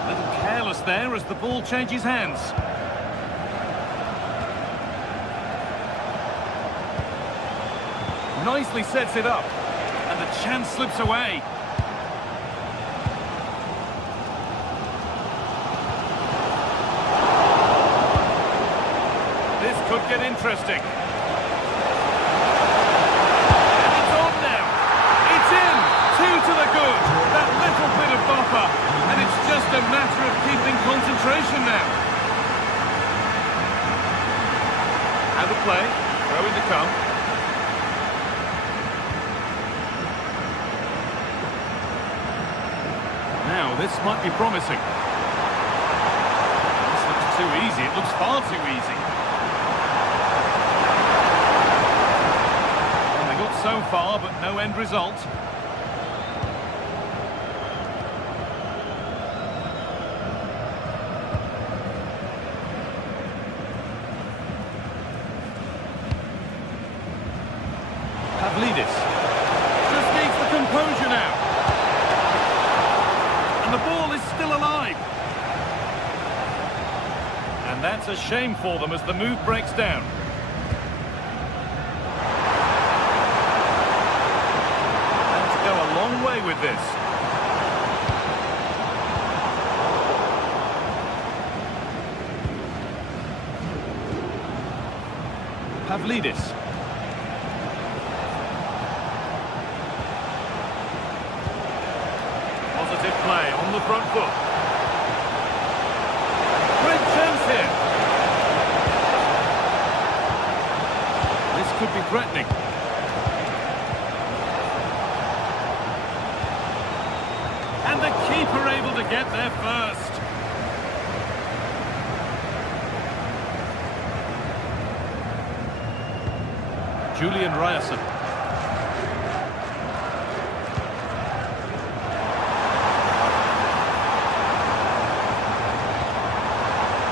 A little careless there as the ball changes hands. Nicely sets it up. And the chance slips away. Could get interesting. And it's on now. It's in. 2 to the good. That little bit of buffer. And it's just a matter of keeping concentration now. Out of play. Throw in to come. Now, this might be promising. This looks too easy. It looks far too easy. So far, but no end result. Pavlidis just needs the composure now. And the ball is still alive. And that's a shame for them as the move breaks down. with this. Pavlidis. Positive play on the front foot. Great chance here. This could be threatening. And the keeper able to get there first. Julian Ryerson.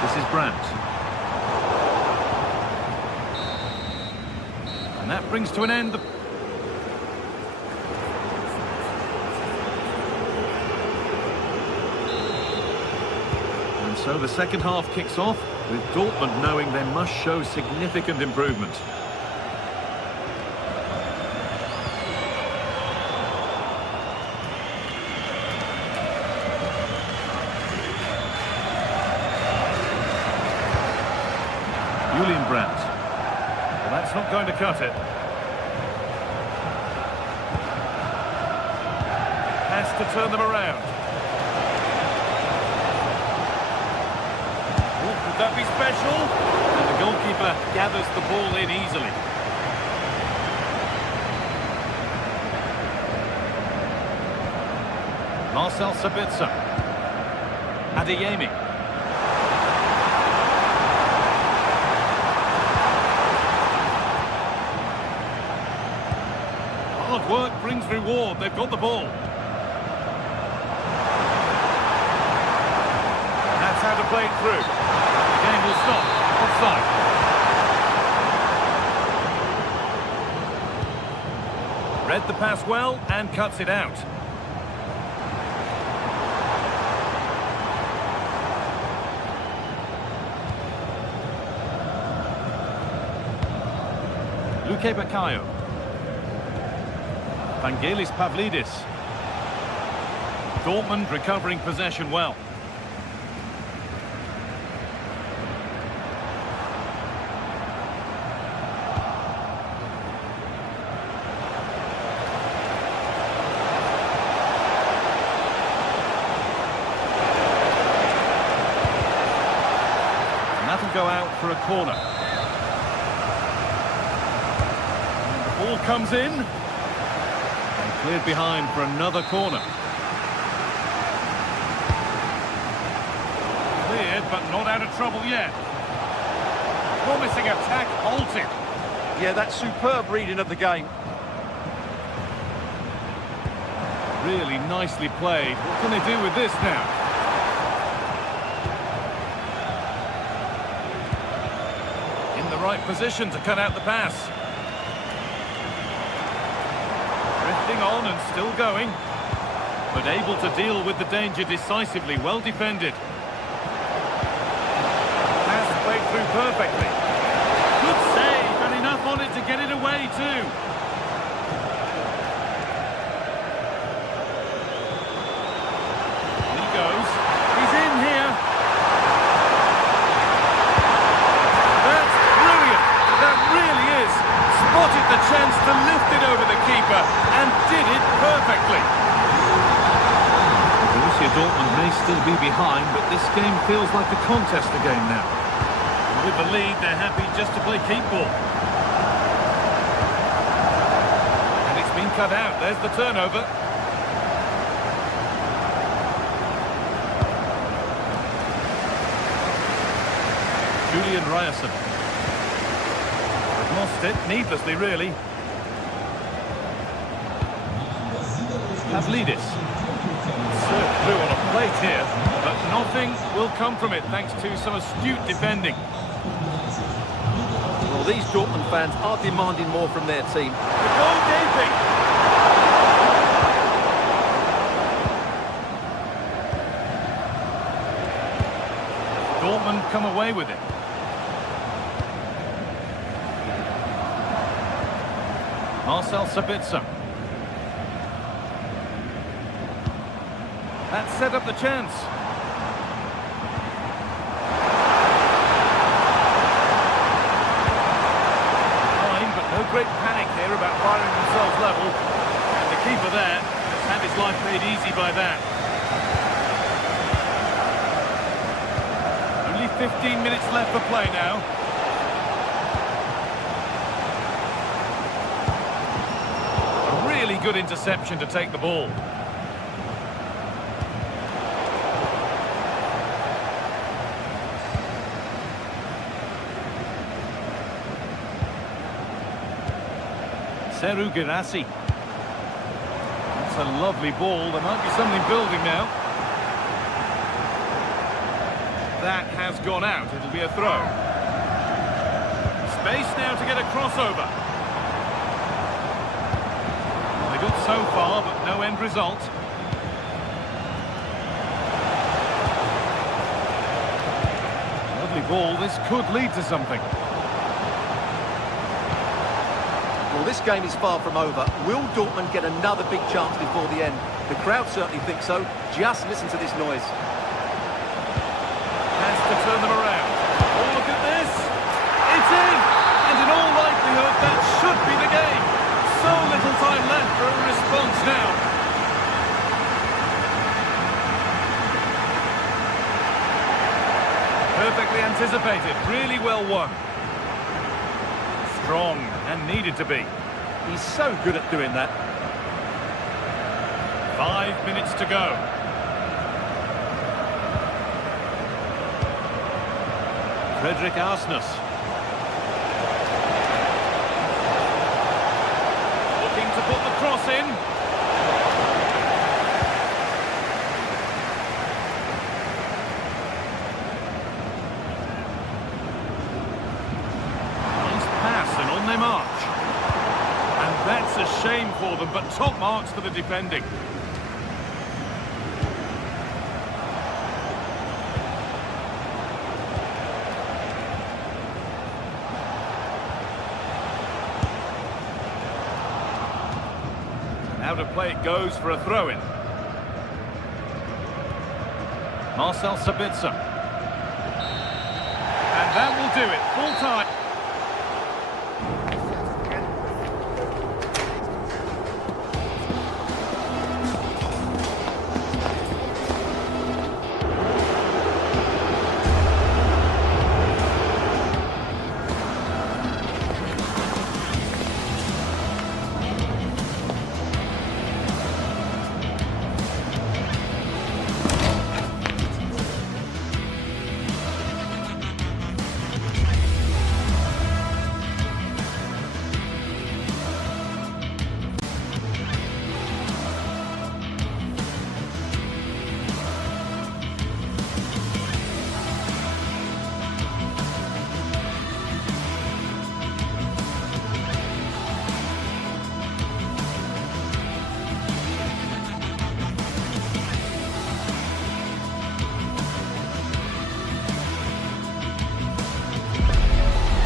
This is Brandt. And that brings to an end the... And so the second half kicks off, with Dortmund knowing they must show significant improvement. Julian Brandt. Well, that's not going to cut it. Has to turn them around. Oh, could that be special? And the goalkeeper gathers the ball in easily. Marcel Sabitzer. Adeyemi. Hard work brings reward. They've got the ball. That's how to play it through. The game will stop. Offside. Read the pass well and cuts it out. Luque Baccaio. Vangelis Pavlidis. Dortmund recovering possession well. And that'll go out for a corner. And the ball comes in. Cleared behind for another corner. Cleared, but not out of trouble yet. Promising attack halted. Yeah, that's superb reading of the game. Really nicely played. What can they do with this now? In the right position to cut out the pass. On and still going, but able to deal with the danger decisively. Well defended. Pass played through perfectly. Good save, and enough on it to get it away too. He goes. He's in here. That's brilliant. That really is. Spotted the chance to lift it over the keeper and did it perfectly. Borussia Dortmund may still be behind, but this game feels like a contest again now. With the lead, they're happy just to play keep ball. And it's been cut out. There's the turnover. Julian Ryerson. Lost it, needlessly really. Pavlidis. Served through on a plate here, but nothing will come from it thanks to some astute defending. Well, these Dortmund fans are demanding more from their team. The goal gaping. Dortmund come away with it. Marcel Sabitzer. That set up the chance. Fine, but no great panic here about firing themselves level. And the keeper there has had his life made easy by that. Only 15 minutes left for play now. A really good interception to take the ball. Seru Girassi. That's a lovely ball. There might be something building now. That has gone out. It'll be a throw. Space now to get a crossover. They're good so far, but no end result. Lovely ball. This could lead to something. Well, this game is far from over. Will Dortmund get another big chance before the end? The crowd certainly think so. Just listen to this noise. Has to turn them around. Oh, look at this. It's in. And in all likelihood, that should be the game. So little time left for a response now. Perfectly anticipated. Really well won. Strong and needed to be. He's so good at doing that. 5 minutes to go. Frederick Arsnes. Looking to put the cross in. Nice pass and on they march. And that's a shame for them, but top marks for the defending. Out of play it goes for a throw-in. Marcel Sabitzer. And that will do it. Full time.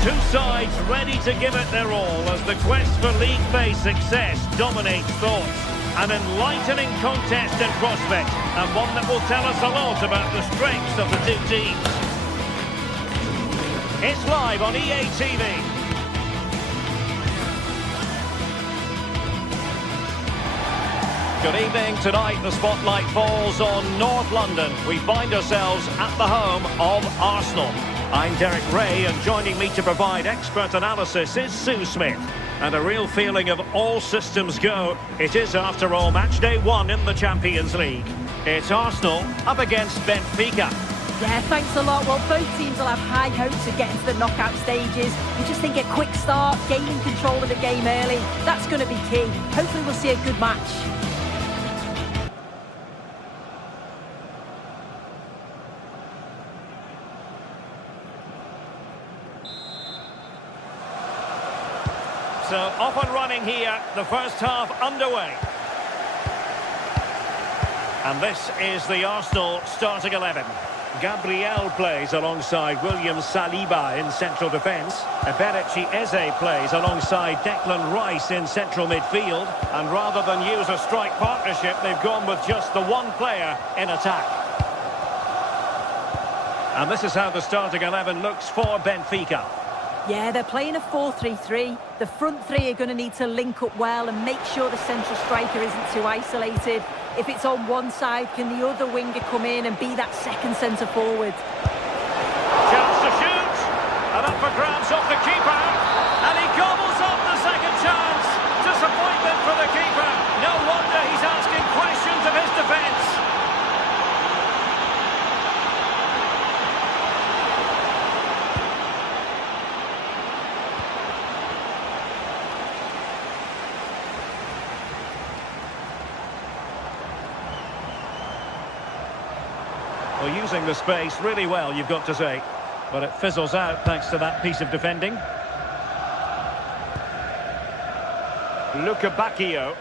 Two sides ready to give it their all as the quest for league phase success dominates thoughts. An enlightening contest in prospect, and one that will tell us a lot about the strengths of the two teams. It's live on EA TV. Good evening. Tonight the spotlight falls on North London. We find ourselves at the home of Arsenal. I'm Derek Ray, and joining me to provide expert analysis is Sue Smith. And a real feeling of all systems go. It is, after all, match day one in the Champions League. It's Arsenal up against Benfica. Yeah, thanks a lot. Well, both teams will have high hopes of getting to the knockout stages. We just think a quick start, gaining control of the game early, that's going to be key. Hopefully we'll see a good match. So off and running here, the first half underway. And this is the Arsenal starting 11. Gabriel plays alongside William Saliba in central defence. Eberechi Eze plays alongside Declan Rice in central midfield. And rather than use a strike partnership, they've gone with just the one player in attack. And this is how the starting 11 looks for Benfica. Yeah, they're playing a 4-3-3. The front three are going to need to link up well and make sure the central striker isn't too isolated. If it's on one side, can the other winger come in and be that second centre forward? Chance to shoot, and up for grabs off the keeper, and he gobbles up the second chance. Disappointment for the keeper. No wonder he's asking questions of his defence. Well, using the space really well, you've got to say. But it fizzles out thanks to that piece of defending. Luca Bacchio.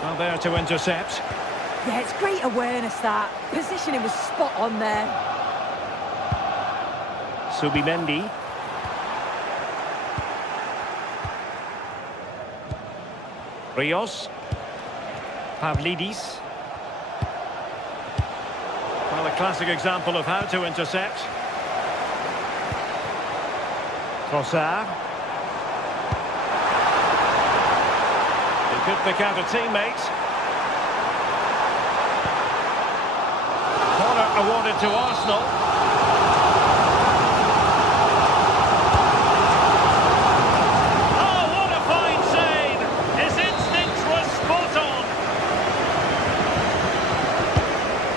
Well, there to intercept. Yeah, it's great awareness, that. Positioning was spot on there. Subimendi. Rios. Pavlidis. Well, a classic example of how to intercept. Trossard. He could pick out a teammate. Corner awarded to Arsenal.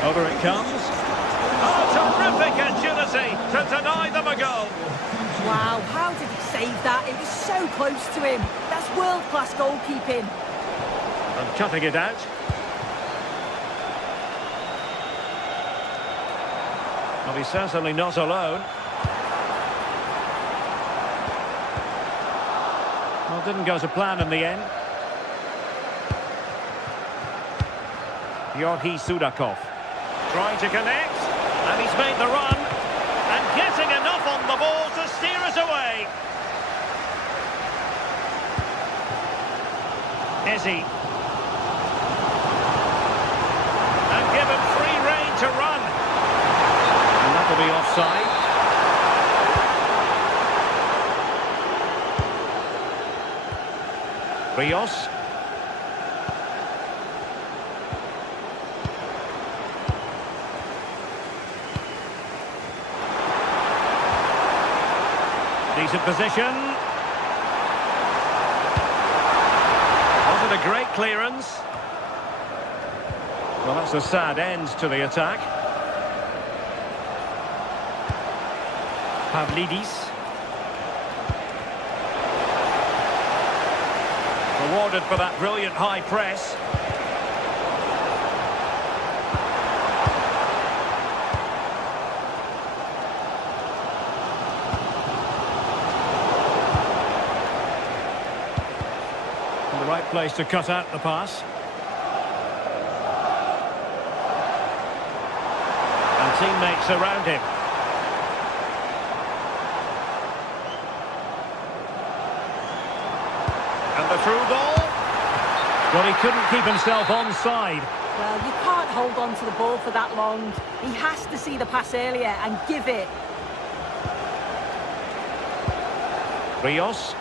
Over it comes. Oh, terrific agility to deny them a goal. Wow, how did he save that? It was so close to him. That's world-class goalkeeping. And cutting it out. Well, he's certainly not alone. Well, it didn't go to plan in the end. Georgi Sudakov. Trying to connect, and he's made the run, and getting enough on the ball to steer us away. Eze. And given free rein to run. And that will be offside. Rios. Decent position. Wasn't a great clearance. Well, that's a sad end to the attack. Pavlidis. Rewarded for that brilliant high press. The right place to cut out the pass. And teammates around him. And the through ball. Well, he couldn't keep himself onside. Well, you can't hold on to the ball for that long. He has to see the pass earlier and give it. Rios.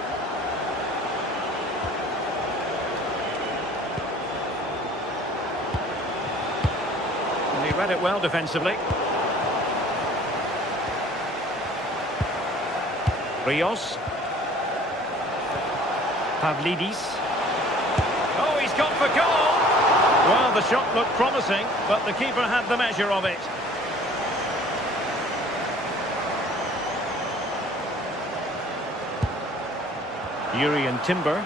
He read it well defensively. Rios. Pavlidis. Oh, he's gone for goal! Well, the shot looked promising, but the keeper had the measure of it. Urian Timber.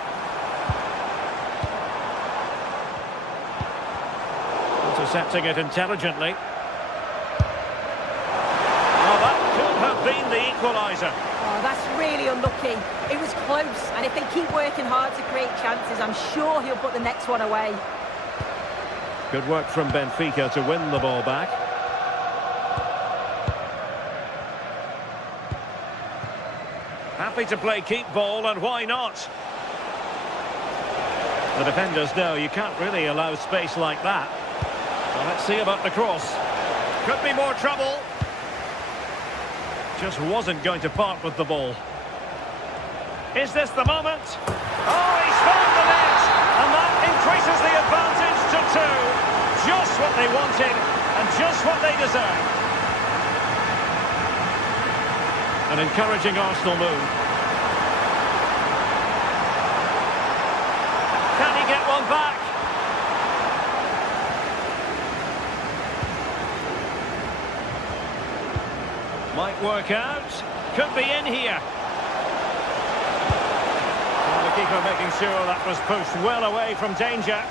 Intercepting it intelligently. Oh, that could have been the equaliser. Oh, that's really unlucky. It was close, and if they keep working hard to create chances, I'm sure he'll put the next one away. Good work from Benfica to win the ball back. Happy to play keep ball, and why not? The defenders know you can't really allow space like that. So let's see about the cross. Could be more trouble. Just wasn't going to part with the ball. Is this the moment? Oh, he's found the net! And that increases the advantage to 2. Just what they wanted, and just what they deserve. An encouraging Arsenal move. Can he get one back? Might work out. Could be in here. And the keeper making sure that was pushed well away from danger.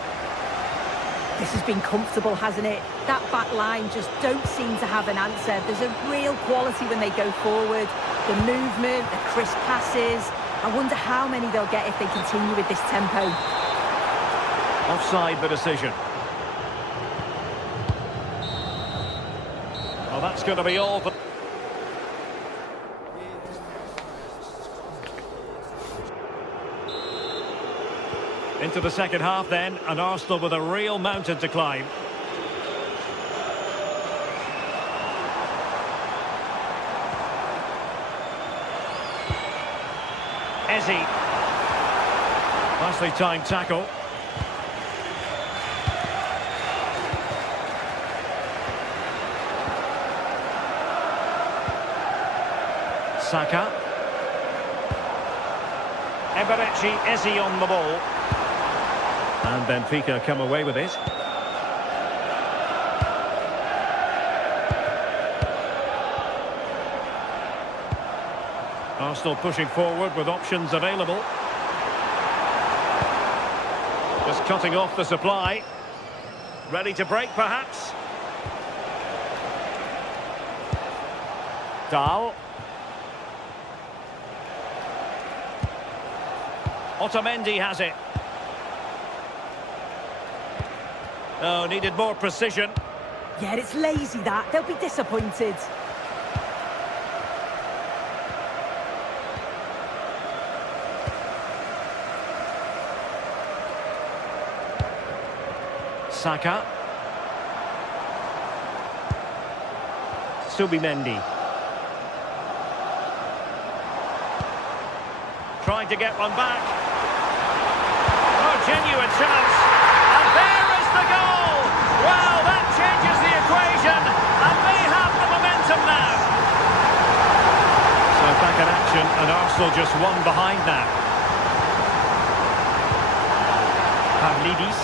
This has been comfortable, hasn't it? That back line just don't seem to have an answer. There's a real quality when they go forward. The movement, the crisp passes. I wonder how many they'll get if they continue with this tempo. Offside the decision. Well, that's going to be all. But into the second half then, and Arsenal with a real mountain to climb. Eze. Nicely timed tackle. Saka. Eberechi Eze on the ball. And Benfica come away with it. Arsenal pushing forward with options available. Just cutting off the supply. Ready to break, perhaps. Dahl. Otamendi has it. Oh, needed more precision. Yeah, it's lazy that. They'll be disappointed. Saka. Subimendi. Trying to get one back. Oh, genuine chance. And there is the goal. Well, that changes the equation. And they have the momentum now. So back in action, and Arsenal just one behind now. Pavlidis.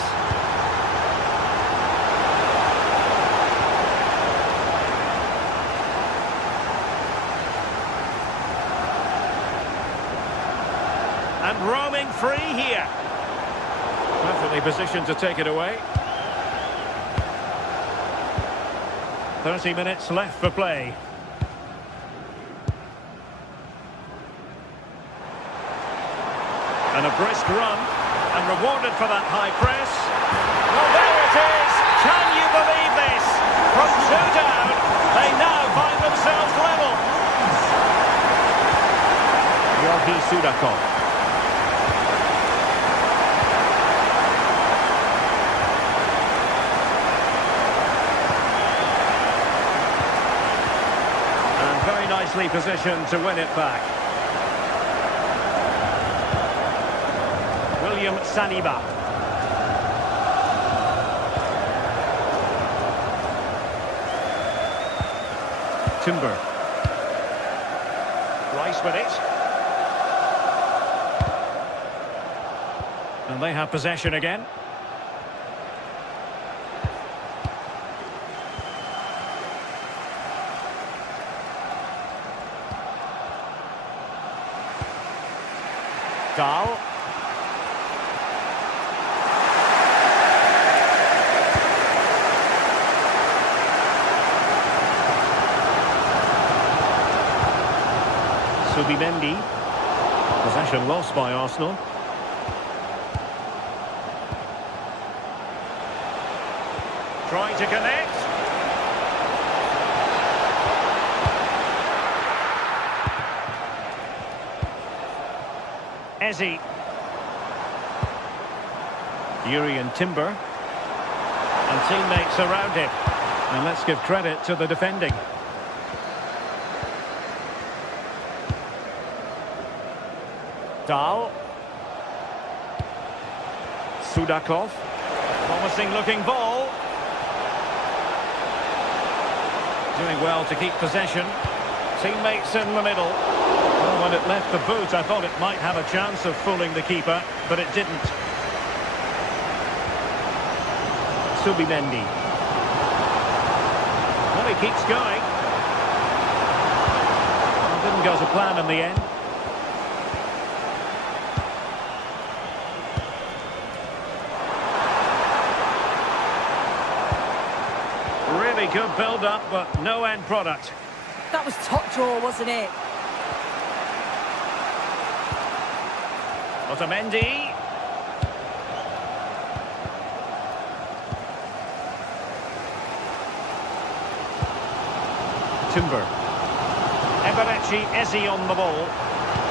And roaming free here. Perfectly positioned to take it away. 30 minutes left for play. And a brisk run. And rewarded for that high press. Well, there it is. Can you believe this? From 2 down, they now find themselves level. Yogi Sudakov. Nicely positioned to win it back. William Saliba. Timber. Rice with it. And they have possession again. Dahl. Subimendi. Possession lost by Arsenal. Trying to connect. Eze. Urian Timber. And teammates around him. And let's give credit to the defending. Dahl. Sudakov. Promising looking ball. Doing well to keep possession. Teammates in the middle. Well, when it left the boot, I thought it might have a chance of fooling the keeper, but it didn't. Subimendi. Well, he keeps going. Well, didn't go to plan in the end. Really good build-up, but no end product. That was top draw, wasn't it? Otamendi. Timber. Eberechi Eze on the ball.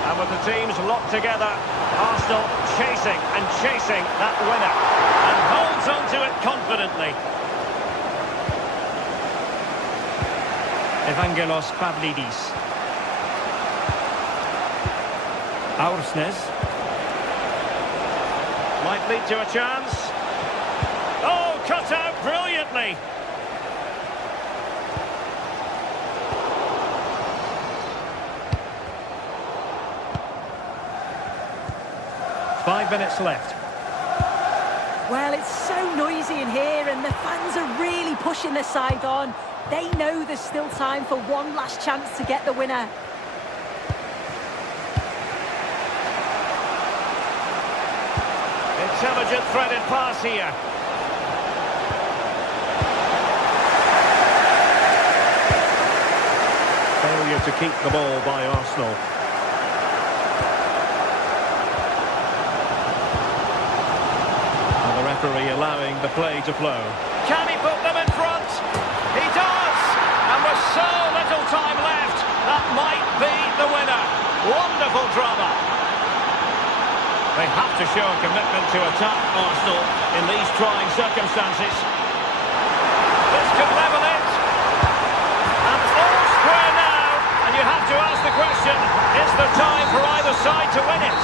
And with the teams locked together, Arsenal chasing and chasing that winner. And holds on to it confidently. Evangelos Pavlidis. Aursnes. Might lead to a chance. Oh, cut out brilliantly. Five minutes left. Well, it's so noisy in here and the fans are really pushing their side on. They know there's still time for one last chance to get the winner. Intelligent threaded pass here. Failure to keep the ball by Arsenal. And the referee allowing the play to flow. Can he put them in front? He does! And with so little time left, that might be the winner. Wonderful drama. They have to show a commitment to attack Arsenal in these trying circumstances. This could level it. And all square now. And you have to ask the question, is there time for either side to win it?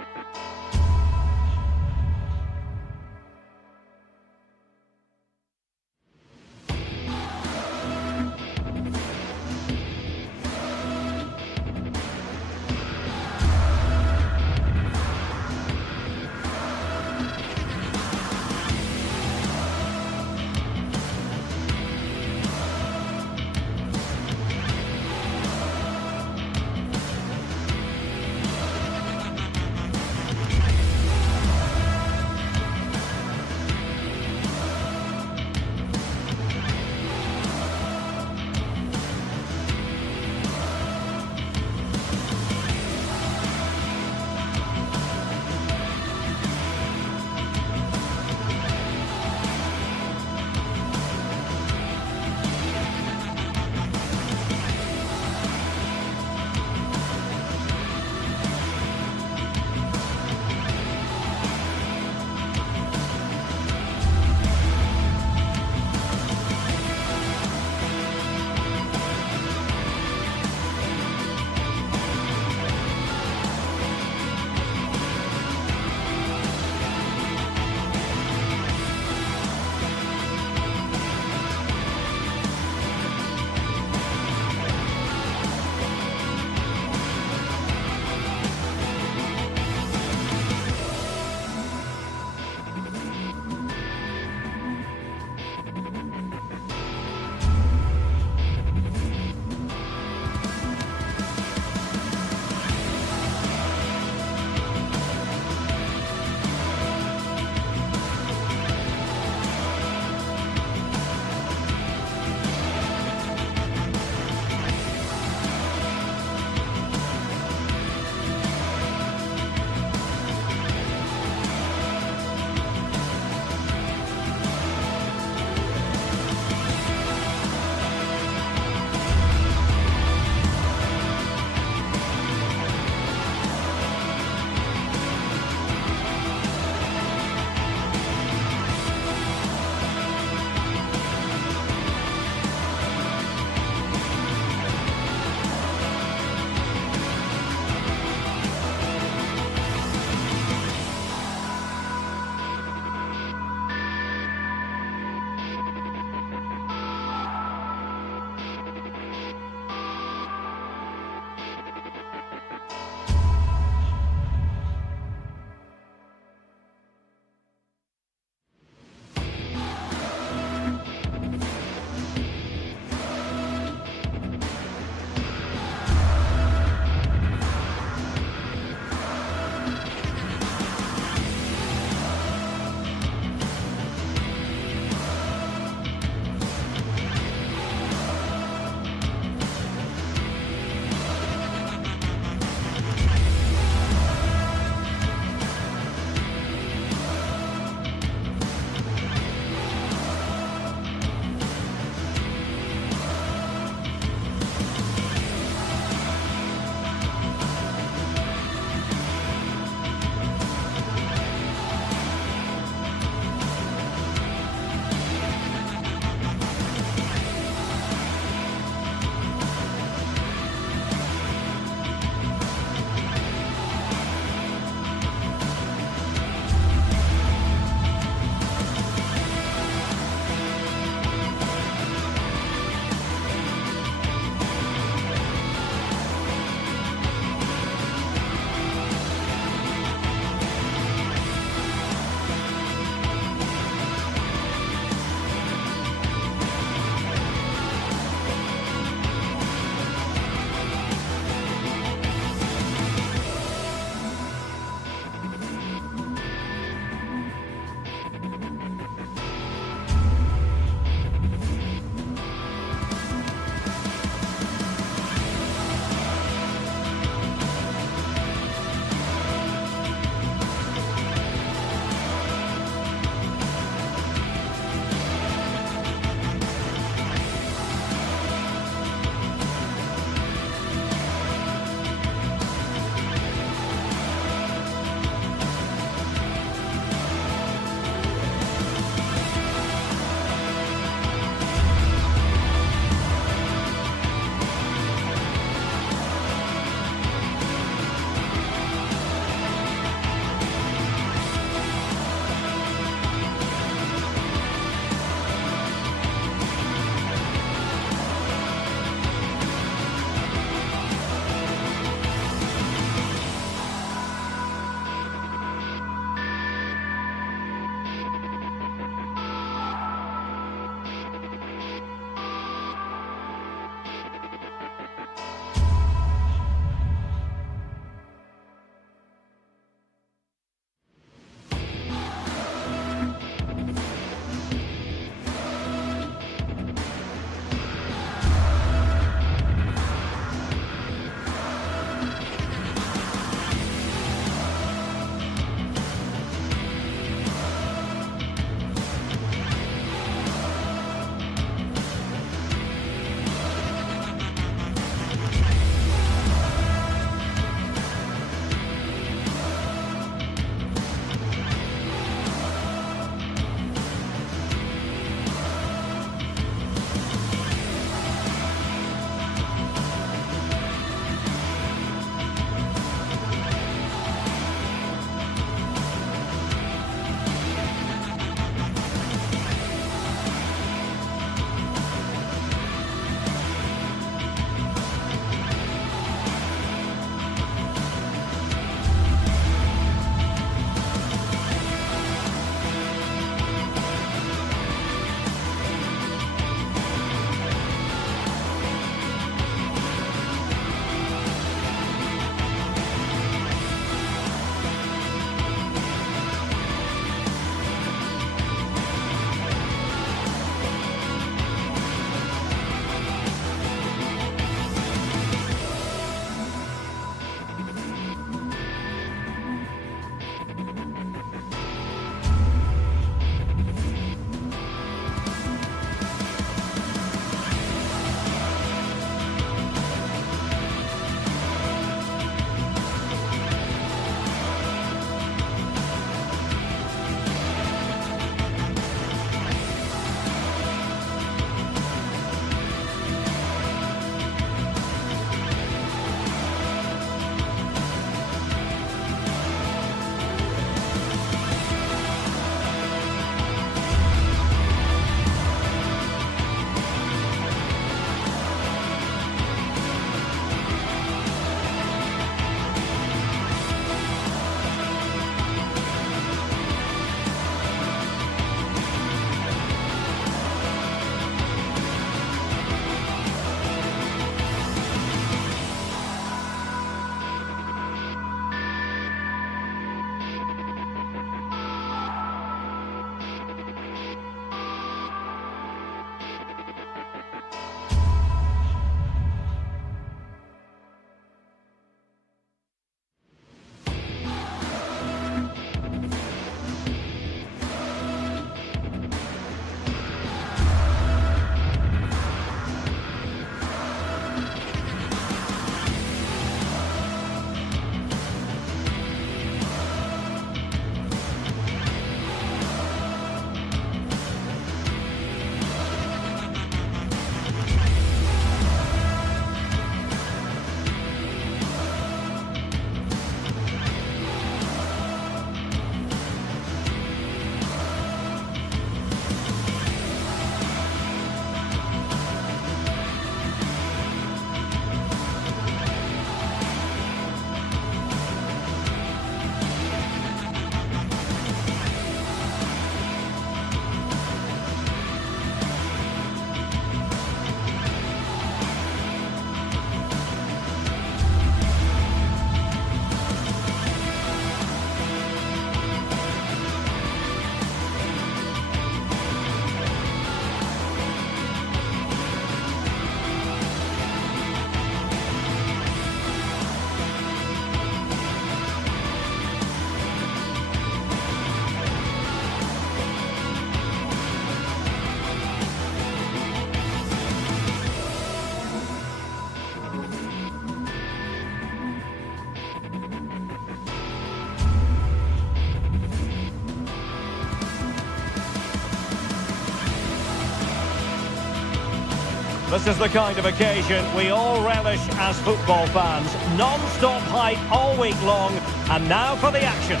This is the kind of occasion we all relish as football fans. Non-stop hype all week long, and now for the action.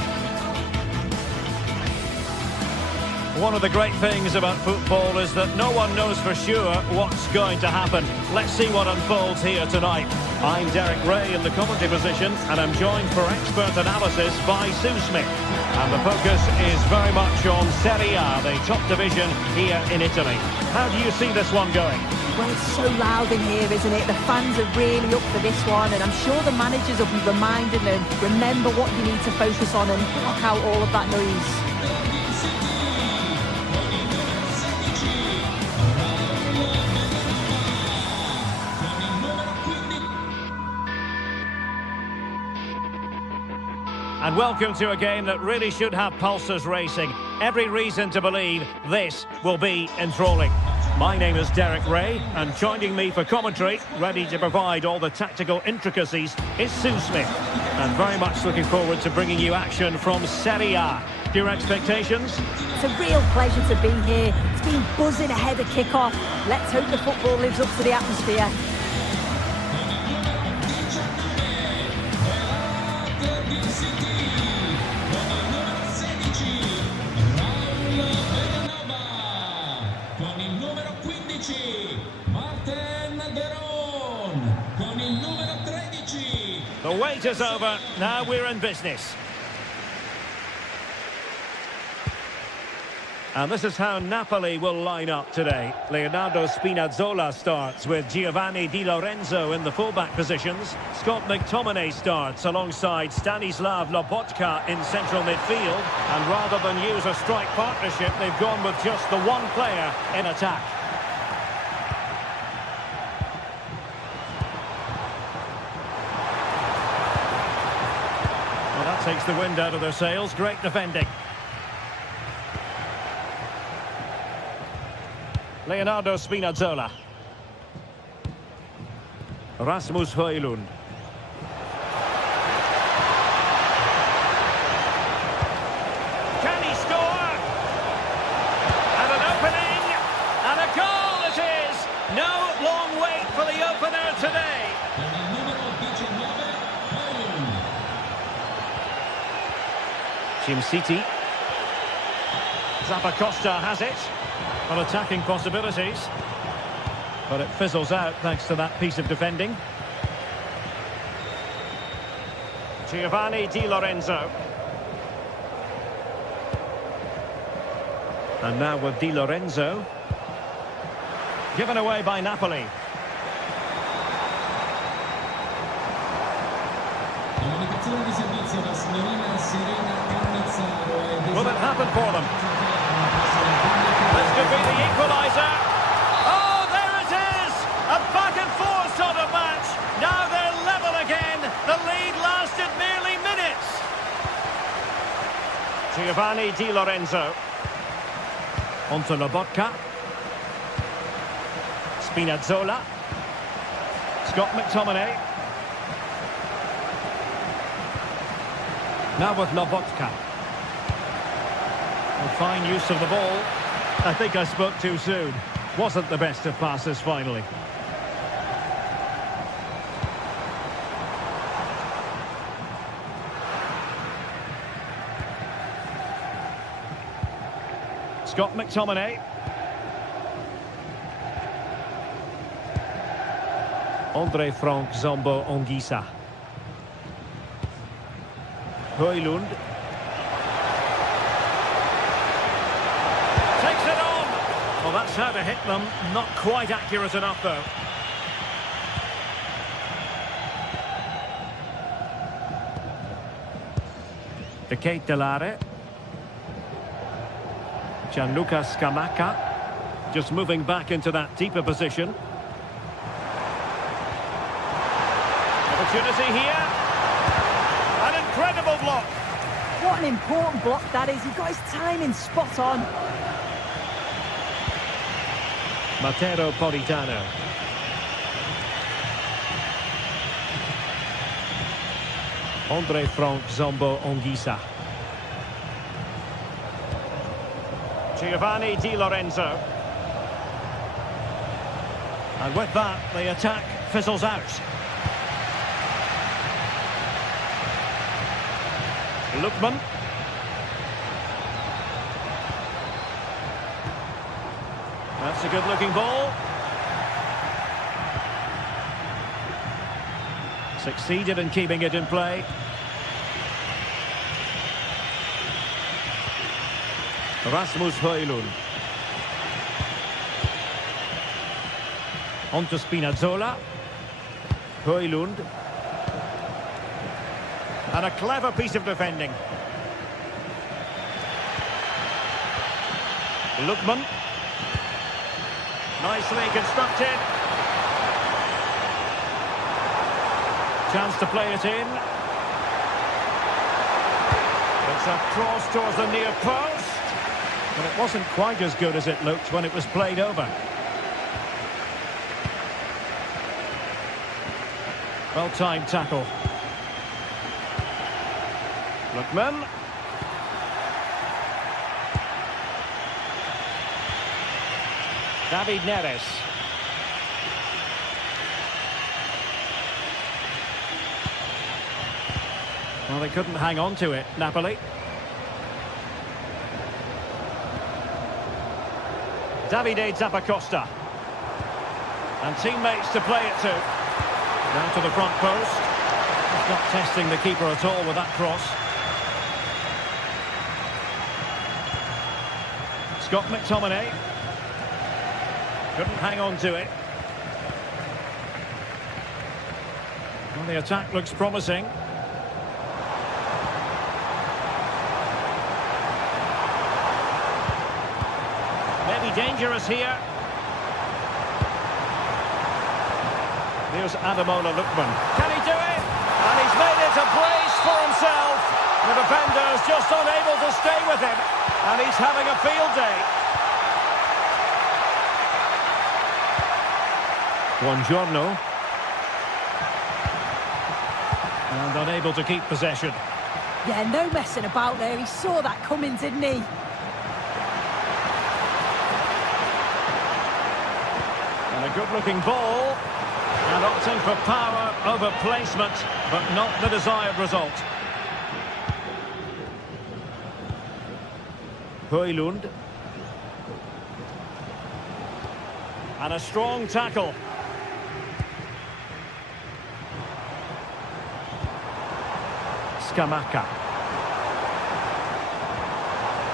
One of the great things about football is that no one knows for sure what's going to happen. Let's see what unfolds here tonight. I'm Derek Ray in the commentary position, and I'm joined for expert analysis by Sue Smith. And the focus is very much on Serie A, the top division here in Italy. How do you see this one going? Well, it's so loud in here, isn't it? The fans are really up for this one, and I'm sure the managers will be reminding them, remember what you need to focus on and block out all of that noise. And welcome to a game that really should have pulses racing. Every reason to believe this will be enthralling. My name is Derek Ray, and joining me for commentary, ready to provide all the tactical intricacies, is Sue Smith. And very much looking forward to bringing you action from Serie A. Your expectations? It's a real pleasure to be here. It's been buzzing ahead of kick-off. Let's hope the football lives up to the atmosphere. The wait is over, now we're in business. And this is how Napoli will line up today. Leonardo Spinazzola starts with Giovanni Di Lorenzo in the fullback positions. Scott McTominay starts alongside Stanislav Lobotka in central midfield. And rather than use a strike partnership, they've gone with just the one player in attack. Well, that takes the wind out of their sails. Great defending. Leonardo Spinazzola. Rasmus Højlund. Can he score? And an opening. And a goal it is. No long wait for the opener today. City. Zappacosta has it. Well, attacking possibilities, but it fizzles out thanks to that piece of defending. Giovanni Di Lorenzo. And now with Di Lorenzo. Given away by Napoli. Will it happen for them? This could be the equaliser. Oh, there it is! A back-and-forth sort of match. Now they're level again. The lead lasted merely minutes. Giovanni Di Lorenzo. Onto Lobotka. Spinazzola. Scott McTominay. Now with Lobotka. A fine use of the ball. I think I spoke too soon. Wasn't the best of passes finally. Scott McTominay. Andre Frank Zombo Ongisa. Højlund. Takes it on. Well, that's how to hit them. Not quite accurate enough, though. De Ketelare. Gianluca Scamacca. Just moving back into that deeper position. Opportunity here. An incredible block. What an important block that is. He got his timing spot on. Matteo Politano. Andre Frank Zombo Ongisa. Giovanni Di Lorenzo. And with that, the attack fizzles out. Lookman. That's a good-looking ball. Succeeded in keeping it in play. Rasmus Højlund. On to Spinazzola. Højlund. And a clever piece of defending. Lookman. Nicely constructed. Chance to play it in. It's a cross towards the near post. But it wasn't quite as good as it looked when it was played over. Well-timed tackle. Lookman. David Neres. Well, they couldn't hang on to it, Napoli. Davide Zappacosta. And teammates to play it to. Down to the front post. Just not testing the keeper at all with that cross. Scott McTominay. Couldn't hang on to it. Well, the attack looks promising. Maybe dangerous here. Here's Ademola Lookman. Can he do it? And he's made it a place for himself. The defender's just unable to stay with him. And he's having a field day. Buongiorno. And unable to keep possession. Yeah, no messing about there. He saw that coming, didn't he? And a good-looking ball. And opting for power over placement, but not the desired result. Højlund. And a strong tackle. Scamacca.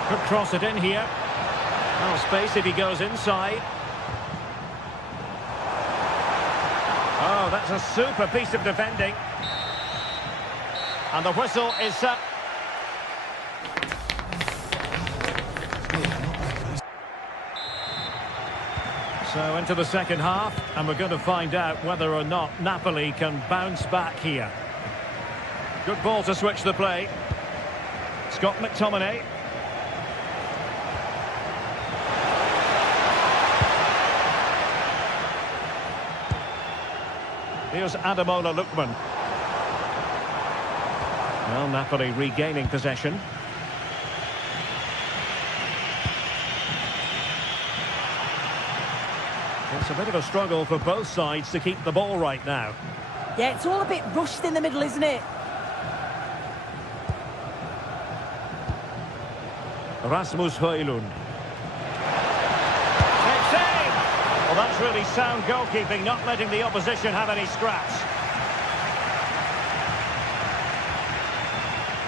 Could cross it in here. No space if he goes inside. Oh, that's a super piece of defending. And the whistle is set. So into the second half, and we're going to find out whether or not Napoli can bounce back here. Good ball to switch the play. Scott McTominay. Here's Ademola Lookman. Well, Napoli regaining possession. It's a bit of a struggle for both sides to keep the ball right now. Yeah, it's all a bit rushed in the middle, isn't it? Rasmus Højlund. Well, that's really sound goalkeeping, not letting the opposition have any scraps.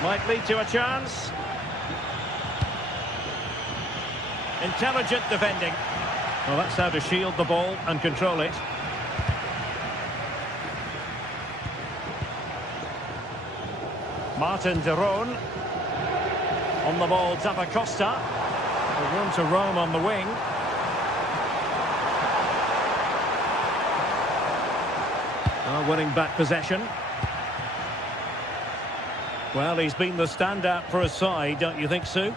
Might lead to a chance. Intelligent defending. Well, that's how to shield the ball and control it. Martin de Roon. On the ball, Zappacosta. Room to roam on the wing. Winning back possession. Well, he's been the standout for his side, don't you think, Sue?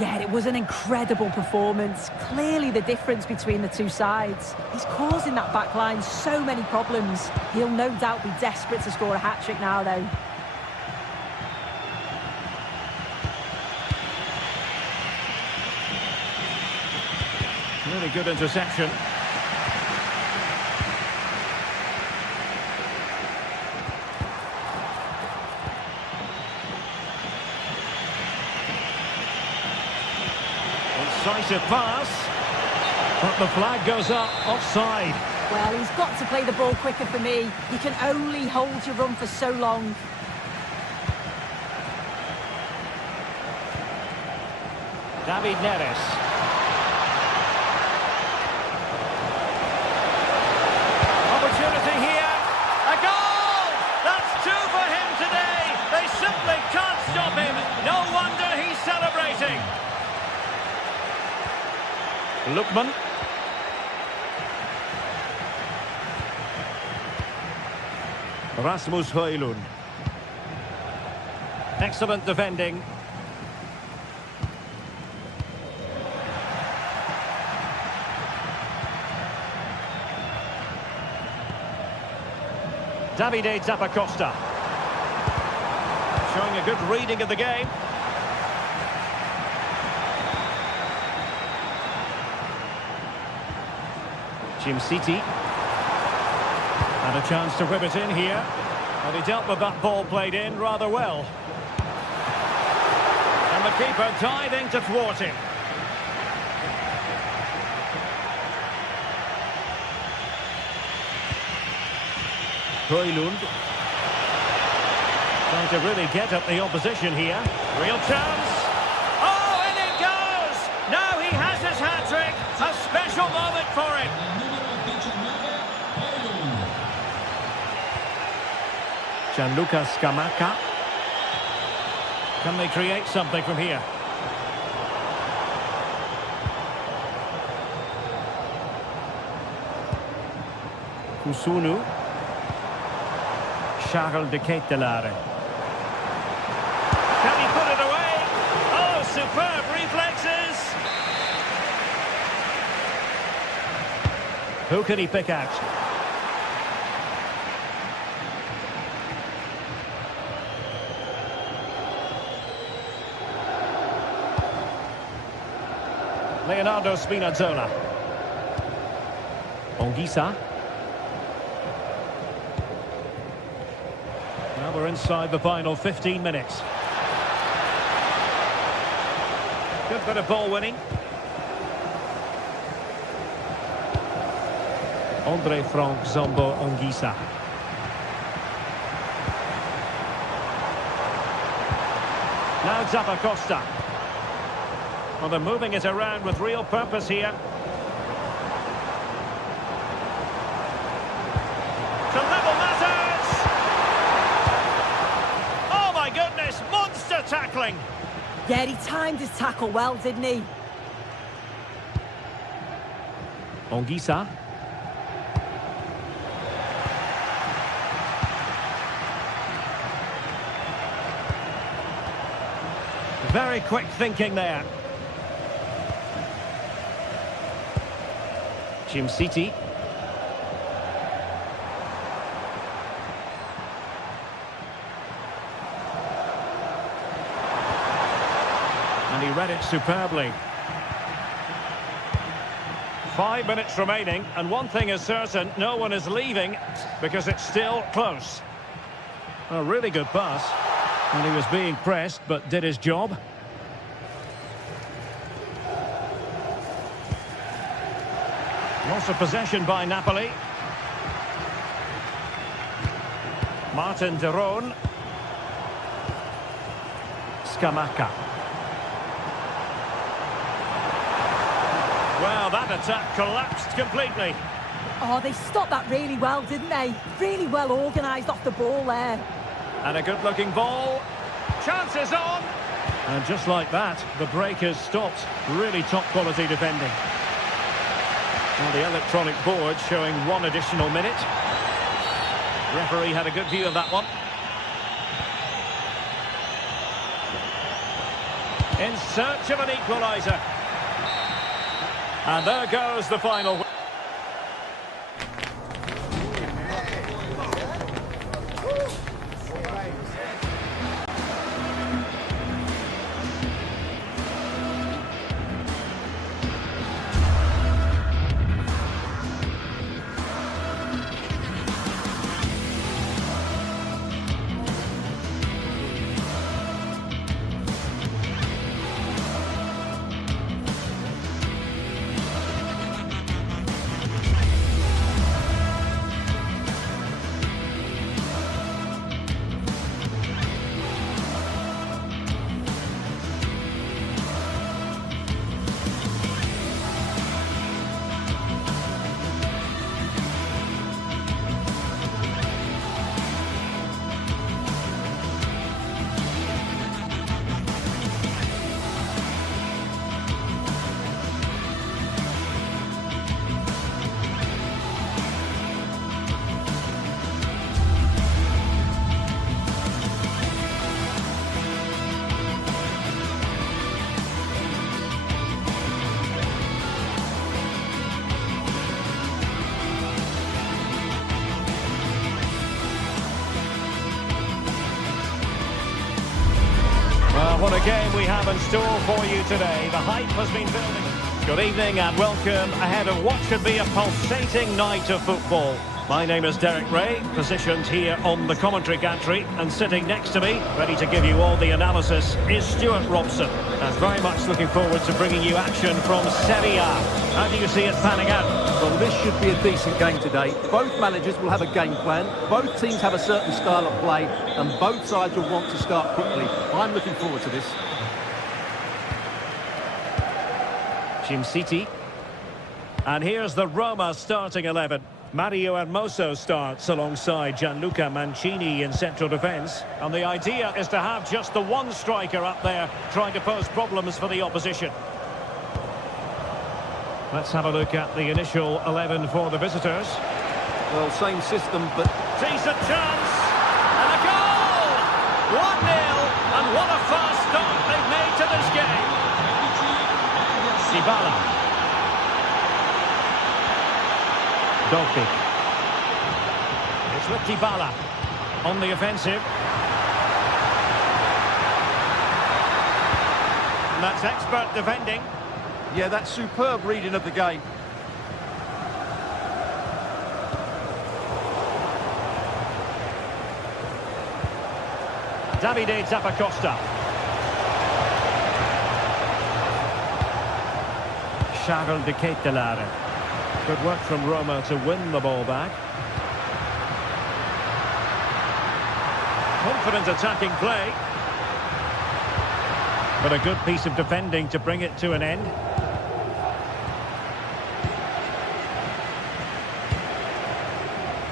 Yeah, it was an incredible performance. Clearly the difference between the two sides. He's causing that back line so many problems. He'll no doubt be desperate to score a hat-trick now, though. Really good interception. Decisive pass. But the flag goes up, offside. Well, he's got to play the ball quicker for me. You can only hold your run for so long. David Neres. Opportunity here. A goal! That's two for him today. They simply can't stop him. No wonder he's celebrating. Lookman. Rasmus Højlund. Excellent defending. Davide Zappacosta. Showing a good reading of the game. Jim City. And a chance to whip it in here. And he dealt with that ball played in rather well. And the keeper diving to thwart him. Højlund. Trying to really get at the opposition here. Real chance. Oh, and it goes! Now he has his hat-trick. A special moment for him. Gianluca Scamacca. Can they create something from here? Kusunu. Charles de Ketelare. Can he put it away? Oh, superb reflexes! Who can he pick out? Leonardo Spinazzola. Anguissa. Now we're inside the final 15 minutes. Good bit of ball winning. Andre Frank Zombo Anguissa. Now Zappacosta. Well, they're moving it around with real purpose here. To level matters! Oh my goodness, monster tackling! Yeah, he timed his tackle well, didn't he? Anguissa. Very quick thinking there. Jim City. And he read it superbly. 5 minutes remaining, and one thing is certain, no one is leaving because it's still close. A really good pass. And he was being pressed, but did his job. Loss of possession by Napoli. Martin de Roon. Scamacca. Well, that attack collapsed completely. Oh, they stopped that really well, didn't they? Really well organised off the ball there. And a good-looking ball. Chances on. And just like that, the break has stopped. Really top-quality defending. Well, the electronic board showing one additional minute. Referee had a good view of that one. In search of an equaliser. And there goes the final. Well, what a game we have in store for you today. The hype has been building. Good evening and welcome ahead of what should be a pulsating night of football. My name is Derek Ray, positioned here on the commentary gantry, and sitting next to me, ready to give you all the analysis, is Stuart Robson. And very much looking forward to bringing you action from Serie A. How do you see it panning out? Well, this should be a decent game today. Both managers will have a game plan. Both teams have a certain style of play, and both sides will want to start quickly. I'm looking forward to this. Jim City. And here's the Roma starting 11. Mario Hermoso starts alongside Gianluca Mancini in central defence. And the idea is to have just the one striker up there trying to pose problems for the opposition. Let's have a look at the initial 11 for the visitors. Well, same system, but... Decent chance! And a goal! 1-0! And what a fast start they've made to this game! Dybala. Dogby. It's with Dybala on the offensive. And that's expert defending. Yeah, that's superb reading of the game. Davide Zappacosta. Charles de Ketelaere. Good work from Roma to win the ball back. Confident attacking play. But a good piece of defending to bring it to an end.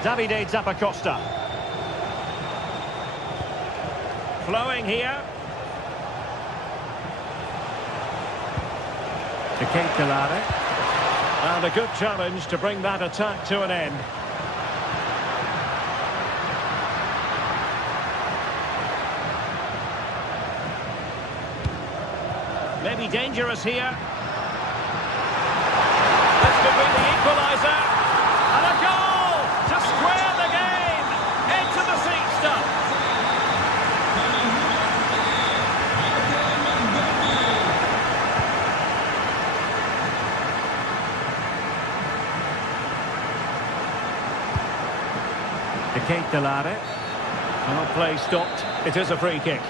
Davide Zappacosta. Flowing here. De Ketelaere. And a good challenge to bring that attack to an end. Maybe dangerous here. This could be the equaliser. And a goal to square the game. Into the seat stuff. De Ketelaere. Well, play stopped. It is a free kick.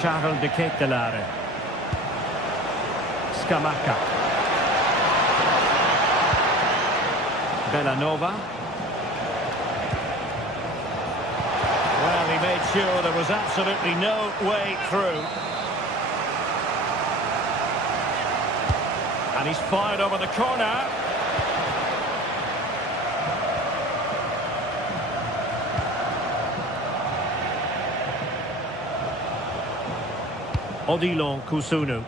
Charles de Ketelaere. Scamacca. Bellanova. Well, he made sure there was absolutely no way through. And he's fired over the corner. Odilon Kusunu.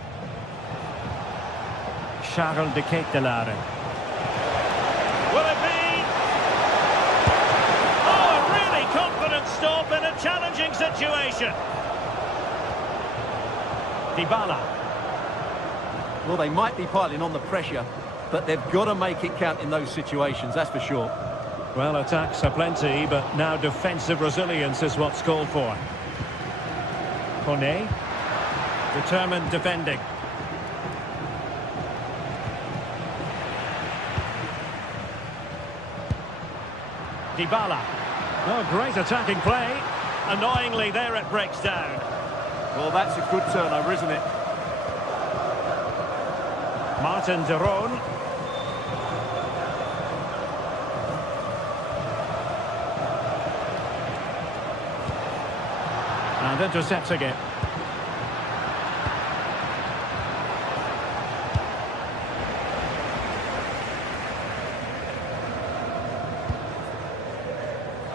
Charles de Ketelaere. Will it be? Oh, a really confident stop in a challenging situation. Dybala. Well, they might be piling on the pressure, but they've got to make it count in those situations, that's for sure. Well, attacks are plenty, but now defensive resilience is what's called for. Kone. Determined defending. Dybala. Oh, great attacking play. Annoyingly, there it breaks down. Well, that's a good turnover, isn't it? Martin de Roon. And intercepts again.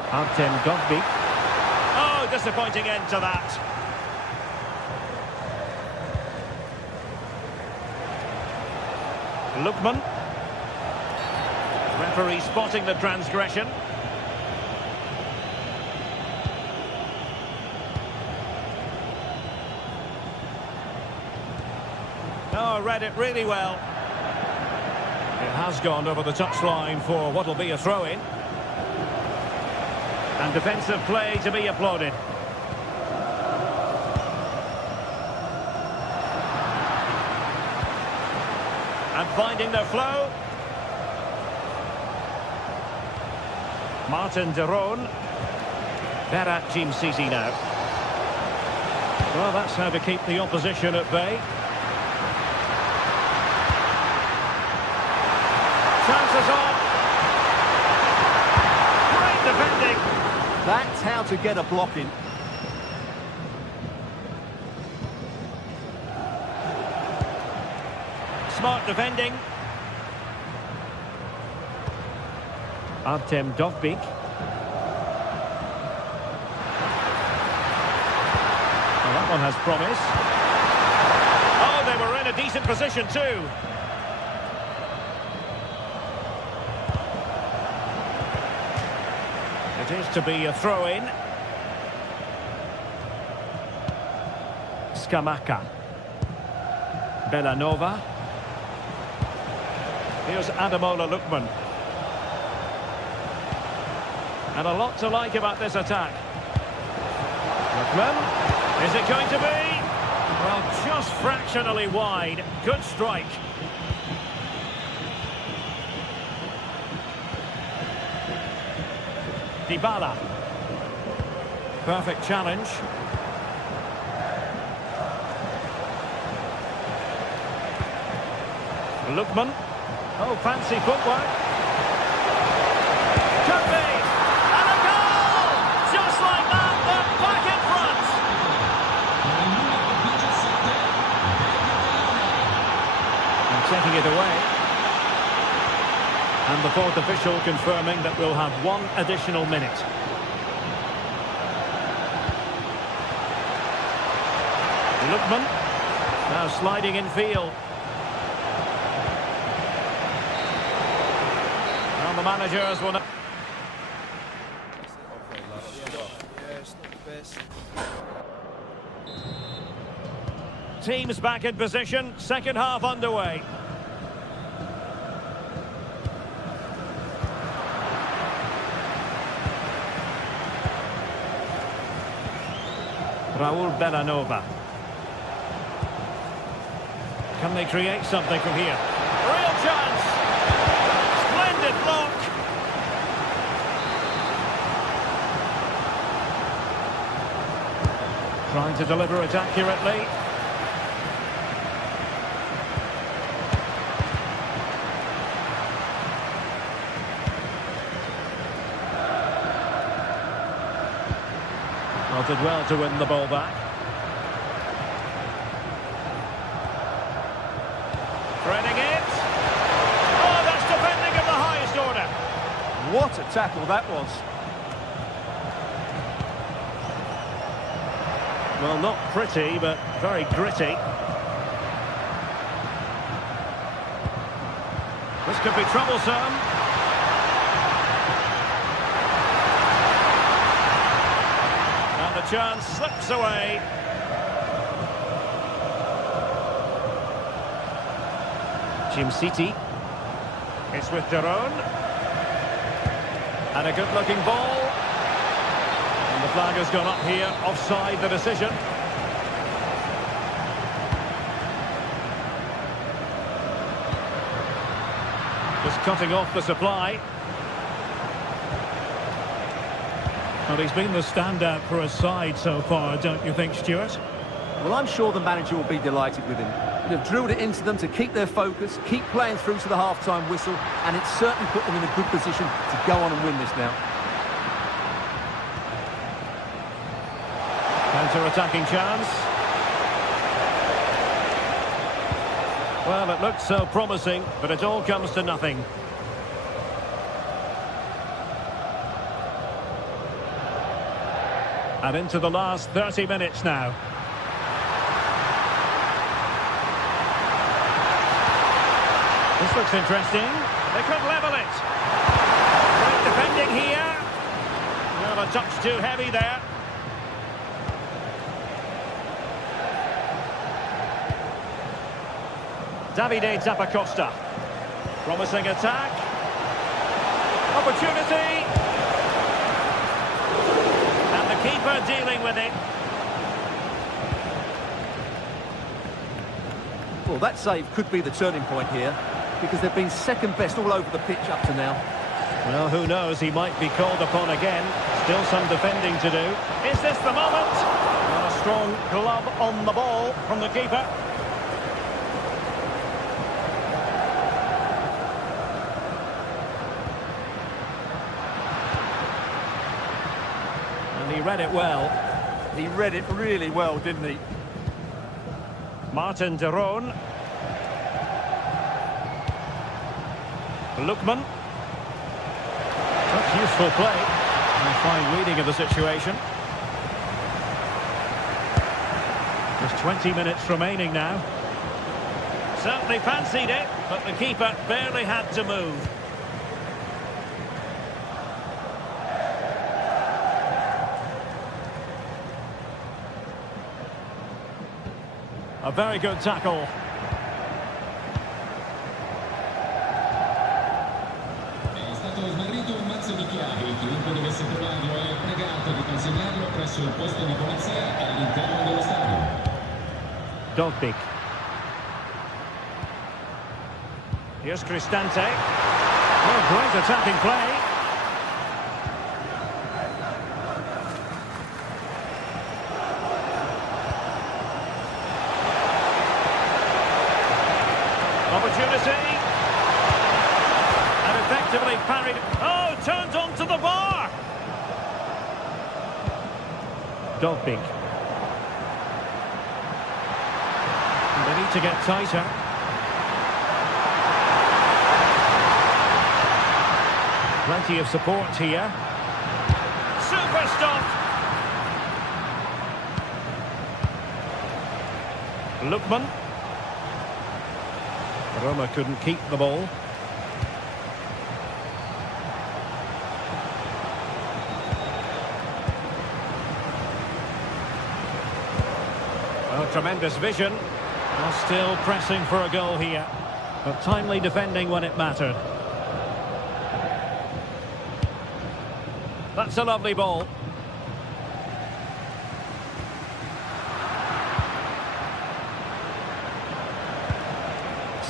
Artem Dogby. Oh, disappointing end to that. Lookman. Referee spotting the transgression. Oh, read it really well. It has gone over the touchline for what will be a throw-in. And defensive play to be applauded. And finding their flow. Martin de Roon. Berat Jim City now. Well, that's how to keep the opposition at bay. Chances on. Great defending. That's how to get a block in. Smart defending. Artem Dovbik. Well, that one has promise. Oh, they were in a decent position too. It is to be a throw-in. Skamaka. Belanova. Here's Ademola Lookman. And a lot to like about this attack. Lookman. Is it going to be? Well, just fractionally wide. Good strike. Dybala. Perfect challenge. Lookman. Oh, fancy footwork. Could be. And a goal! Just like that, they're back in front. And taking it away. And the fourth official confirming that we'll have one additional minute. Lookman. Now sliding in field. The managers will... Teams back in position, second half underway. Raul Belanova. Can they create something from here? Real chance! Splendid block! Trying to deliver it accurately. Well, did well to win the ball back. Threading it. Oh, that's defending of the highest order. What a tackle that was. Well, not pretty, but very gritty. This could be troublesome. And the chance slips away. Jim City. It's with de Roon. And a good-looking ball. And the flag has gone up here, offside the decision. Just cutting off the supply. Well, he's been the standout for his side so far, don't you think, Stuart? Well, I'm sure the manager will be delighted with him. They've drilled it into them to keep their focus, keep playing through to the half-time whistle, and it's certainly put them in a good position to go on and win this now. Counter-attacking chance. Well, it looked so promising, but it all comes to nothing. And into the last 30 minutes now. This looks interesting. They could level it. Great defending here. Well, a touch too heavy there. Davide Zappacosta. Promising attack. Opportunity. keeper dealing with it. Well, that save could be the turning point here, because they've been second best all over the pitch up to now. Well, who knows, he might be called upon again. Still some defending to do. Is this the moment? And a strong glove on the ball from the keeper. And he read it well. He read it really well, didn't he? Martin de Roon. Lookman. That's useful play. And a fine reading of the situation. There's 20 minutes remaining now. Certainly fancied it, but the keeper barely had to move. A very good tackle. È stato smarrito un mazzo di chiavi. Chiunque dovesse trovarlo è pregato di consegnarlo presso il posto di polizia all'interno dello stadio. Dogbik. Here's Cristante. Oh, great attacking play. Opportunity. And effectively parried. Oh, turned onto the bar. Dogbik. They need to get tighter. Plenty of support here. Super stop. Lookman. Roma couldn't keep the ball. Well, tremendous vision. Well, still pressing for a goal here, but timely defending when it mattered. That's a lovely ball.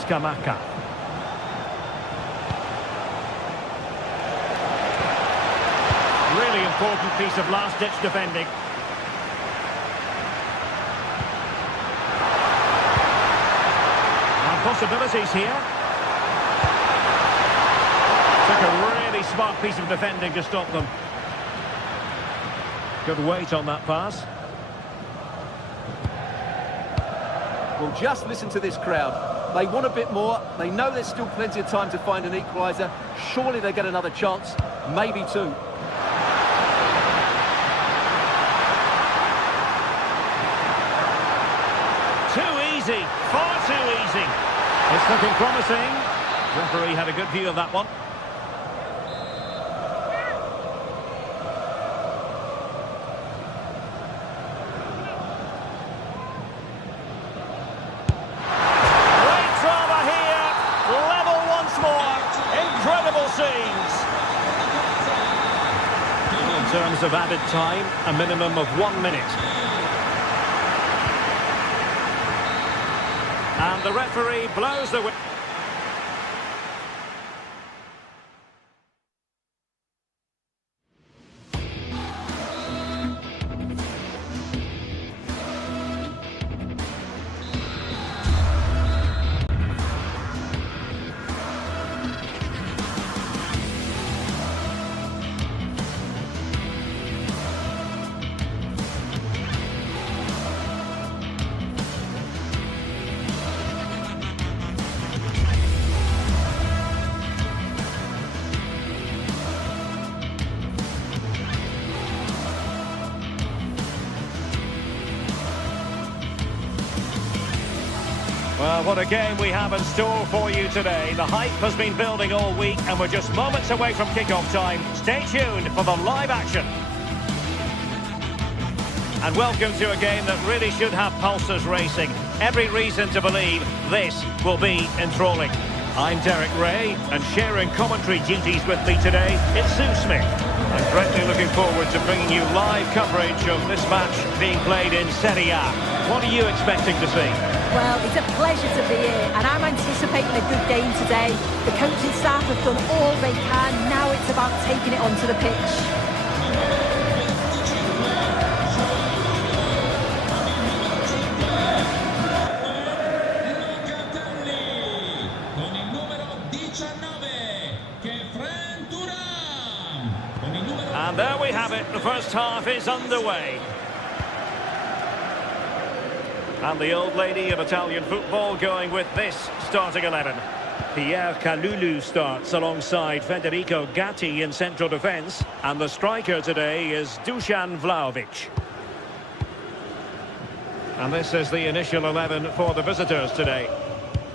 Scamacca. Really important piece of last-ditch defending. And possibilities here. Took a really smart piece of defending to stop them. Good weight on that pass. Well, just listen to this crowd. They want a bit more. They know there's still plenty of time to find an equaliser. Surely they get another chance, maybe two. Too easy, far too easy. It's looking promising. Referee had a good view of that one. In terms of added time, a minimum of 1 minute. And the referee blows the whistle. Well, what a game we have in store for you today. The hype has been building all week and we're just moments away from kick-off time. Stay tuned for the live action. And welcome to a game that really should have pulses racing. Every reason to believe this will be enthralling. I'm Derek Ray, and sharing commentary duties with me today, it's Sue Smith. I'm greatly looking forward to bringing you live coverage of this match being played in Serie A. What are you expecting to see? Well, it's a pleasure to be here, and I'm anticipating a good game today. The coaching staff have done all they can. Now it's about taking it onto the pitch. And there we have it. The first half is underway. And the old lady of Italian football going with this starting 11. Pierre Kalulu starts alongside Federico Gatti in central defence. And the striker today is Dusan Vlahovic. And this is the initial 11 for the visitors today.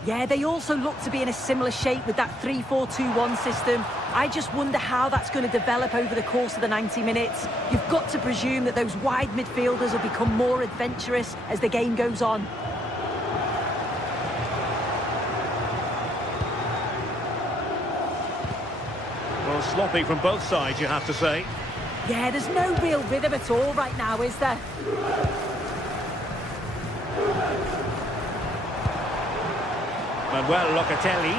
Yeah, they also look to be in a similar shape with that 3-4-2-1 system. I just wonder how that's going to develop over the course of the 90 minutes. You've got to presume that those wide midfielders will become more adventurous as the game goes on. Well, sloppy from both sides, you have to say. Yeah, there's no real rhythm at all right now, is there? Manuel Locatelli.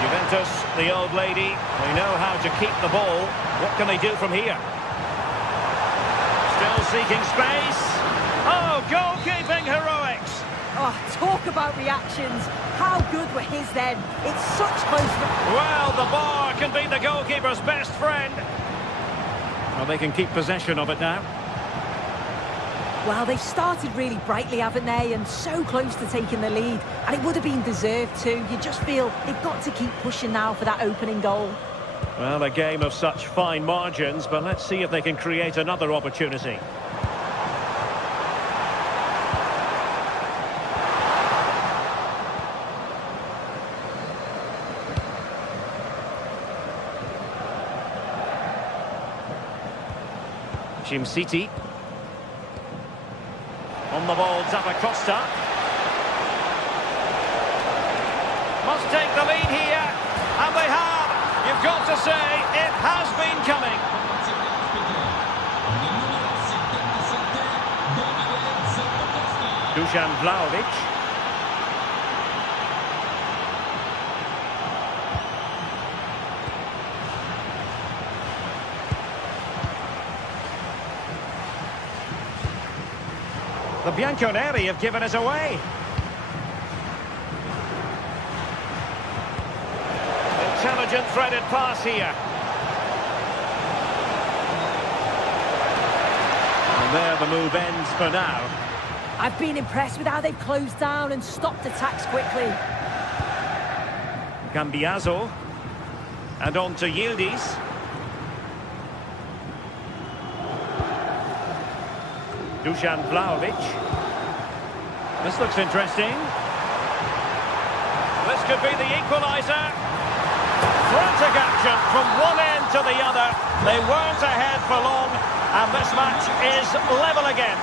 Juventus, the old lady, they know how to keep the ball. What can they do from here? Still seeking space. Oh, goalkeeping heroics. Oh, talk about reactions. How good were his then? It's such close... Well, the bar can be the goalkeeper's best friend. Well, they can keep possession of it now. Well, they've started really brightly, haven't they? And so close to taking the lead. And it would have been deserved too. You just feel they've got to keep pushing now for that opening goal. Well, a game of such fine margins, but let's see if they can create another opportunity. Jim City. On the ball, Zappacosta. Must take the lead here, and they have. You've got to say, it has been coming. Dusan Vlahovic. The Bianconeri have given us away. Intelligent threaded pass here. And there the move ends for now. I've been impressed with how they've closed down and stopped attacks quickly. Cambiaso. And on to Yildiz. Dusan Vlahovic. This looks interesting. This could be the equaliser. Frantic action from one end to the other. They weren't ahead for long, and this match is level again.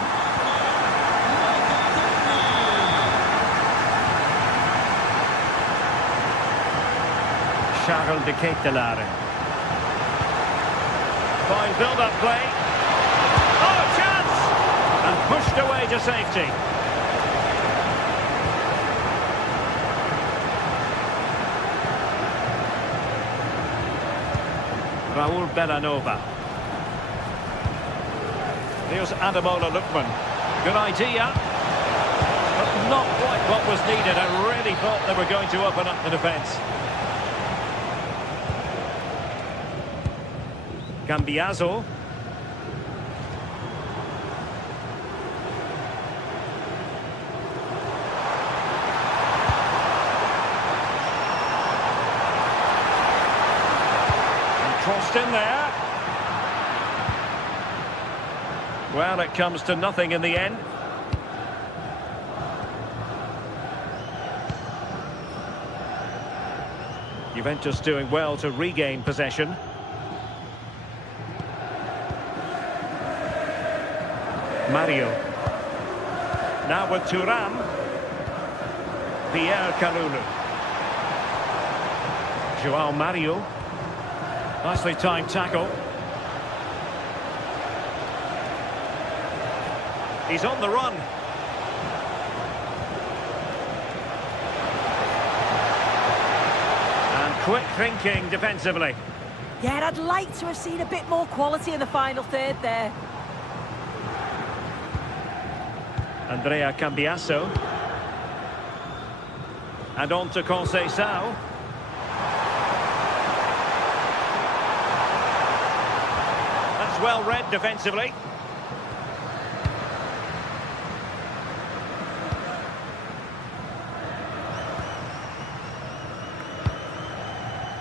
Charles de Ketelaere. Fine build-up play. Oh, chance! And pushed away to safety. Raul Bellanova. Here's Ademola Lookman. Good idea, but not quite what was needed. I really thought they were going to open up the defence. Cambiaso. Crossed in there. Well, it comes to nothing in the end. Juventus doing well to regain possession. Mario. Now with Thuram. Pierre Kalulu. João Mario. Nicely timed tackle. He's on the run. And quick thinking defensively. Yeah, I'd like to have seen a bit more quality in the final third there. Andrea Cambiasso. And on to Conceição. That's well read defensively.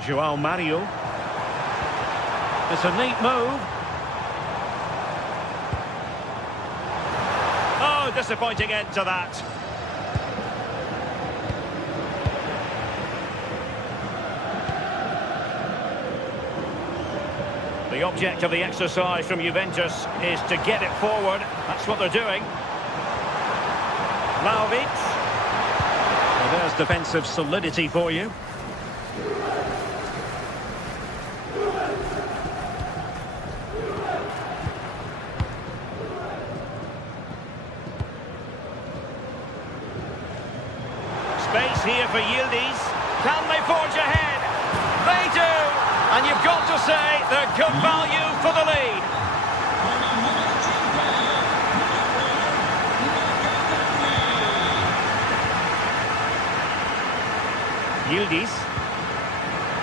João Mario. It's a neat move. Oh, disappointing end to that. The object of the exercise from Juventus is to get it forward. That's what they're doing. Vlahovic. Well, there's defensive solidity for you. Space here for Yildiz. Can they forge ahead? They do! And you've got to say they're good value for the lead. Yildiz.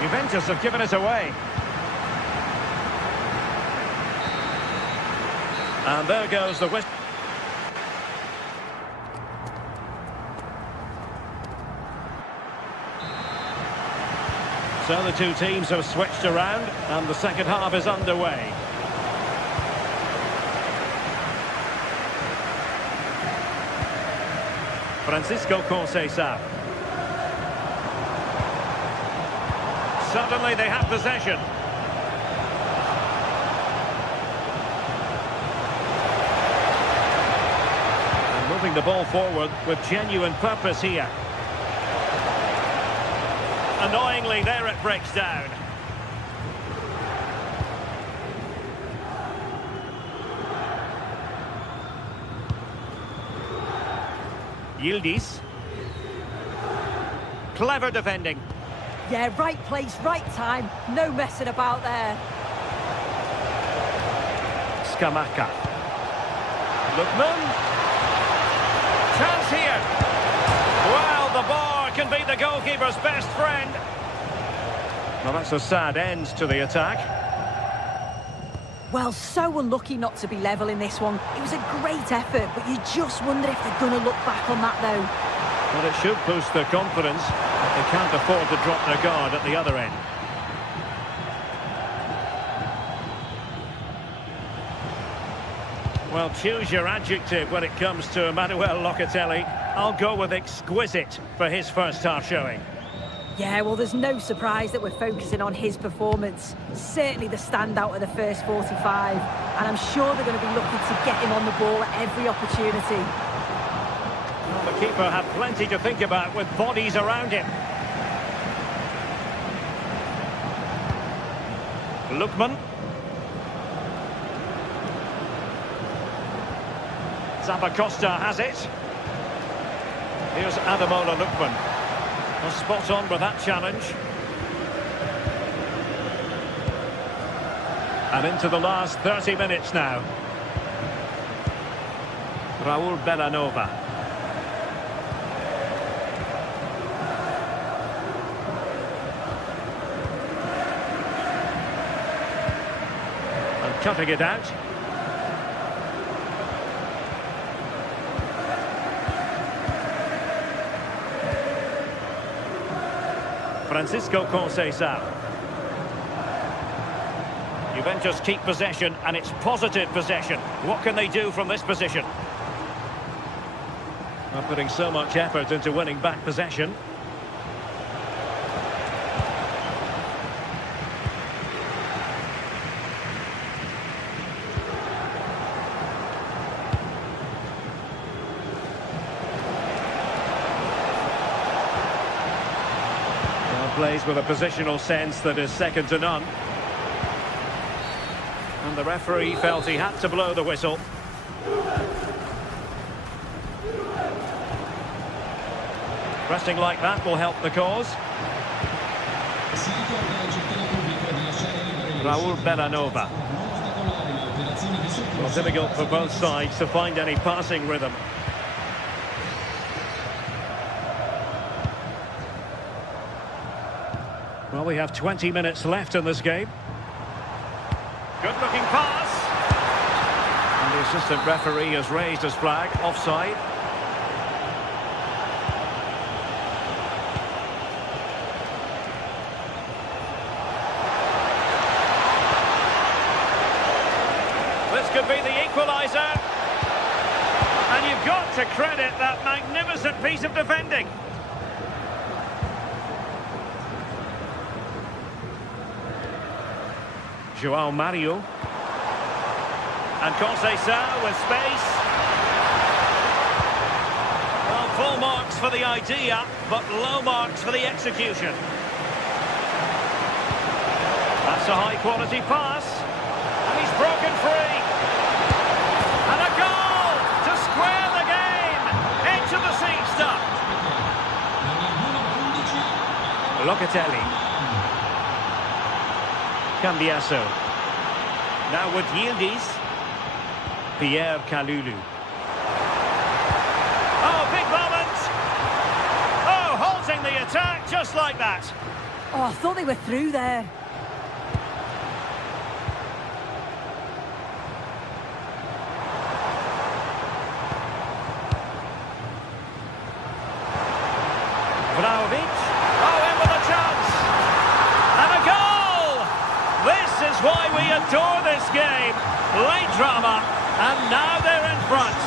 Juventus have given it away. And there goes the whistle. So the two teams have switched around and the second half is underway. Francisco Conceição. Suddenly they have possession. And moving the ball forward with genuine purpose here. Annoyingly, there it breaks down. Yildiz. Clever defending. Yeah, right place, right time. No messing about there. Scamacca. Lookman. Chance here. Well, the bar can be the goalkeeper's best friend. Well, that's a sad end to the attack. Well, so unlucky not to be level in this one. It was a great effort, but you just wonder if they're going to look back on that, though. Well, it should boost their confidence, but they can't afford to drop their guard at the other end. Well, choose your adjective when it comes to Emmanuel Locatelli. I'll go with exquisite for his first half showing. Yeah, well, there's no surprise that we're focusing on his performance. Certainly the standout of the first 45. And I'm sure they're going to be looking to get him on the ball at every opportunity. Well, the keeper had plenty to think about with bodies around him. Lookman. Zappacosta has it. Here's Ademola Lookman. Well, spot on with that challenge. And into the last 30 minutes now. Raul Bellanova. And cutting it out. Francisco Conceição. Juventus keep possession, and it's positive possession. What can they do from this position? They're putting so much effort into winning back possession. Plays with a positional sense that is second to none. And the referee felt he had to blow the whistle. Pressing like that will help the cause. Si ricorda la città pubblica di lasciare liberi le Raul uscite Bellanova. non ostacolare le operazioni di soccorso. Well, difficult for both sides to find any passing rhythm. Well, we have 20 minutes left in this game. Good-looking pass. And the assistant referee has raised his flag, offside. This could be the equaliser. And you've got to credit that magnificent piece of defending. João Mario. And Conceição with space. Well, full marks for the idea, but low marks for the execution. That's a high-quality pass. And he's broken free. And a goal to square the game. Into the seat stuff. Locatelli. Cambiasso. Now with Yildiz. Pierre Kalulu. Oh, big moment! Oh, halting the attack just like that. Oh, I thought they were through there. Vlahovic. Oh, in with a chance. And a goal! This is why we adore this game. Late drama, and now they're in front.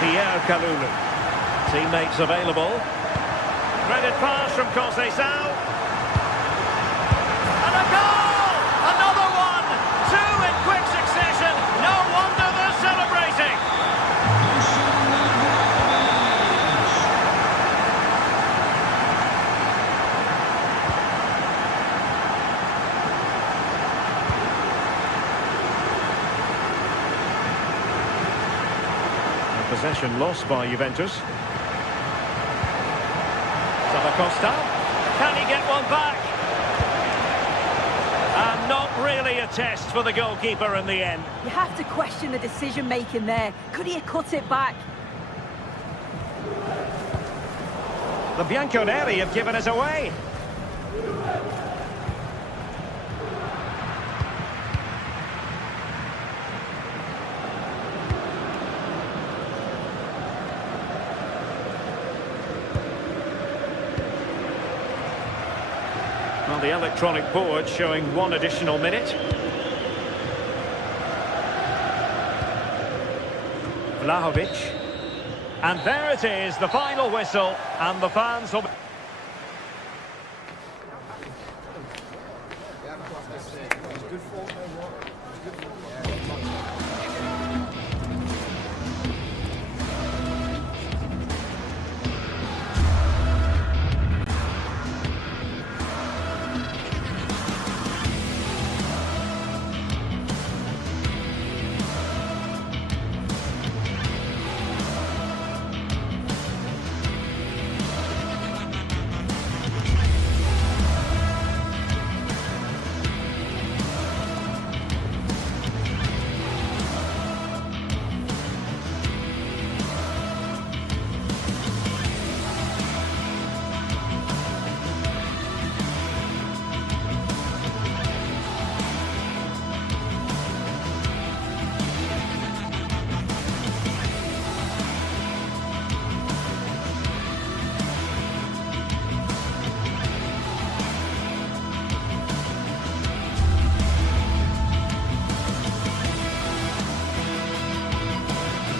Pierre Kalulu. Teammates available. Threaded pass from Conceição. And a goal! Another one! Two in quick succession. No wonder they're celebrating. Possession lost by Juventus. Costa. Can he get one back? And not really a test for the goalkeeper in the end. You have to question the decision-making there. Could he have cut it back? The Bianconeri have given us away. Well, the electronic board showing one additional minute. Vlahovic. And there it is, the final whistle, and the fans will...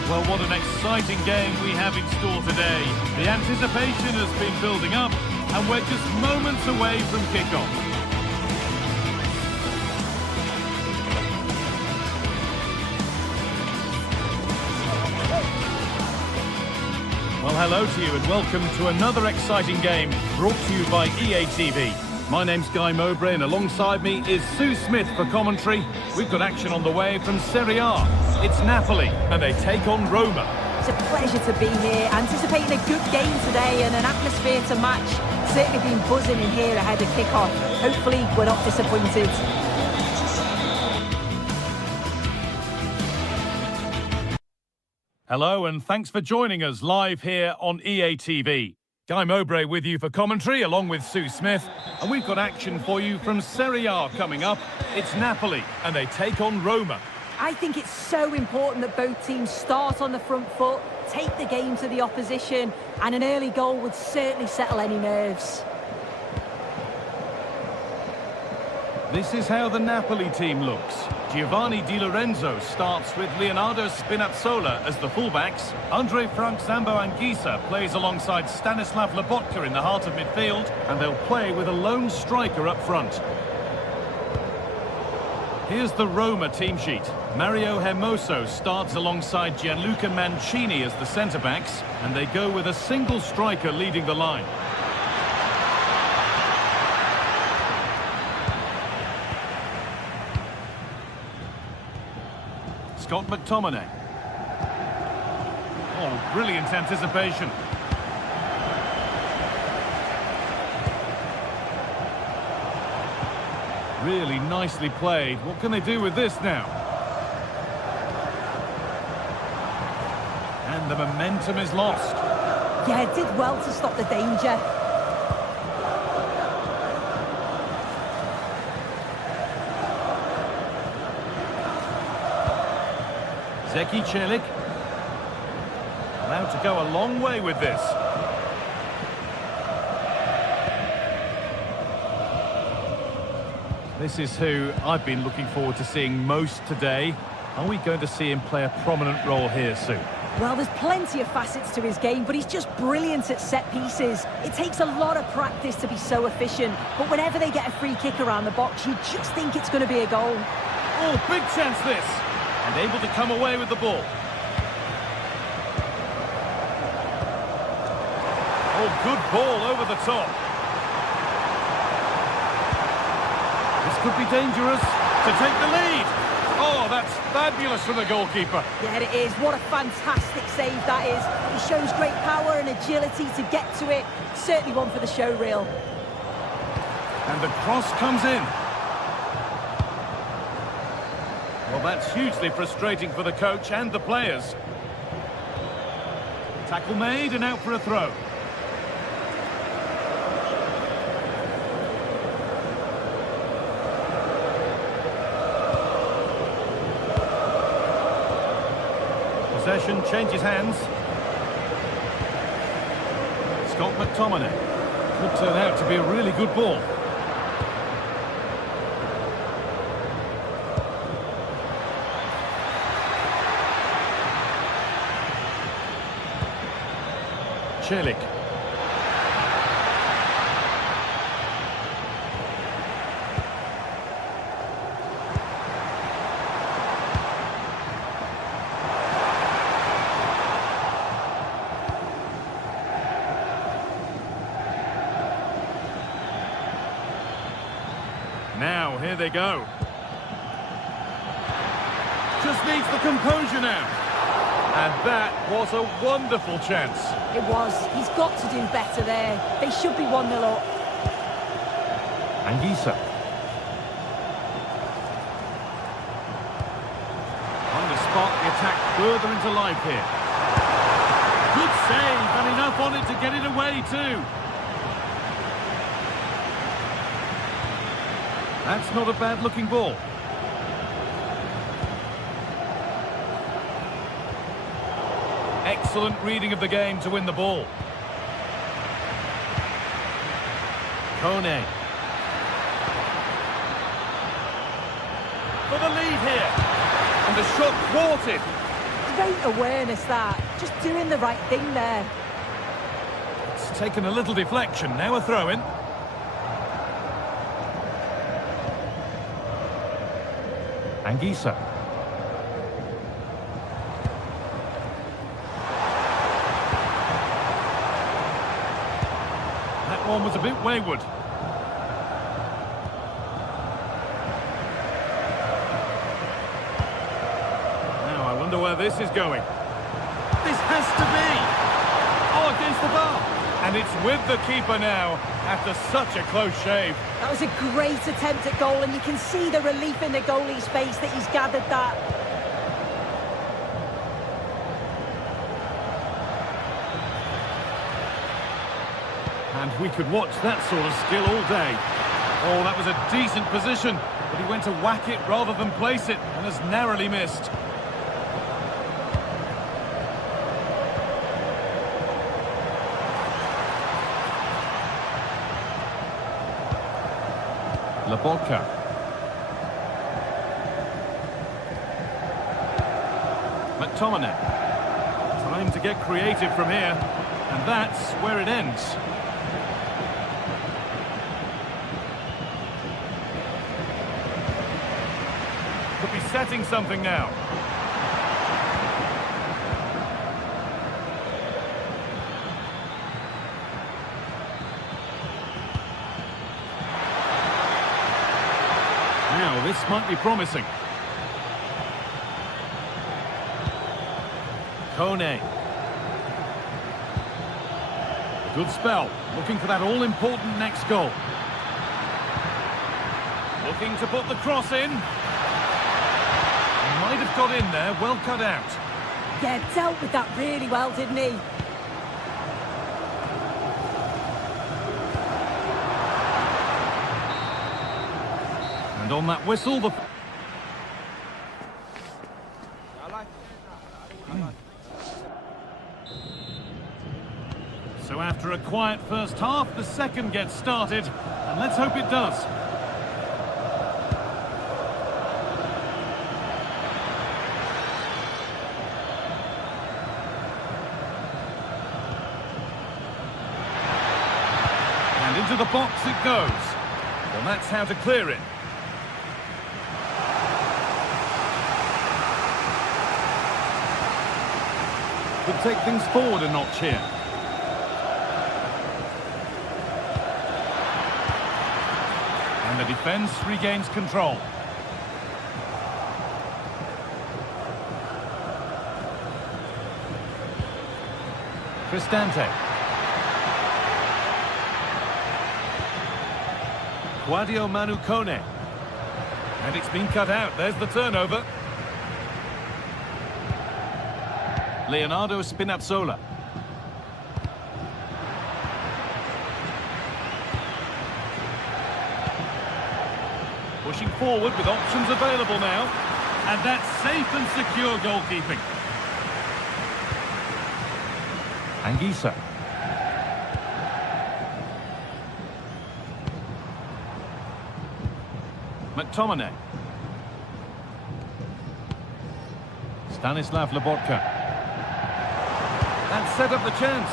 Well, what an exciting game we have in store today. The anticipation has been building up, and we're just moments away from kick-off. Well, hello to you and welcome to another exciting game brought to you by EA TV. My name's Guy Mowbray, and alongside me is Sue Smith for commentary. We've got action on the way from Serie A. It's Napoli, and they take on Roma. It's a pleasure to be here, anticipating a good game today and an atmosphere to match. Certainly been buzzing in here ahead of kick-off. Hopefully we're not disappointed. Hello, and thanks for joining us live here on EA TV. Guy Mowbray with you for commentary, along with Sue Smith. And we've got action for you from Serie A coming up. It's Napoli, and they take on Roma. I think it's so important that both teams start on the front foot, take the game to the opposition, and an early goal would certainly settle any nerves. This is how the Napoli team looks. Giovanni Di Lorenzo starts with Leonardo Spinazzola as the fullbacks. Andre Frank Zambo Anguissa plays alongside Stanislav Lobotka in the heart of midfield, and they'll play with a lone striker up front. Here's the Roma team sheet. Mario Hermoso starts alongside Gianluca Mancini as the centre-backs, and they go with a single striker leading the line. Scott McTominay. Oh, brilliant anticipation. Really nicely played. What can they do with this now? And the momentum is lost. Yeah, it did well to stop the danger. Zeki Celik. Allowed to go a long way with this. This is who I've been looking forward to seeing most today. Are we going to see him play a prominent role here soon? Well, there's plenty of facets to his game, but he's just brilliant at set pieces. It takes a lot of practice to be so efficient, but whenever they get a free kick around the box, you just think it's going to be a goal. Oh, big chance this! And able to come away with the ball. Oh, good ball over the top. This could be dangerous to take the lead. Oh, that's fabulous from the goalkeeper. Yeah, it is. What a fantastic save that is. He shows great power and agility to get to it. Certainly one for the show reel. And the cross comes in. Well, that's hugely frustrating for the coach and the players. Tackle made and out for a throw. Possession changes hands. Scott McTominay. Could turn out to be a really good ball. Celik. Now, here they go. Just needs the composure now. And that was a wonderful chance. It was. He's got to do better there. They should be 1-0 up. Anguissa. On the spot, the attack further into life here. Good save, and enough on it to get it away too. That's not a bad-looking ball. Excellent reading of the game to win the ball. Kone. For the lead here. And the shot thwarted. Great awareness that. Just doing the right thing there. It's taken a little deflection. Now a throw-in. Anguissa. That one was a bit wayward. wonder where this is going. This has to be! Oh, against the bar! And it's with the keeper now, after such a close shave. That was a great attempt at goal, and you can see the relief in the goalie's face that he's gathered that. And we could watch that sort of skill all day. Oh, that was a decent position, but he went to whack it rather than place it, and has narrowly missed. Labotka. McTominay. Time to get creative from here, and that's where it ends. Could be setting something now. Now, this might be promising. Kone. Good spell. Looking for that all-important next goal. Looking to put the cross in. Might have got in there, well cut out. Yeah, dealt with that really well, didn't he? And on that whistle, the... So after a quiet first half, the second gets started, and let's hope it does. And into the box it goes. Well, that's how to clear it. Could take things forward a notch here. And the defence regains control. Cristante. Guadio Manu Kone. And it's been cut out. There's the turnover. Leonardo Spinazzola. Pushing forward with options available now. And that's safe and secure goalkeeping. Anguissa. McTominay. Stanislav Labotka. And set up the chance.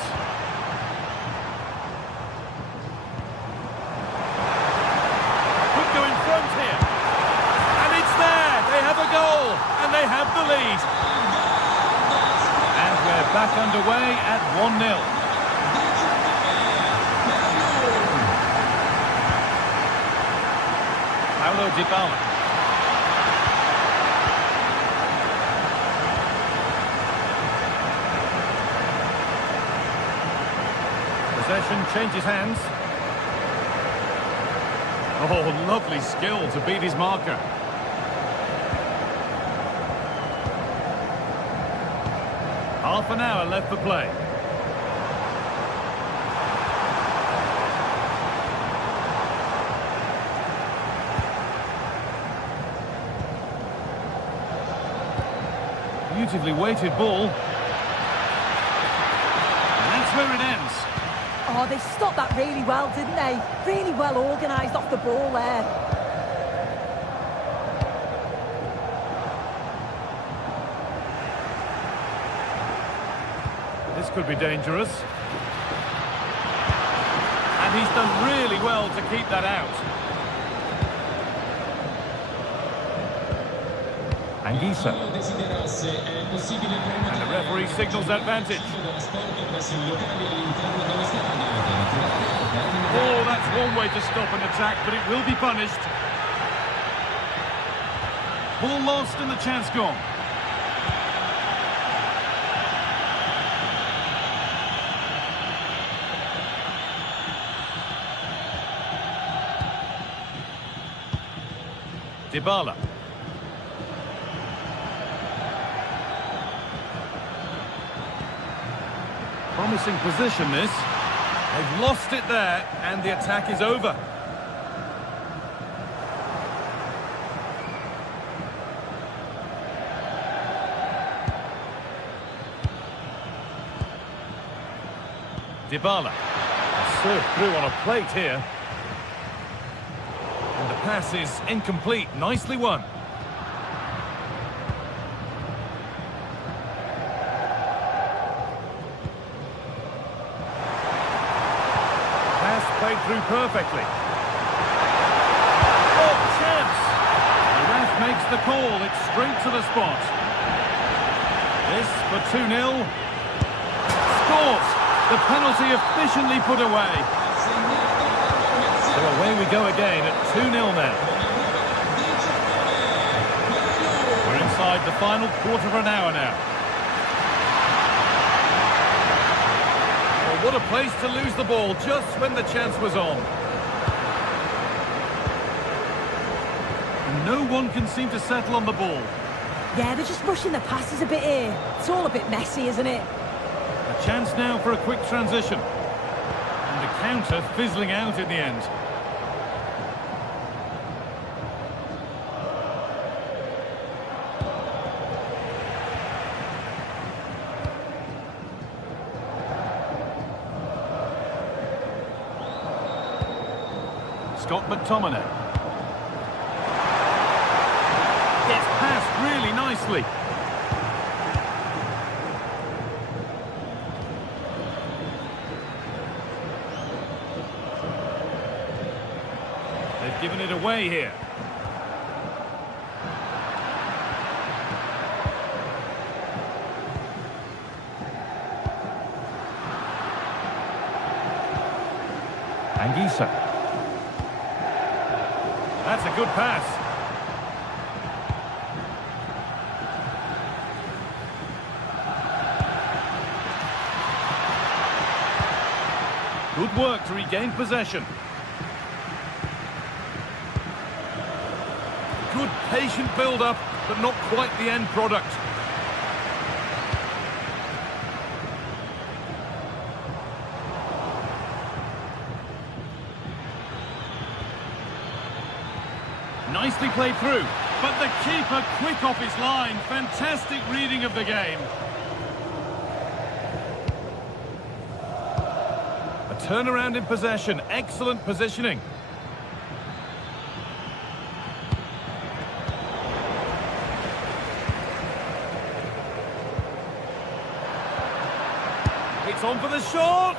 Could go in front here. And it's there. They have a goal. And they have the lead. And we're back underway at 1-0. Paulo Dybala. Possession changes hands. Oh, lovely skill to beat his marker. Half an hour left for play. Beautifully weighted ball. And that's where it ends. Oh, they stopped that really well, didn't they? Really well organised off the ball there. This could be dangerous. And he's done really well to keep that out. Anguissa. And the referee signals advantage. Oh, that's one way to stop an attack, but it will be punished. Ball lost and the chance gone. Dybala. Promising position, this. They've lost it there, and the attack is over. Dybala. Served through on a plate here. And the pass is incomplete. Nicely won. Pass played through perfectly. Oh, chance! The ref makes the call. It's straight to the spot. This for 2-0. Scores! The penalty efficiently put away. So away we go again at 2-0 now. We're inside the final quarter of an hour now. Well, what a place to lose the ball just when the chance was on. And no one can seem to settle on the ball. Yeah, they're just rushing the passes a bit here. It's all a bit messy, isn't it? A chance now for a quick transition. And the counter fizzling out in the end. Scott McTominay. Gets past really nicely. They've given it away here. Anguissa. That's a good pass. Good work to regain possession. Good patient build-up, but not quite the end product. Nicely played through, but the keeper quick off his line. Fantastic reading of the game. A turnaround in possession, excellent positioning. It's on for the shot!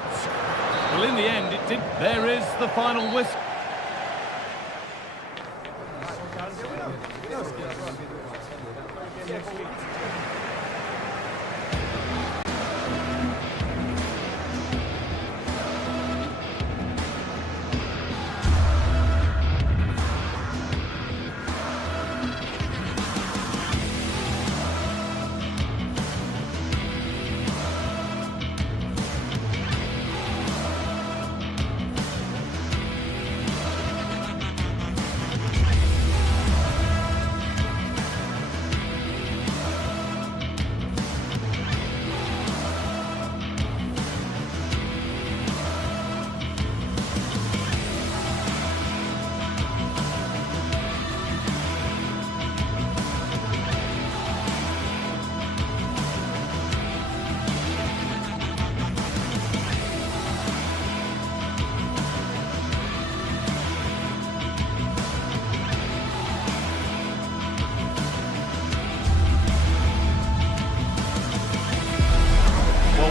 Well, in the end, it did. There is the final whistle.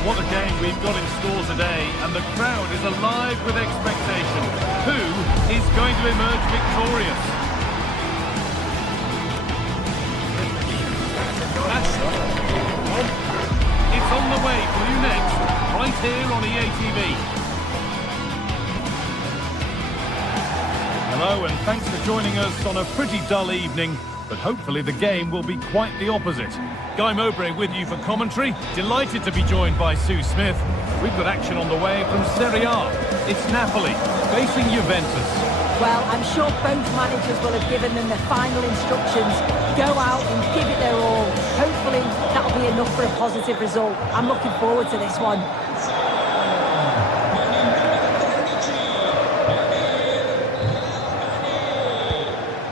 What a game we've got in store today, and the crowd is alive with expectation. Who is going to emerge victorious? It's on the way for you next, right here on EA TV. Hello, and thanks for joining us on a pretty dull evening, but hopefully the game will be quite the opposite. Guy Mowbray with you for commentary. Delighted to be joined by Sue Smith. We've got action on the way from Serie A. It's Napoli facing Juventus. Well, I'm sure both managers will have given them the final instructions. Go out and give it their all. Hopefully, that'll be enough for a positive result. I'm looking forward to this one.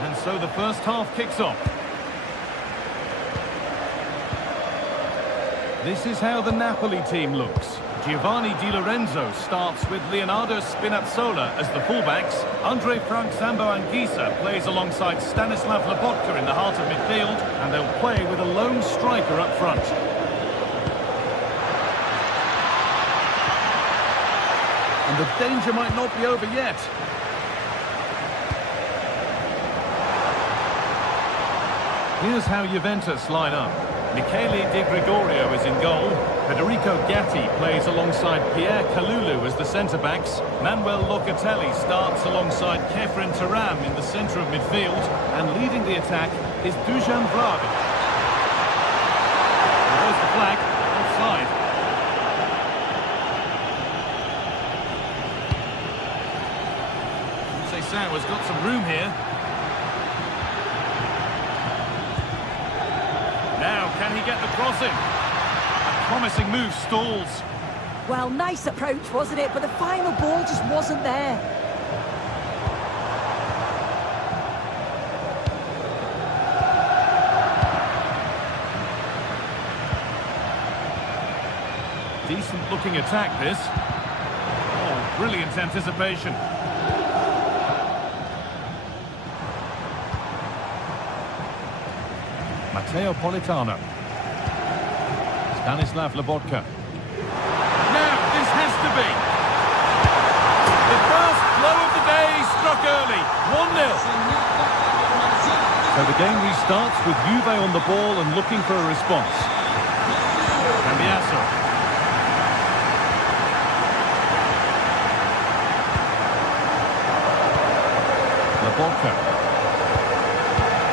And so the first half kicks off. This is how the Napoli team looks. Giovanni Di Lorenzo starts with Leonardo Spinazzola as the fullbacks. Andre Frank Zambo Anguissa plays alongside Stanislav Lobotka in the heart of midfield, and they'll play with a lone striker up front. And the danger might not be over yet. Here's how Juventus line up. Michele Di Gregorio is in goal. Federico Gatti plays alongside Pierre Kalulu as the centre-backs. Manuel Locatelli starts alongside Kefren Turam in the centre of midfield. And leading the attack is Dusan Vlahovic. There's the flag, offside. Conceição has got some room here. Now, can he get the crossing? A promising move stalls. Well, nice approach, wasn't it? But the final ball just wasn't there. Decent looking attack, this. Oh, brilliant anticipation. Matteo Politano. Stanislav Lobotka. Now, this has to be. The first blow of the day struck early. 1-0. So the game restarts with Juve on the ball and looking for a response. Cambiasso. Lobotka.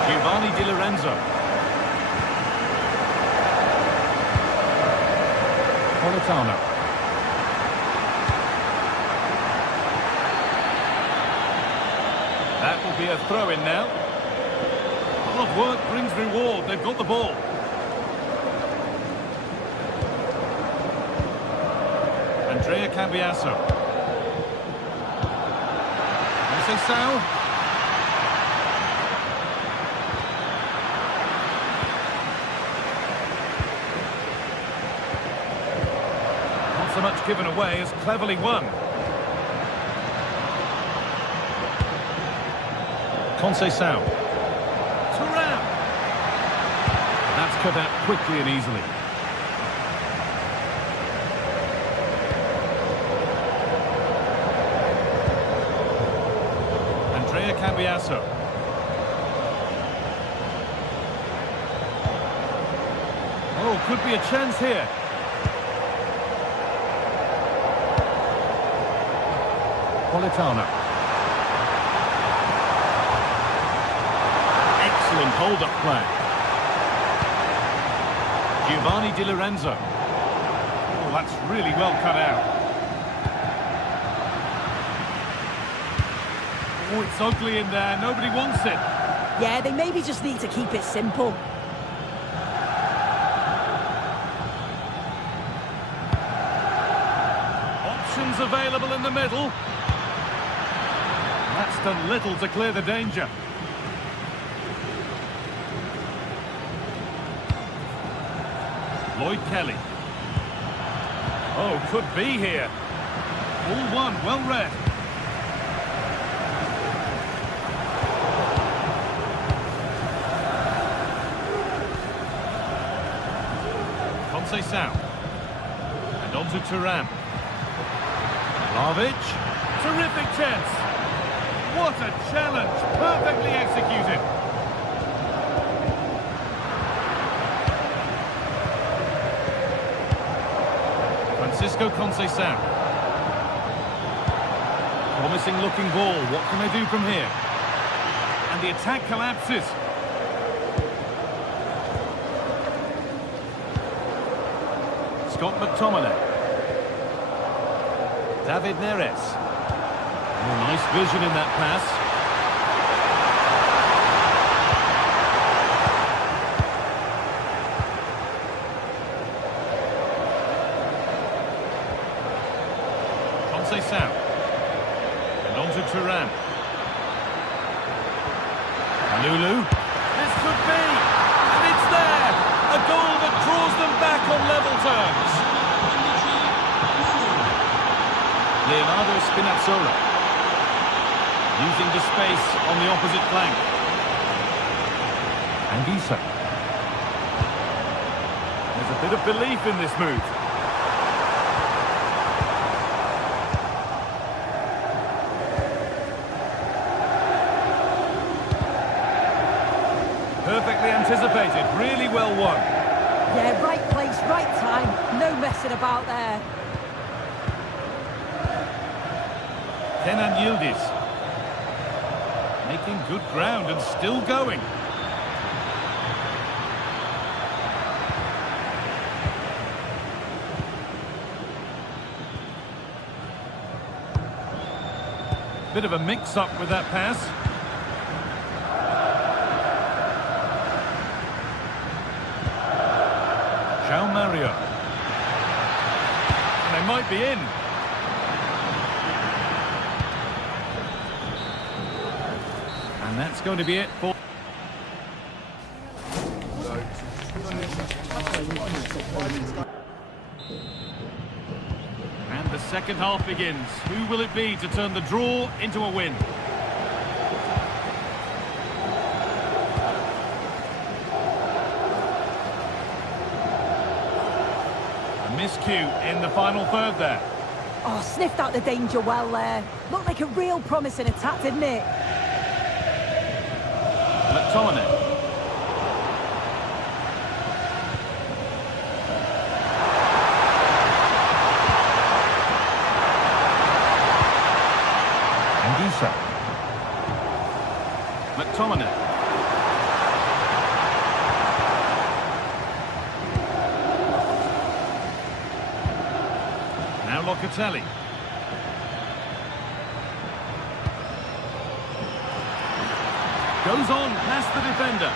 Giovanni Di Lorenzo. Politano. That will be a throw-in now. Hard work brings reward. They've got the ball. Andrea Cambiasso. Conceição. So much given away is cleverly won. Conceição. Turam. That's cut out quickly and easily. Andrea Cambiasso. Oh, could be a chance here. Politano. Excellent hold-up play. Giovanni Di Lorenzo. Oh, that's really well cut out. Oh, it's ugly in there. Nobody wants it. Yeah, they maybe just need to keep it simple. Options available in the middle. That's done little to clear the danger. Lloyd Kelly. Oh, could be here. All one, well read. Conceição. And on to Turam. Vlahovic. Terrific chance. What a challenge. Perfectly executed. Francisco Conceição. Promising looking ball. What can they do from here? And the attack collapses. Scott McTominay. David Neres. Oh, nice vision in that pass. Conceição. And on to Thuram. Lulu. This could be. And it's there. A goal that draws them back on level terms. Leonardo Spinazzola. Using the space on the opposite flank. Anguissa. There's a bit of belief in this move. Perfectly anticipated, really well won. Yeah, right place, right time, no messing about there. Kenan Yildiz. Making good ground and still going. Bit of a mix-up with that pass. João Mario. And they might be in. And that's going to be it for... And the second half begins. Who will it be to turn the draw into a win? Miscue in the final third there. Oh, sniffed out the danger well there. Looked like a real promising attack, didn't it? McTominay. Anguissa. McTominay. Locatelli. Goes on past the defender.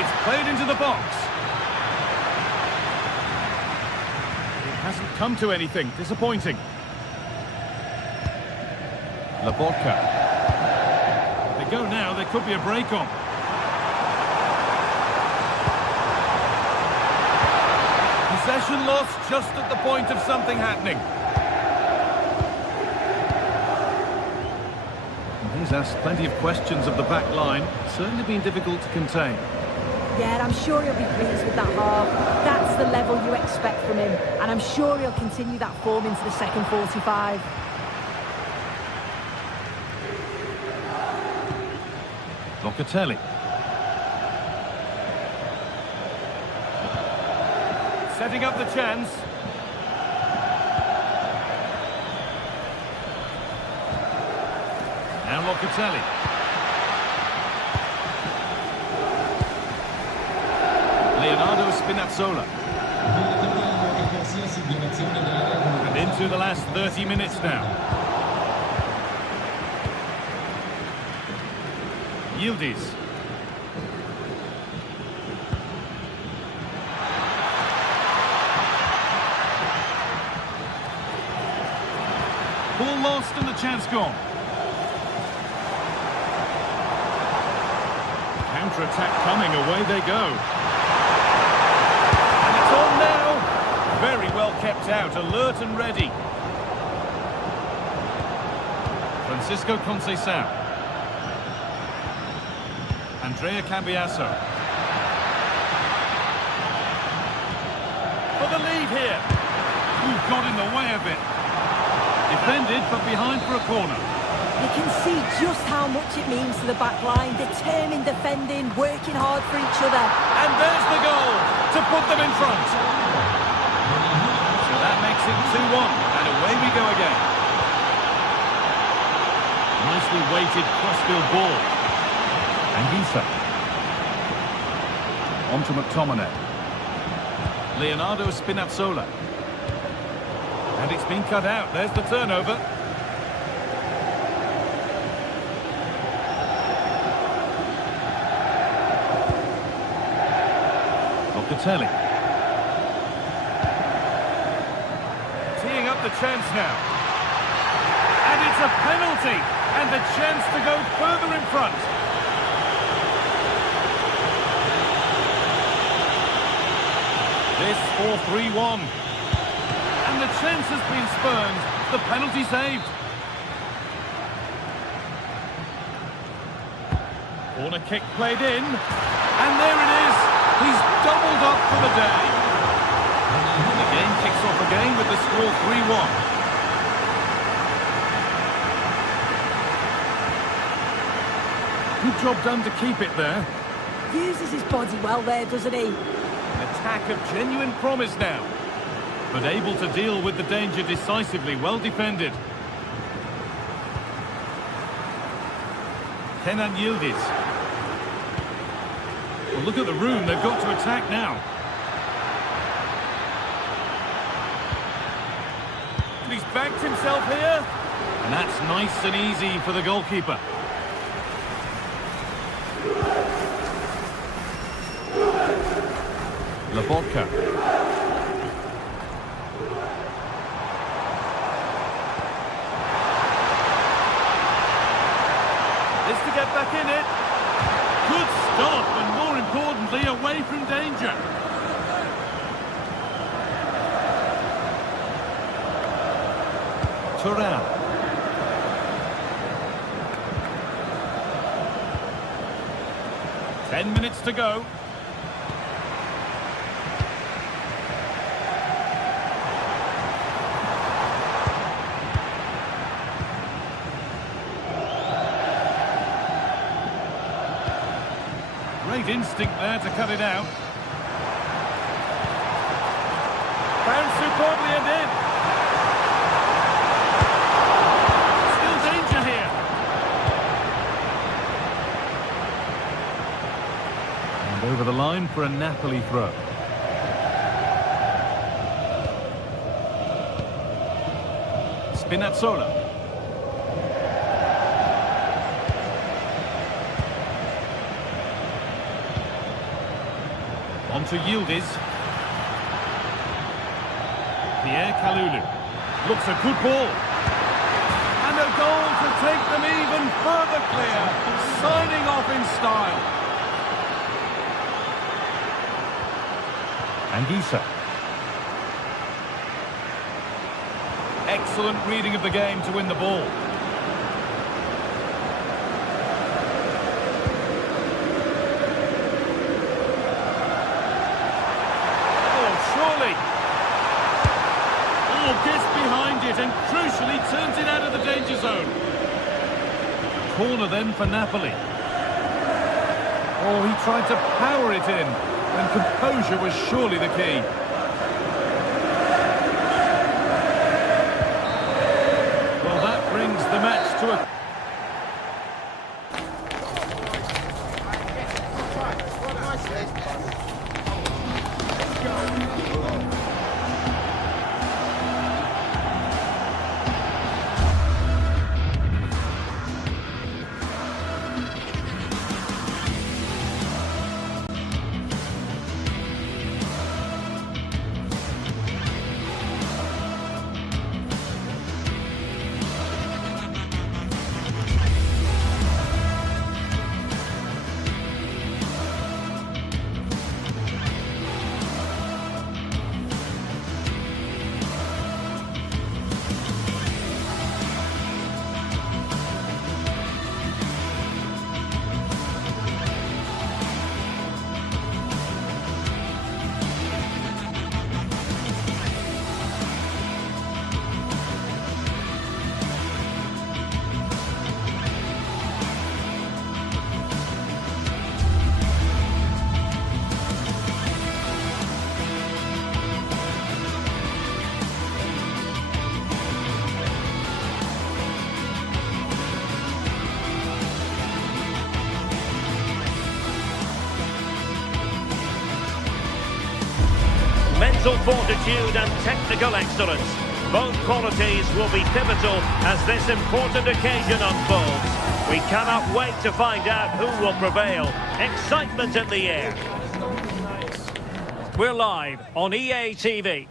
It's played into the box. It hasn't come to anything. Disappointing. Laborca. They go now. There could be a break on. Possession lost just at the point of something happening. And he's asked plenty of questions of the back line. Certainly been difficult to contain. Yeah, I'm sure he'll be pleased with that half. That's the level you expect from him. And I'm sure he'll continue that form into the second 45. Locatelli. Setting up the chance. Now Locatelli. Leonardo Spinazzola. And into the last 30 minutes now. Yildiz. Ball lost and the chance gone. Counter-attack coming, away they go. And it's on now. Very well kept out, alert and ready. Francisco Conceição. Andrea Cambiasso. For the lead here. Who got in the way of it? Defended, but behind for a corner. You can see just how much it means to the back line. Determined defending, working hard for each other. And there's the goal to put them in front. So that makes it 2-1, and away we go again. Nicely weighted crossfield ball. Anguissa. On to McTominay. Leonardo Spinazzola. And it's been cut out. There's the turnover. Locatelli. Teeing up the chance now. And it's a penalty. And the chance to go further in front. This 4-3-1. And the chance has been spurned. The penalty saved. Corner kick played in. And there it is. He's doubled up for the day. The game kicks off again with the score 3-1. Good job done to keep it there. Uses his body well there, doesn't he? An attack of genuine promise now. But able to deal with the danger decisively, well defended. Kenan Yildiz. Well, look at the room, they've got to attack now. And he's backed himself here. And that's nice and easy for the goalkeeper. Lobotka. This to get back in it. Good stop, and more importantly, away from danger. Thuram. Ten minutes to go. Great instinct there to cut it out. Found superbly and in. Still danger here. And over the line for a Napoli throw. Spinazzola. On to Yildiz. Pierre Kalulu. Looks a good ball. And a goal to take them even further clear. Signing off in style. Anguissa. Excellent reading of the game to win the ball. Gets behind it and crucially turns it out of the danger zone. Corner then for Napoli. Oh, he tried to power it in, and composure was surely the key. Well, that brings the match to a... Mental fortitude and technical excellence. Both qualities will be pivotal as this important occasion unfolds. We cannot wait to find out who will prevail. Excitement in the air. We're live on EA TV.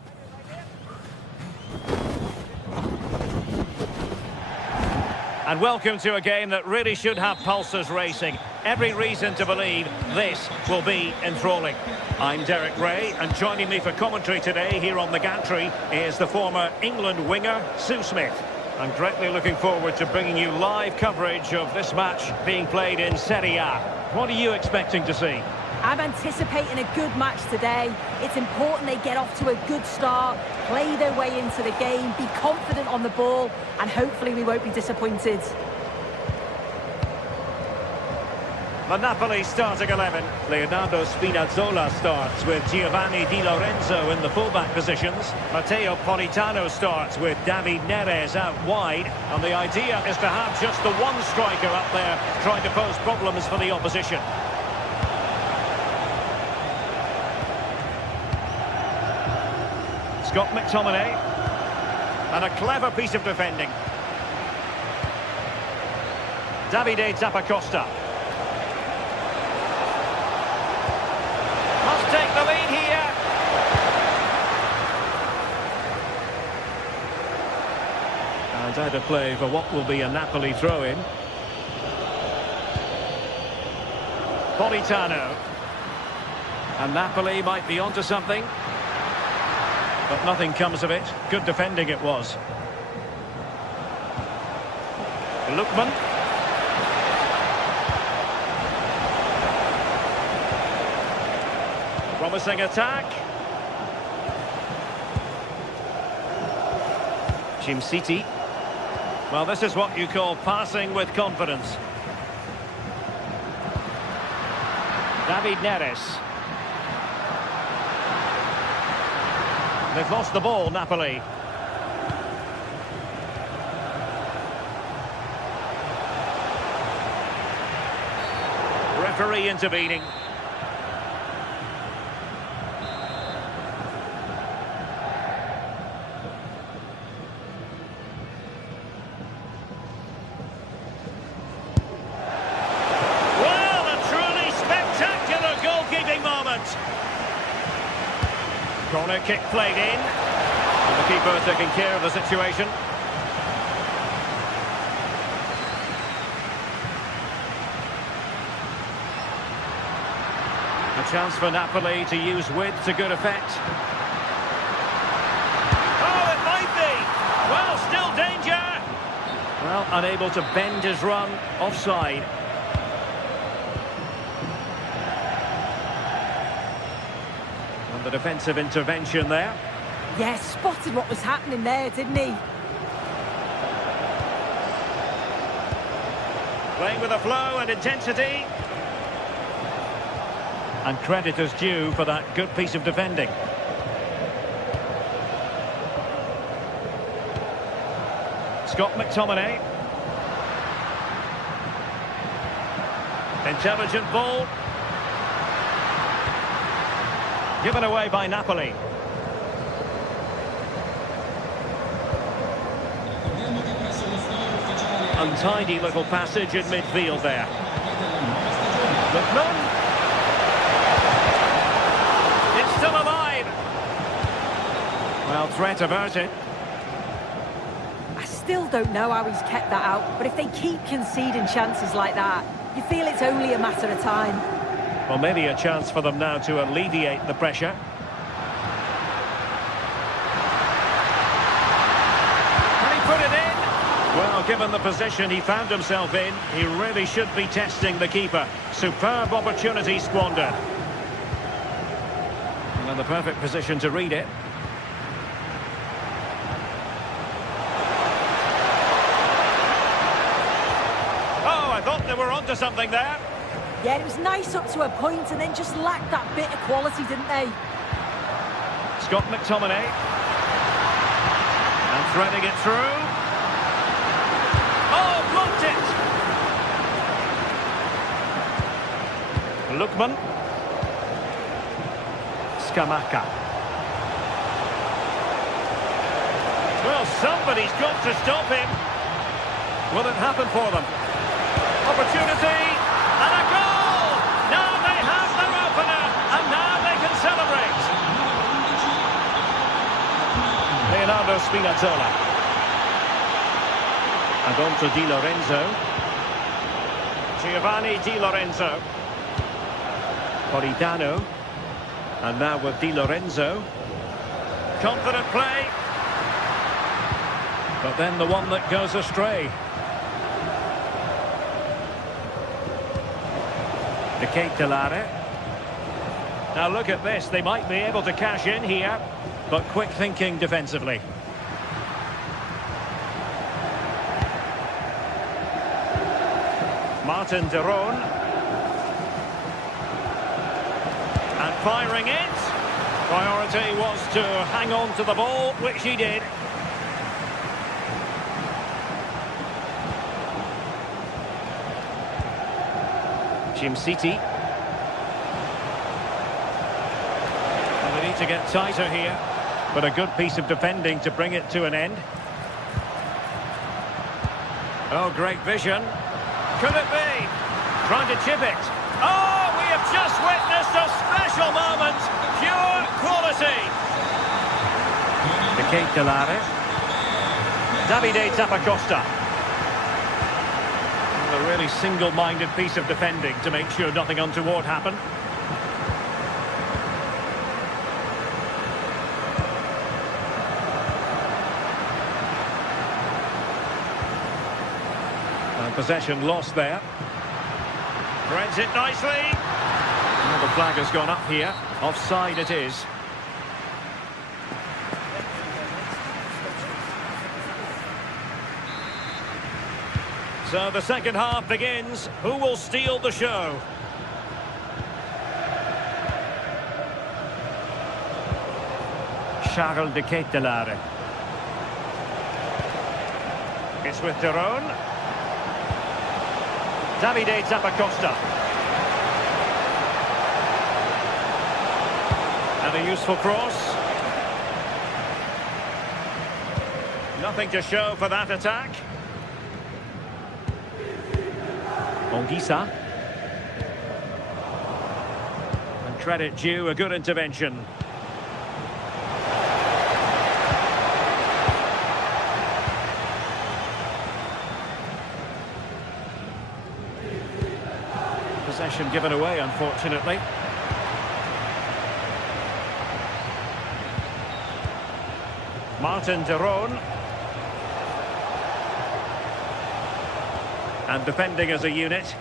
And welcome to a game that really should have pulses racing. Every reason to believe this will be enthralling. I'm Derek Ray, and joining me for commentary today here on the gantry is the former England winger, Sue Smith. I'm greatly looking forward to bringing you live coverage of this match being played in Serie A. What are you expecting to see? I'm anticipating a good match today. It's important they get off to a good start, play their way into the game, be confident on the ball, and hopefully we won't be disappointed. The Napoli starting 11. Leonardo Spinazzola starts with Giovanni Di Lorenzo in the fullback positions. Matteo Politano starts with David Neres out wide. And the idea is to have just the one striker up there trying to pose problems for the opposition. Scott McTominay. And a clever piece of defending. Davide Zappacosta. Must take the lead here. And out of play for what will be a Napoli throw-in. Politano. And Napoli might be onto something. But nothing comes of it. Good defending it was. Lookman. Promising attack. City. Well, this is what you call passing with confidence. David Neres. They've lost the ball, Napoli. Referee intervening. Well, a truly spectacular goalkeeping moment. Corner kick played in. And the keeper taking care of the situation. A chance for Napoli to use width to good effect. Oh, it might be! Well, still danger! Well, unable to bend his run, offside. And the defensive intervention there. Yeah, spotted what was happening there, didn't he? Playing with a flow and intensity. And credit is due for that good piece of defending. Scott McTominay. Intelligent ball. Given away by Napoli. Untidy little passage in midfield there. Lookman. It's still alive. Well, threat averted. I still don't know how he's kept that out, but if they keep conceding chances like that, you feel it's only a matter of time. Well, maybe a chance for them now to alleviate the pressure. Can he put it in? Well, given the position he found himself in, he really should be testing the keeper. Superb opportunity squandered. And in the perfect position to read it. Oh, I thought they were onto something there. Yeah, it was nice up to a point and then just lacked that bit of quality, didn't they? Scott McTominay. And threading it through. Oh, blocked it! Lookman. Scamacca. Well, somebody's got to stop him. Will it happen for them? Opportunity, and a goal! Now they have their opener, and now they can celebrate. Leonardo Spinazzola. And on to Di Lorenzo. Giovanni Di Lorenzo. Politano. And now with Di Lorenzo. Confident play. But then the one that goes astray. De Ketelare. Now look at this. They might be able to cash in here. But quick thinking defensively. Martin de Roon. And firing it. Priority was to hang on to the ball, which he did. Jim City. Well, they need to get tighter here. But a good piece of defending to bring it to an end. Oh, great vision. Could it be? Trying to chip it. Oh, we have just witnessed a special moment. Pure quality. De Ketelare. Davide Zappacosta. A really single-minded piece of defending to make sure nothing untoward happened. And possession lost there. Threads it nicely. Well, the flag has gone up here. Offside it is. So the second half begins. Who will steal the show? Charles de Ketelare. It's with de Roon. Davide Zappacosta. And a useful cross. Nothing to show for that attack. Onguissa. And credit due, a good intervention. Possession given away, unfortunately. Martin de Roon. And defending as a unit.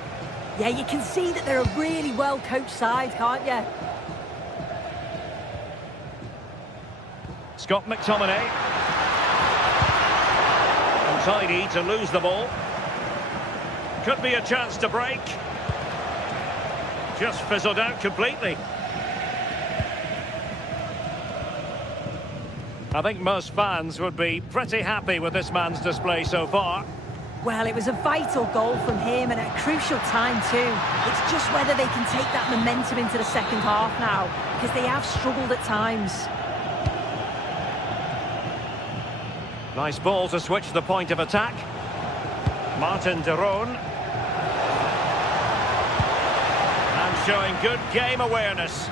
Yeah, you can see that they're a really well-coached side, can't you? Scott McTominay. Untidy to lose the ball. Could be a chance to break. Just fizzled out completely. I think most fans would be pretty happy with this man's display so far. Well, it was a vital goal from him and at a crucial time too. It's just whether they can take that momentum into the second half now, because they have struggled at times. Nice ball to switch the point of attack. Martin de Roon. And showing good game awareness.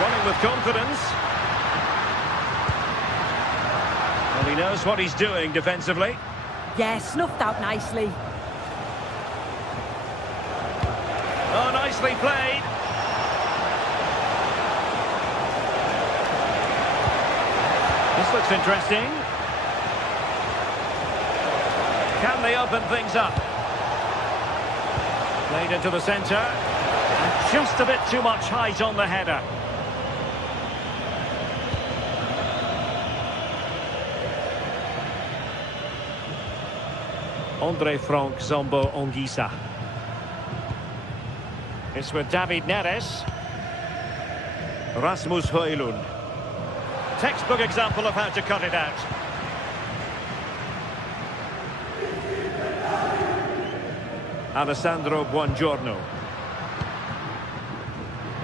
Running with confidence. Well, he knows what he's doing defensively. Yeah, snuffed out nicely. Oh, nicely played. This looks interesting. Can they open things up? Played into the centre. And just a bit too much height on the header. Andre Frank Zombo Onguissa. It's with David Neres. Rasmus Højlund. Textbook example of how to cut it out. Alessandro Buongiorno.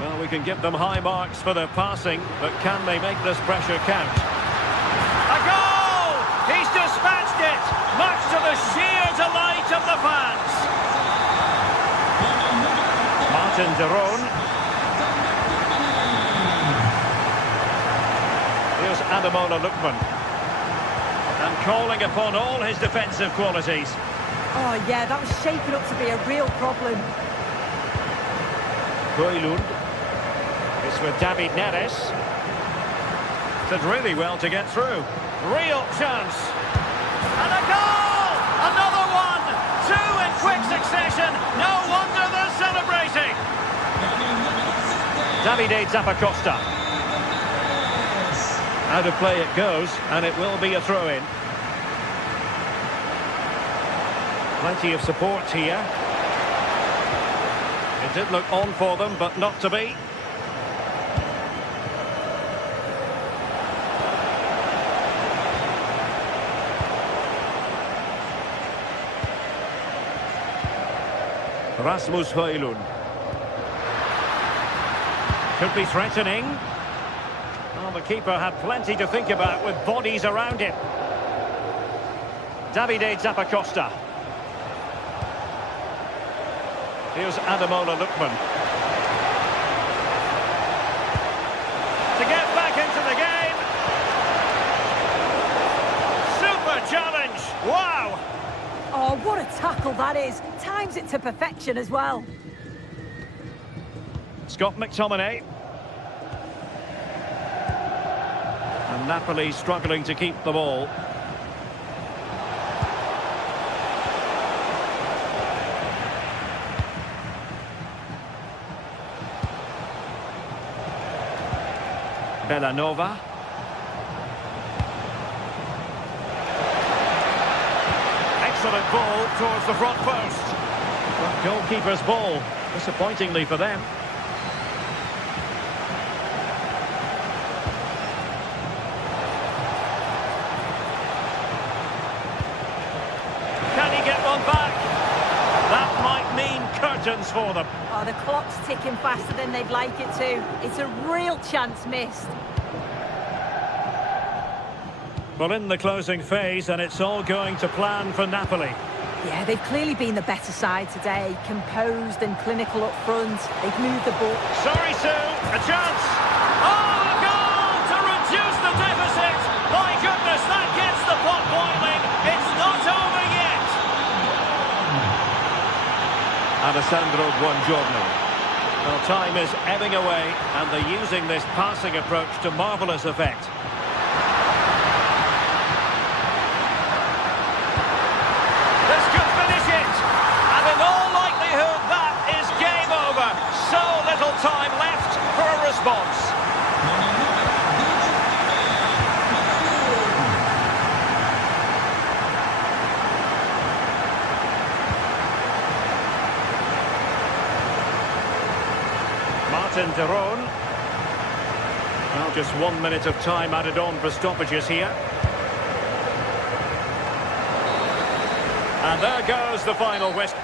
Well, we can give them high marks for their passing, but can they make this pressure count? A goal! He's dispatched it, much to the sheer delight of the fans. Martin de Roon. Here's Ademola Lookman. And calling upon all his defensive qualities. Oh, yeah, that was shaping up to be a real problem. Højlund. It's with David Neres. Did really well to get through. Real chance. And a goal! Another one! Two in quick succession. No wonder they're celebrating. Davide Zappacosta. Out of play it goes, and it will be a throw-in. Plenty of support here. It did look on for them, but not to be. Rasmus Højlund. Could be threatening. Well, the keeper had plenty to think about with bodies around him. Davide Zappacosta. Here's Ademola Lookman. To get back into the game. Super challenge. Wow. Oh, what a tackle that is. Times it to perfection as well. Scott McTominay. And Napoli struggling to keep the ball. Bellanova. Excellent ball towards the front post. But goalkeeper's ball, disappointingly for them. Can he get one back? That might mean curtains for them. Oh, the clock's ticking faster than they'd like it to. It's a real chance missed. Well, in the closing phase, and it's all going to plan for Napoli. Yeah, they've clearly been the better side today. Composed and clinical up front. They've moved the ball. Sorry, Sue, a chance. Oh, a goal to reduce the deficit. My goodness, that gets the pot boiling. It's not over yet. Alessandro Buongiorno. Well, time is ebbing away, and they're using this passing approach to marvellous effect. This could finish it, and in all likelihood that is game over. So little time left for a response. Martin de Roon. Well, just 1 minute of time added on for stoppages here. And there goes the final whistle.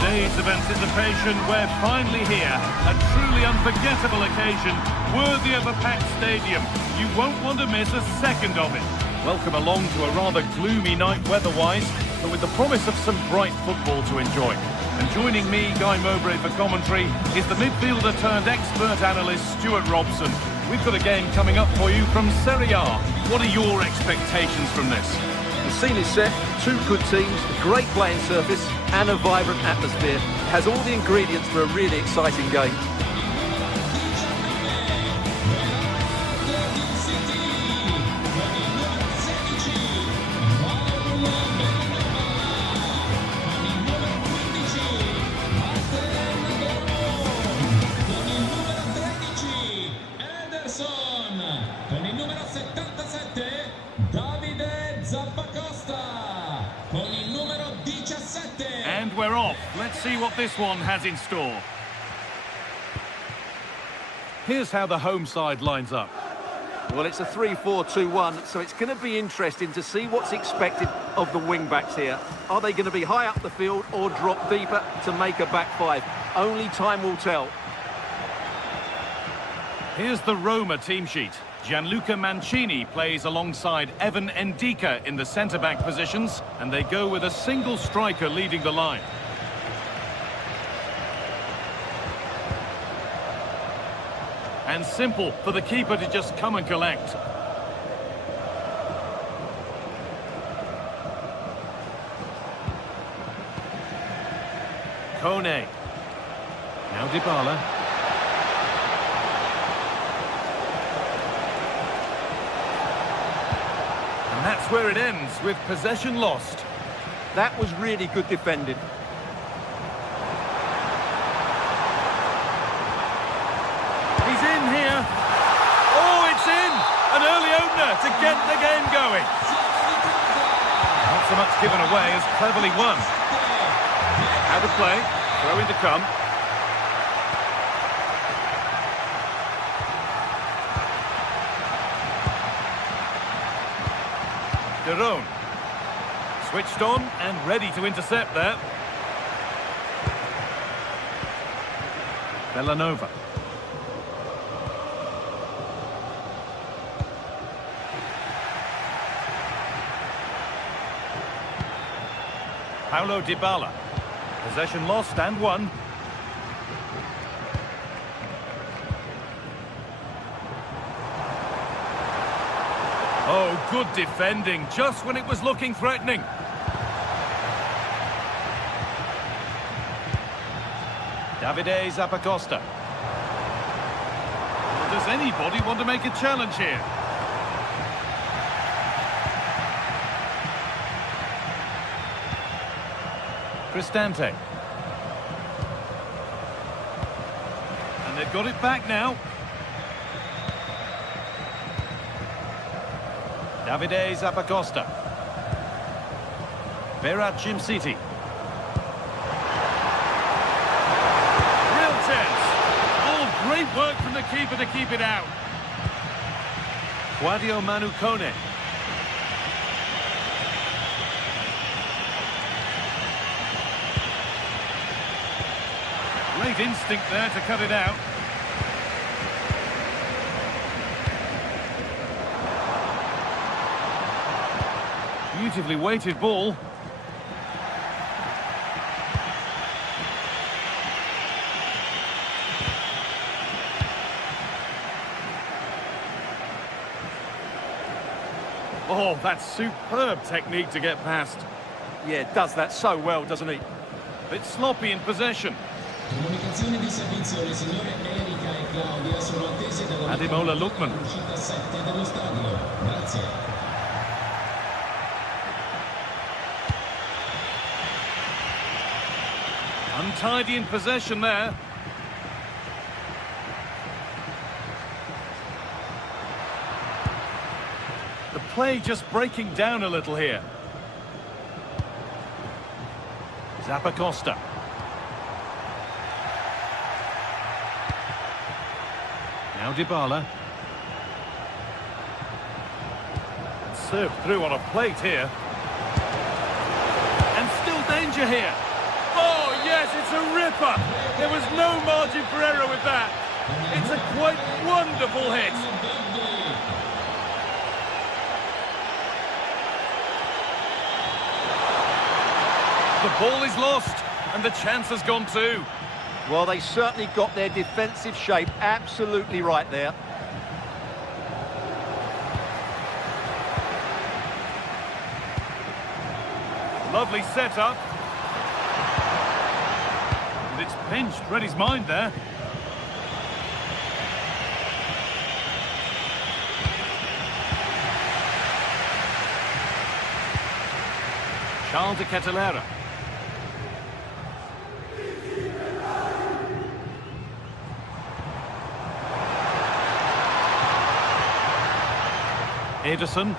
Days of anticipation, we're finally here. A truly unforgettable occasion, worthy of a packed stadium. You won't want to miss a second of it. Welcome along to a rather gloomy night weather-wise, but with the promise of some bright football to enjoy. And joining me, Guy Mowbray, for commentary, is the midfielder-turned-expert analyst, Stuart Robson. We've got a game coming up for you from Serie A. What are your expectations from this? The scene is set, two good teams, a great playing surface and a vibrant atmosphere. It has all the ingredients for a really exciting game. posta con il numero 17. And we're off. Let's see what this one has in store. Here's how the home side lines up. Well, it's a 3-4-2-1, so it's going to be interesting to see what's expected of the wing-backs here. Are they going to be high up the field or drop deeper to make a back five? Only time will tell. Here's the Roma team sheet. Gianluca Mancini plays alongside Evan Ndika in the centre-back positions, and they go with a single striker leading the line. And simple for the keeper to just come and collect. Kone. Now Dybala. And that's where it ends, with possession lost. That was really good defending. He's in here. Oh, it's in! An early opener to get the game going. Not so much given away as cleverly won. Out of play, throw in to come. De Roon. Switched on and ready to intercept there. Bellanova. Paulo Dybala. Possession lost and won. Oh, good defending, just when it was looking threatening. Davide Zappacosta. Well, does anybody want to make a challenge here? Cristante. And they've got it back now. Davide Zappacosta. Berat Jimsiti. Real chance. Oh, great work from the keeper to keep it out. Quadio Manu Kone. Great instinct there to cut it out. Beautifully weighted ball. Oh, that's superb technique to get past. Yeah, does that so well, doesn't he? Bit sloppy in possession. Comunicazione di servizio, le signore Erika e Claudia sono attese dalla Ademola Lookman. uscita 7 dello stadio. Grazie. Untidy in possession there. The play just breaking down a little here. Zappacosta. Now Dybala. Served through on a plate here. And still danger here. Oh, yes, it's a ripper. There was no margin for error with that. It's a quite wonderful hit. The ball is lost, and the chance has gone too. Well, they certainly got their defensive shape absolutely right there. Lovely setup. And it's pinched, read his mind there. Charles de Ketelera. Ederson.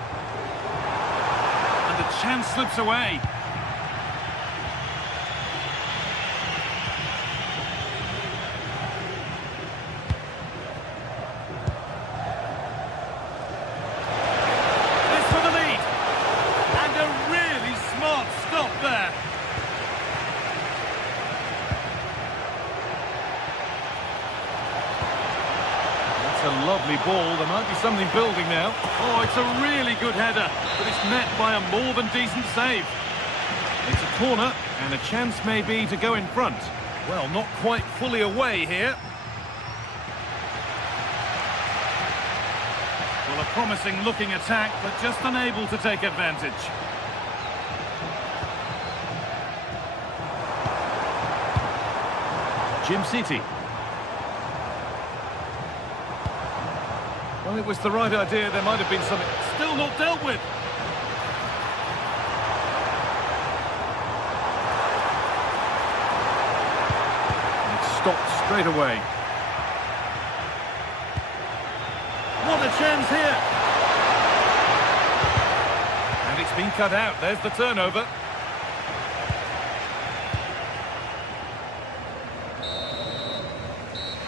And a chance slips away. This for the lead. And a really smart stop there. A lovely ball. There might be something building now. Oh, it's a really good header, but it's met by a more than decent save. It's a corner, and a chance maybe to go in front. Well, not quite fully away here. Well, a promising looking attack, but just unable to take advantage. Jim City. Well, it was the right idea. There might have been something still not dealt with. And it stopped straight away. What a chance here! And it's been cut out. There's the turnover.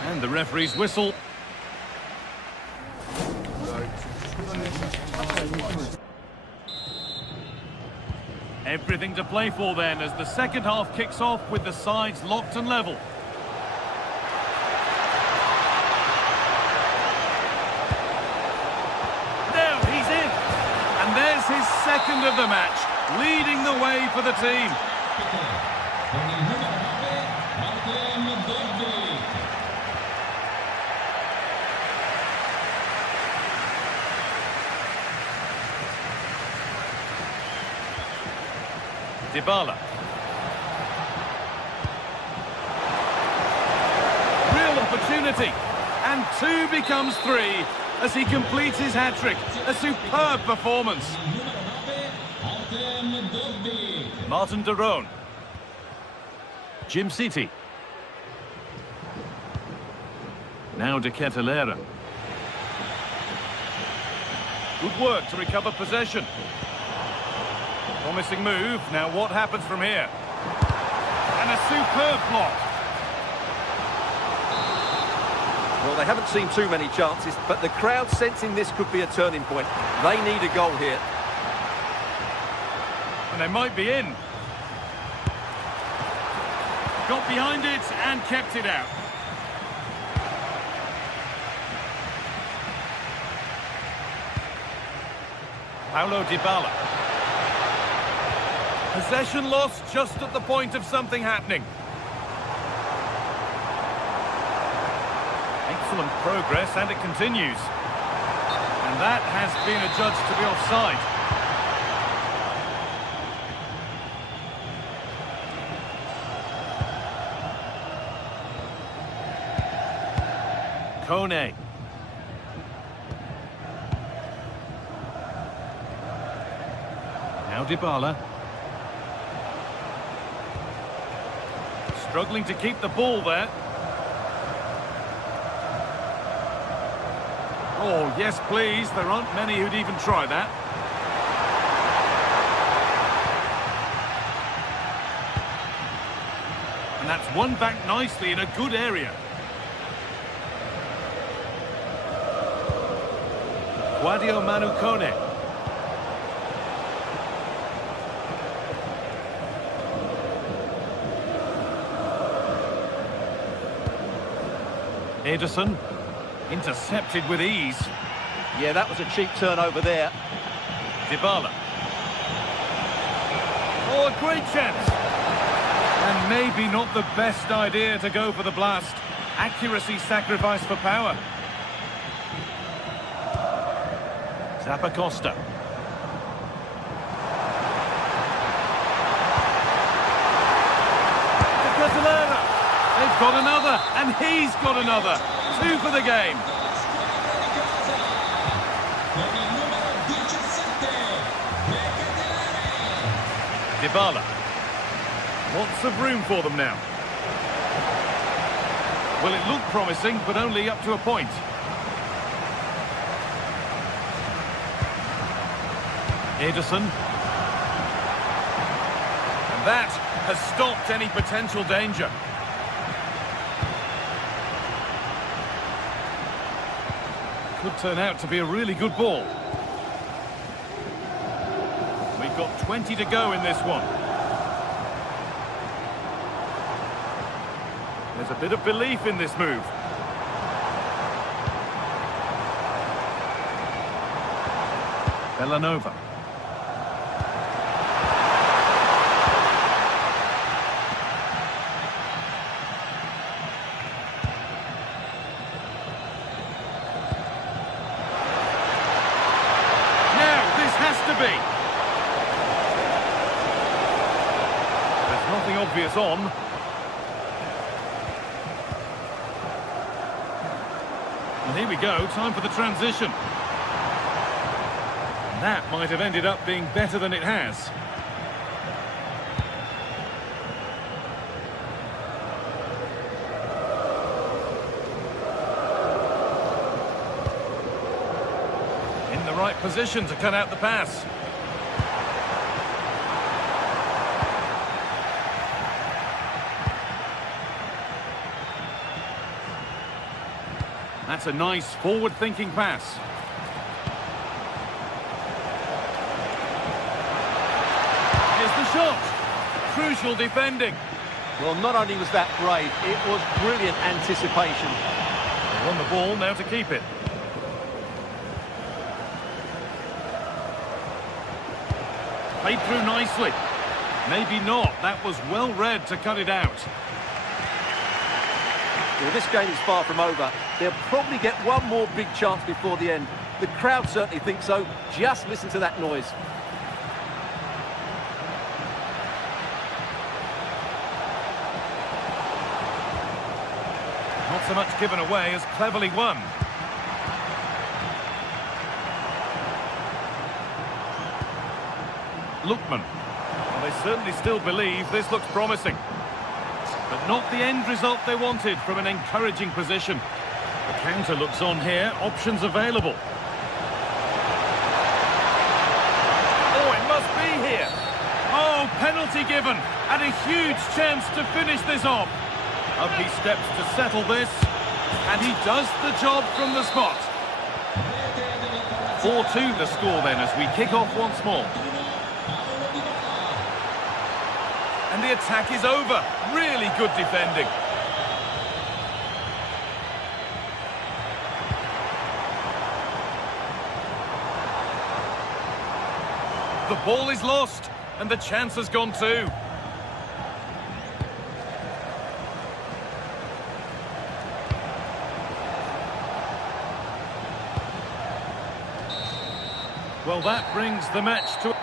And the referee's whistle. Everything to play for then as the second half kicks off with the sides locked and level. Now he's in. And there's his second of the match, leading the way for the team. Dybala. Real opportunity. And 2 becomes 3 as he completes his hat-trick. A superb performance. Martin de Roon. Jim City. Now De Ketelaere. Good work to recover possession. Promising move. Now what happens from here? And a superb block. Well, they haven't seen too many chances, but the crowd sensing this could be a turning point. They need a goal here. And they might be in. Got behind it and kept it out. Paulo Dybala. Possession lost just at the point of something happening. Excellent progress, and it continues. And that has been adjudged to be offside. Kone. Now Dybala. Struggling to keep the ball there. Oh, yes, please. There aren't many who'd even try that. And that's won back nicely in a good area. Guadio Manu Kone. Ederson, intercepted with ease. Yeah, that was a cheap turnover there. Dybala. Oh, a great chance. And maybe not the best idea to go for the blast. Accuracy sacrificed for power. Zappacosta. De Ketelaere. They've got another, and he's got another. 2 for the game. Dybala. Lots of room for them now. Well, it looked promising, but only up to a point. Ederson. That has stopped any potential danger. Could turn out to be a really good ball. We've got 20 to go in this one. There's a bit of belief in this move. Villanova. There's nothing obvious on. And here we go, time for the transition. And that might have ended up being better than it has. In the right position to cut out the pass. That's a nice forward-thinking pass. Here's the shot. Crucial defending. Well, not only was that brave, it was brilliant anticipation. They won the ball, now to keep it. Played through nicely. Maybe not. That was well read to cut it out. Well, this game is far from over. They'll probably get one more big chance before the end. The crowd certainly think so. Just listen to that noise. Not so much given away as cleverly won. Lookman. Well, they certainly still believe this looks promising. But not the end result they wanted from an encouraging position. The counter looks on here, options available. Oh, it must be here. Oh, penalty given, and a huge chance to finish this off. Up he steps to settle this, and he does the job from the spot. 4-2 the score then as we kick off once more. And the attack is over. Really good defending. The ball is lost, and the chance has gone too. Well, that brings the match to...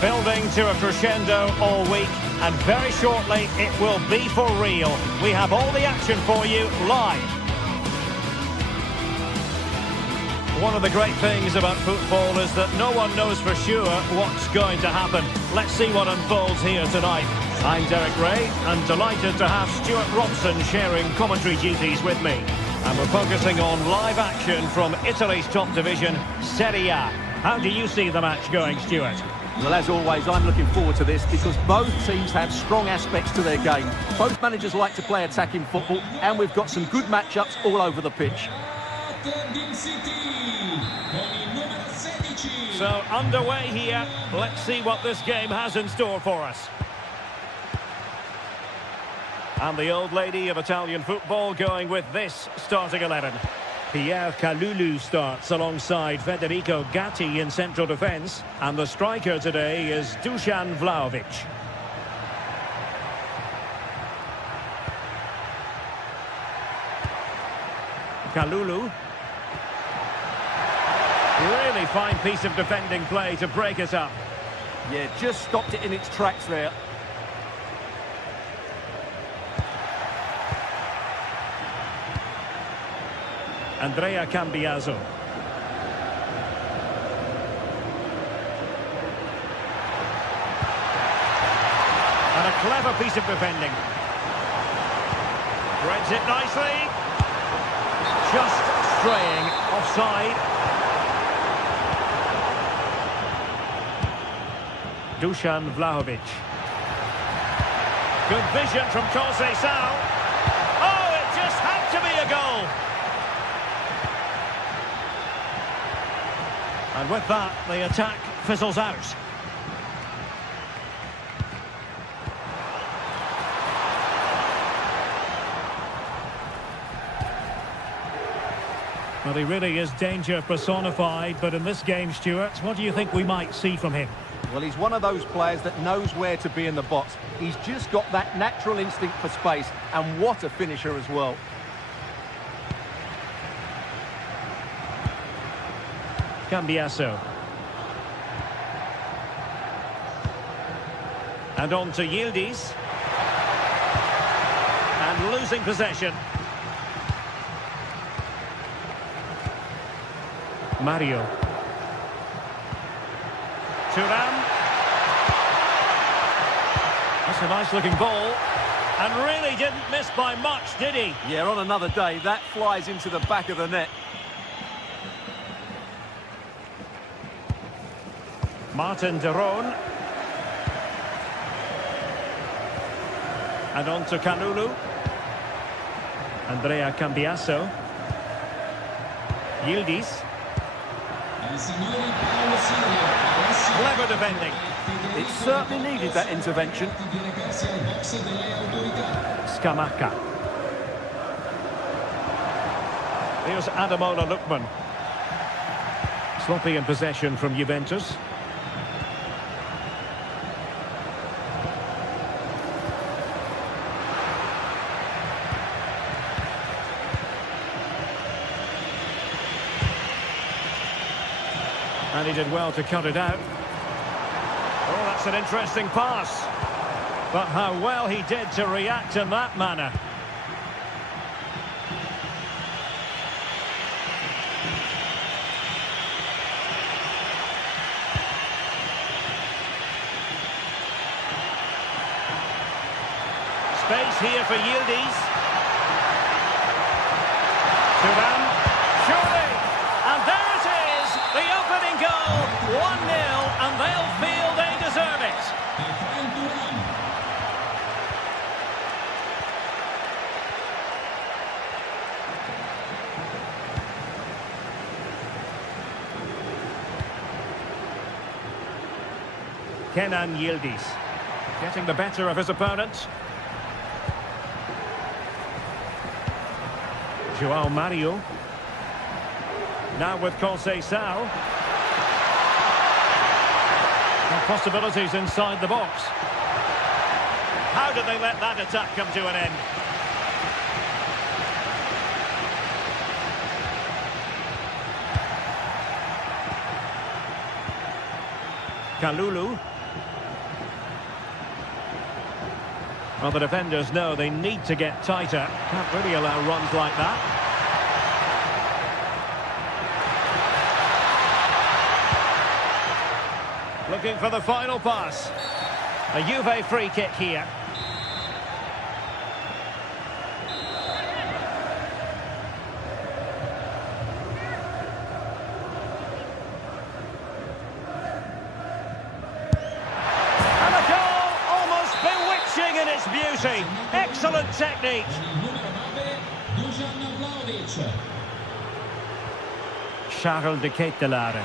Building to a crescendo all week, and very shortly it will be for real. We have all the action for you live. One of the great things about football is that no one knows for sure what's going to happen. Let's see what unfolds here tonight. I'm Derek Ray, and delighted to have Stuart Robson sharing commentary duties with me. And we're focusing on live action from Italy's top division, Serie A. How do you see the match going, Stuart? Well, as always, I'm looking forward to this because both teams have strong aspects to their game. Both managers like to play attacking football, and we've got some good matchups all over the pitch. Con il City, con il numero So, underway here. Let's see what this game has in store for us. And the old lady of Italian football going with this starting 11. Pierre Kalulu starts alongside Federico Gatti in central defence. And the striker today is Dusan Vlahovic. Kalulu. Really fine piece of defending play to break it up. Yeah, just stopped it in its tracks there. Andrea Cambiaso. And a clever piece of defending. Threads it nicely. Just straying offside. Dusan Vlahovic. Good vision from Conceição. Oh, it just had to be a goal. And with that, the attack fizzles out. Well, he really is danger personified, but in this game, Stuart, what do you think we might see from him? Well, he's one of those players that knows where to be in the box. He's just got that natural instinct for space, and what a finisher as well. Cambiaso. And on to Yildiz. And losing possession. Mario. Thuram. That's a nice looking ball. And really didn't miss by much, did he? Yeah, on another day, that flies into the back of the net. Martin de Roon. And on to Kalulu. Andrea Cambiaso. Yildiz. Clever defending. It certainly needed that intervention. Scamacca. Here's Ademola Lookman. Sloppy in possession from Juventus. And he did well to cut it out. Oh, that's an interesting pass. But how well he did to react in that manner. Space here for Yildiz. Thuram. Surely. And there it is. The opening goal. 1-0. And they'll feel they deserve it. Kenan Yildiz getting the better of his opponent. João Mario. Now with Conceição. And possibilities inside the box. How did they let that attack come to an end? Kalulu. Well, the defenders know they need to get tighter. Can't really allow runs like that. Looking for the final pass. A Juve free kick here. And a goal, almost bewitching in its beauty. Excellent technique. Charles de Ketelaere.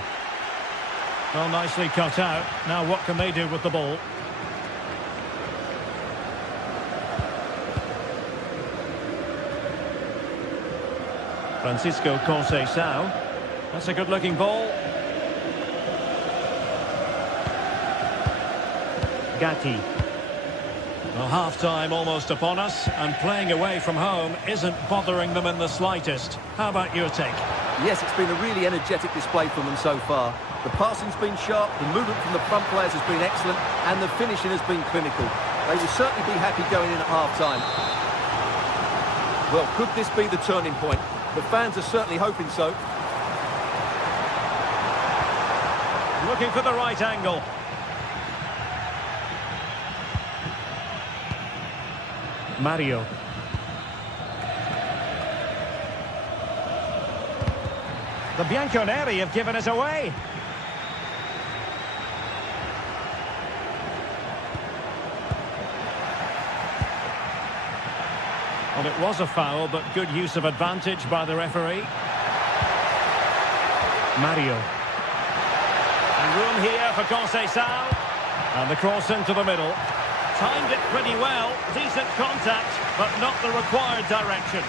Well, nicely cut out. Now what can they do with the ball? Francisco Conceição. That's a good-looking ball. Gatti. Well, half-time almost upon us, and playing away from home isn't bothering them in the slightest. How about your take? Yes, it's been a really energetic display from them so far. The passing's been sharp, the movement from the front players has been excellent, and the finishing has been clinical. They will certainly be happy going in at half-time. Well, could this be the turning point? The fans are certainly hoping so. Looking for the right angle. Mario. The Bianconeri have given us away. Well, it was a foul, but good use of advantage by the referee. Mario. And room here for Conceição. And the cross into the middle. Timed it pretty well. Decent contact, but not the required direction.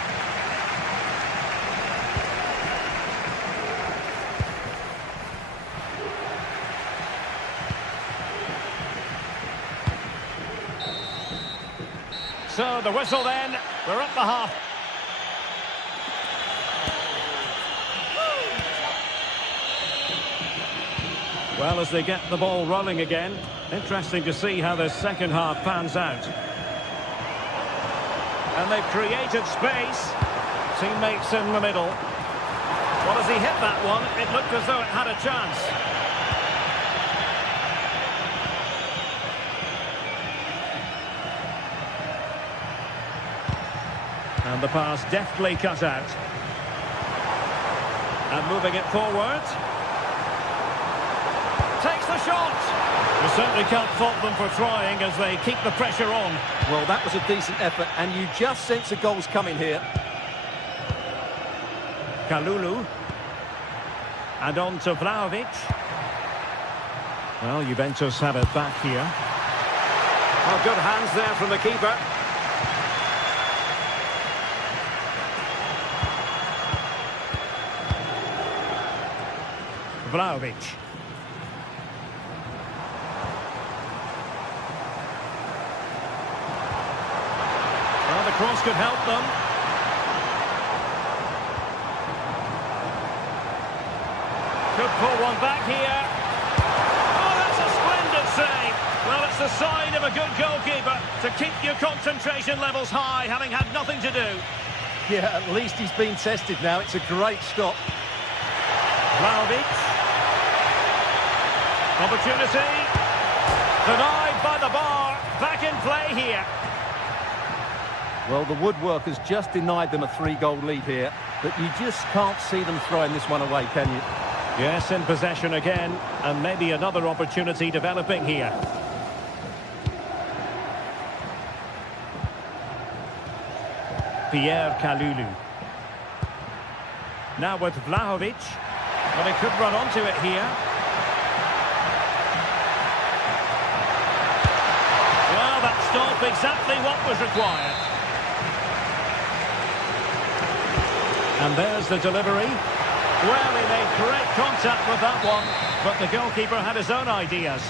So the whistle then. We're at the half. Well, as they get the ball rolling again, interesting to see how the second half pans out. And they've created space. Teammates in the middle. Well, as he hit that one, it looked as though it had a chance. And the pass deftly cut out. And moving it forward. Takes the shot. You certainly can't fault them for trying as they keep the pressure on. Well, that was a decent effort, and you just sense a goal's coming here. Kalulu. And on to Vlahovic. Well, Juventus have it back here. Well, good hands there from the keeper. Vlahovic. Well, the cross could help them. Could pull one back here. Oh, that's a splendid save. Well, it's the sign of a good goalkeeper to keep your concentration levels high, having had nothing to do. Yeah, at least he's been tested now. It's a great stop. Vlahovic. Opportunity. Denied by the bar. Back in play here. Well, the woodworkers just denied them a 3-goal lead here, but you just can't see them throwing this one away, can you? Yes, in possession again, and maybe another opportunity developing here. Pierre Kalulu. Now with Vlahovic. Well, they could run onto it here. Well, that stopped exactly what was required. And there's the delivery. Well, he made great contact with that one, but the goalkeeper had his own ideas.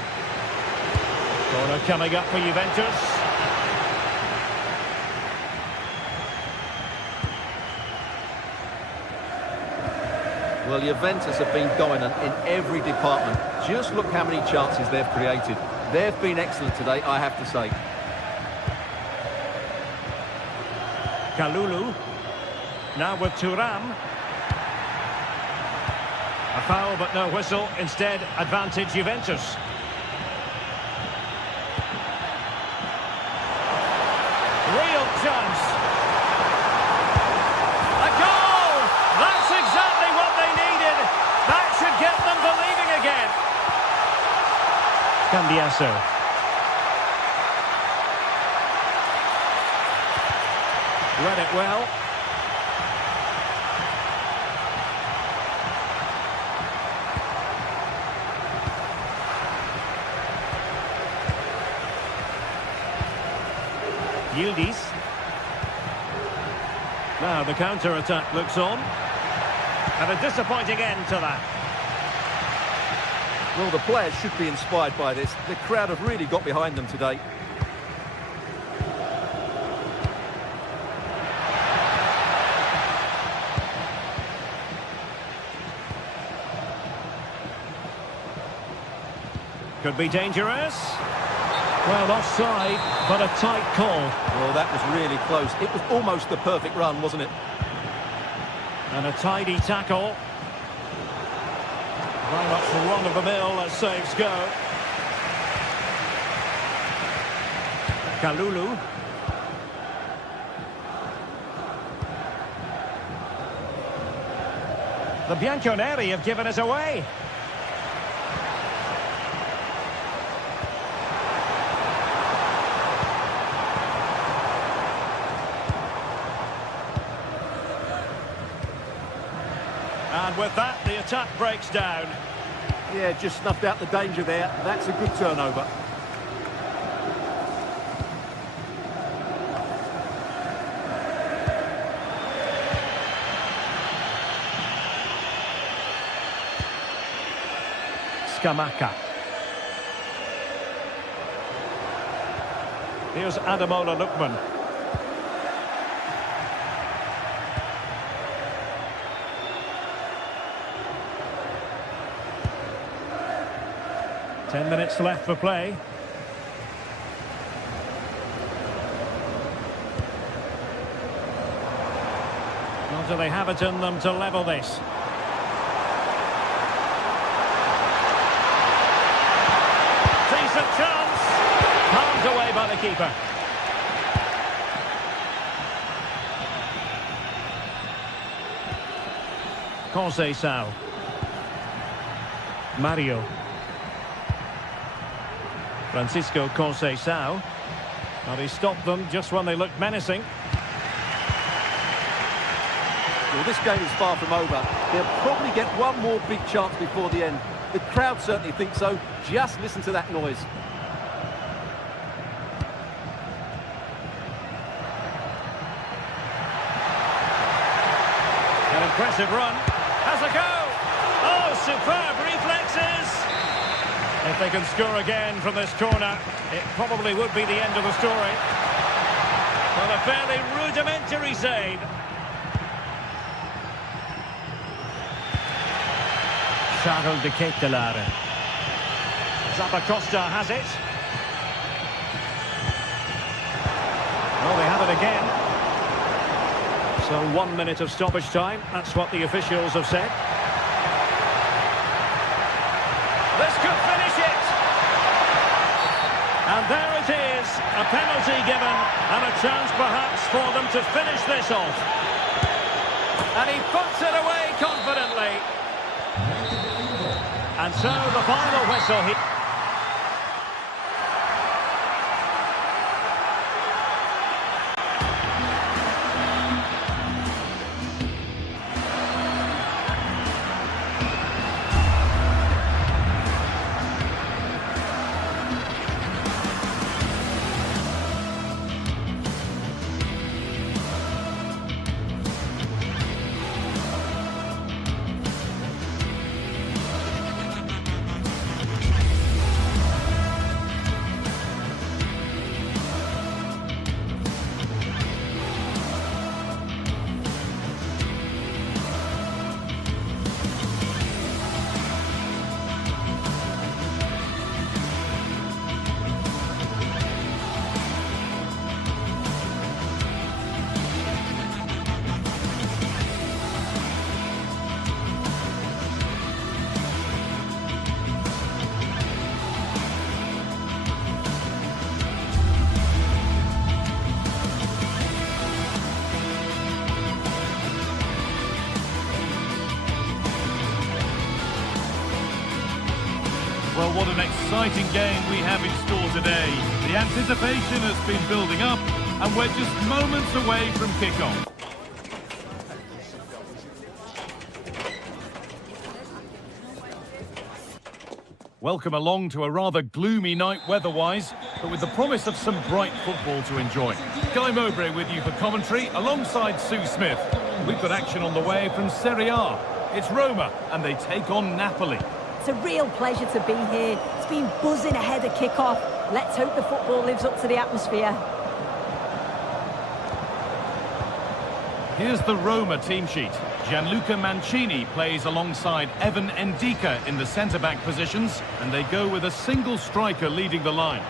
Corner coming up for Juventus. Well, Juventus have been dominant in every department. Just look how many chances they've created. They've been excellent today, I have to say. Kalulu. Now with Thuram. A foul but no whistle. Instead, advantage Juventus. Real chance. A goal! That's exactly what they needed. That should get them believing again. Cambiaso. Read it well. Yildiz. Now the counter-attack looks on. And a disappointing end to that. Well, the players should be inspired by this. The crowd have really got behind them today. Could be dangerous. Well, offside, but a tight call. Well, that was really close. It was almost the perfect run, wasn't it? And a tidy tackle. Very much run-of-the-mill as saves go. Kalulu. The Bianconeri have given us away. And with that, the attack breaks down. Yeah, just snuffed out the danger there. That's a good turnover. Scamacca. Here's Ademola Lookman. Ten minutes left for play. Nor do they have it in them to level this. Decent chance. Palmed away by the keeper. Conceição. Mario. Francisco Conceição. But he stopped them just when they looked menacing. Well, this game is far from over. They'll probably get one more big chance before the end. The crowd certainly think so. Just listen to that noise. An impressive run. Has a go. Oh, superb reflexes. If they can score again from this corner, it probably would be the end of the story. Well, a fairly rudimentary save. Charles de Ketelaere. Zappacosta has it. Well, they have it again. So 1 minute of stoppage time. That's what the officials have said. This could finish it. And there it is. A penalty given and a chance perhaps for them to finish this off. And he puts it away confidently. And so the final whistle here. Well, what an exciting game we have in store today. The anticipation has been building up, and we're just moments away from kickoff. Welcome along to a rather gloomy night weather-wise, but with the promise of some bright football to enjoy. Guy Mowbray with you for commentary, alongside Sue Smith. We've got action on the way from Serie A. It's Roma, and they take on Napoli. It's a real pleasure to be here. It's been buzzing ahead of kick-off. Let's hope the football lives up to the atmosphere. Here's the Roma team sheet. Gianluca Mancini plays alongside Evan Ndika in the centre-back positions, and they go with a single striker leading the line.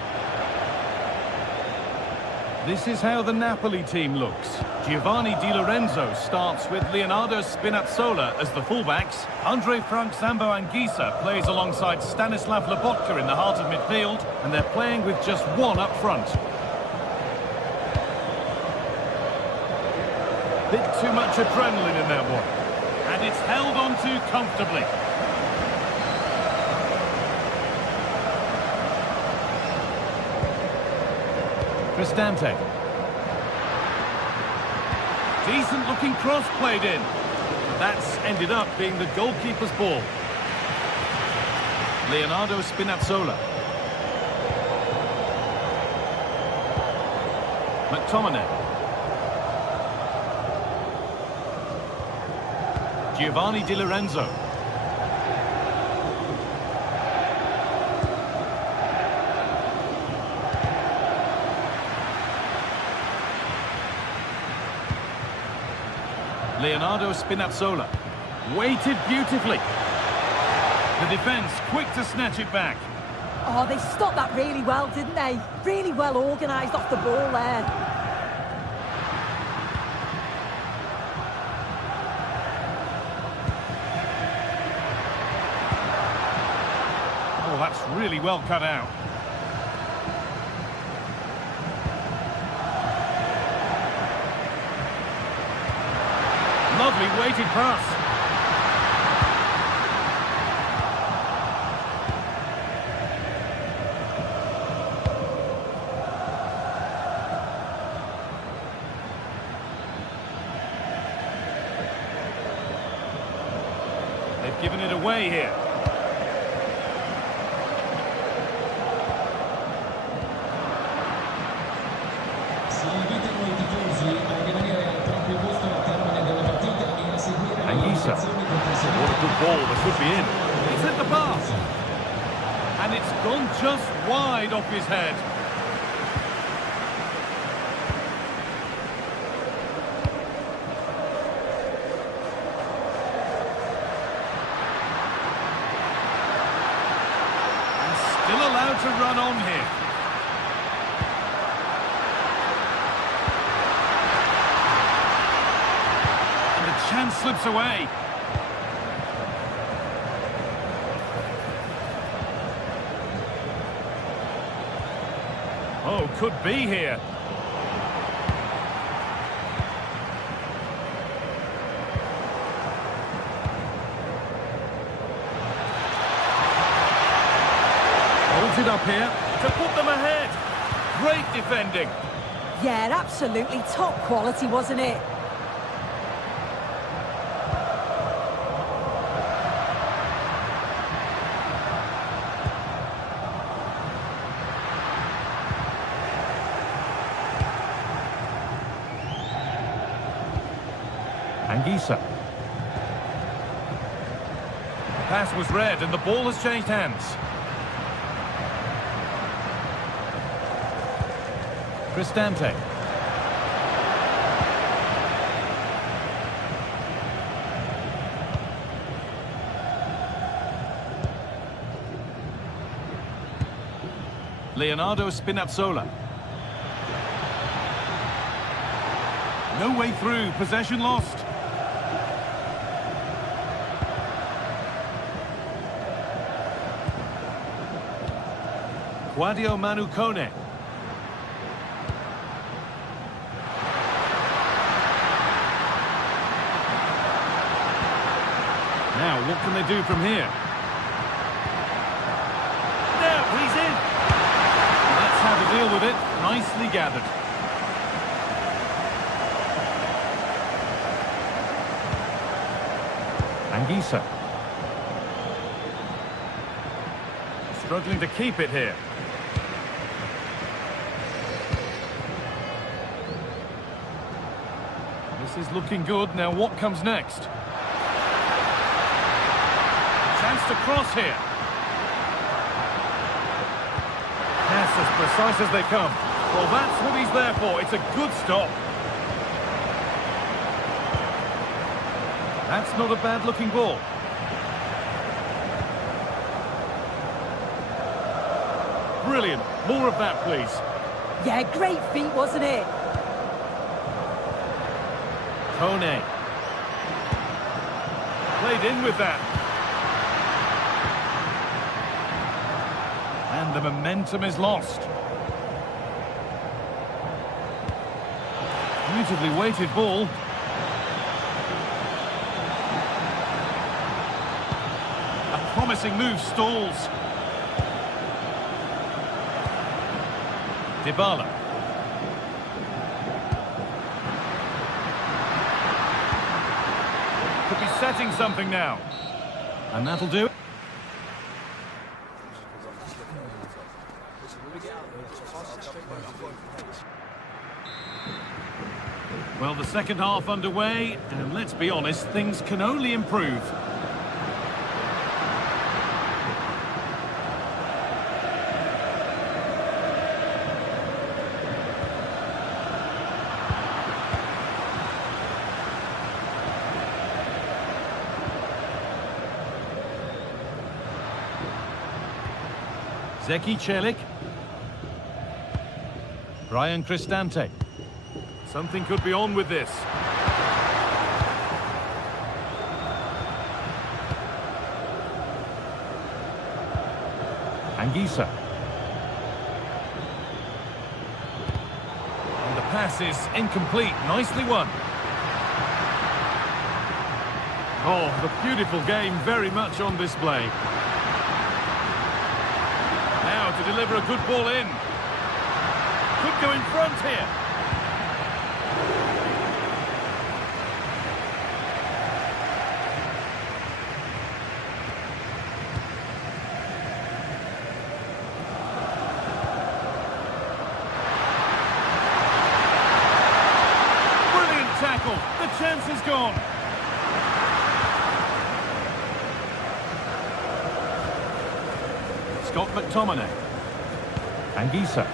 This is how the Napoli team looks. Giovanni Di Lorenzo starts with Leonardo Spinazzola as the fullbacks. Andre Frank Zambo Anguissa plays alongside Stanislav Lobotka in the heart of midfield, and they're playing with just one up front. Bit too much adrenaline in that one. And it's held on to comfortably. Cristante. Decent looking cross played in. That's ended up being the goalkeeper's ball. Leonardo Spinazzola. McTominay. Giovanni Di Lorenzo. Leonardo Spinazzola. Weighted beautifully. The defence quick to snatch it back. Oh, they stopped that really well, didn't they? Really well organised off the ball there. That's really well cut out. Lovely weighted pass. They've given it away here. What a good ball, that could be in. He's hit the pass. And it's gone just wide off his head. And still allowed to run on here. And the chance slips away. Oh, could be here. Holds it up here to put them ahead. Great defending. Yeah, absolutely top quality, wasn't it? Anguissa. Pass was read and the ball has changed hands. Cristante. Leonardo Spinazzola. No way through, possession lost. Guadio Manucone. Now, what can they do from here? Now, he's in. That's how to deal with it. Nicely gathered. Anguissa. Struggling to keep it here. This is looking good. Now what comes next? Chance to cross here. Pass as precise as they come. Well, that's what he's there for. It's a good stop. That's not a bad-looking ball. Brilliant. More of that, please. Yeah, great feat, wasn't it? Kone. Played in with that. And the momentum is lost. Beautifully weighted ball. A promising move stalls. Dybala. Could be setting something now. And that'll do it. Well, the second half underway, and let's be honest, things can only improve. Zeki Celik. Brian Cristante. Something could be on with this. Anguissa. And the pass is incomplete. Nicely won. Oh, the beautiful game very much on display. Now to deliver a good ball in. Could go in front here. Brilliant tackle. The chance is gone. Scott McTominay. Anguissa.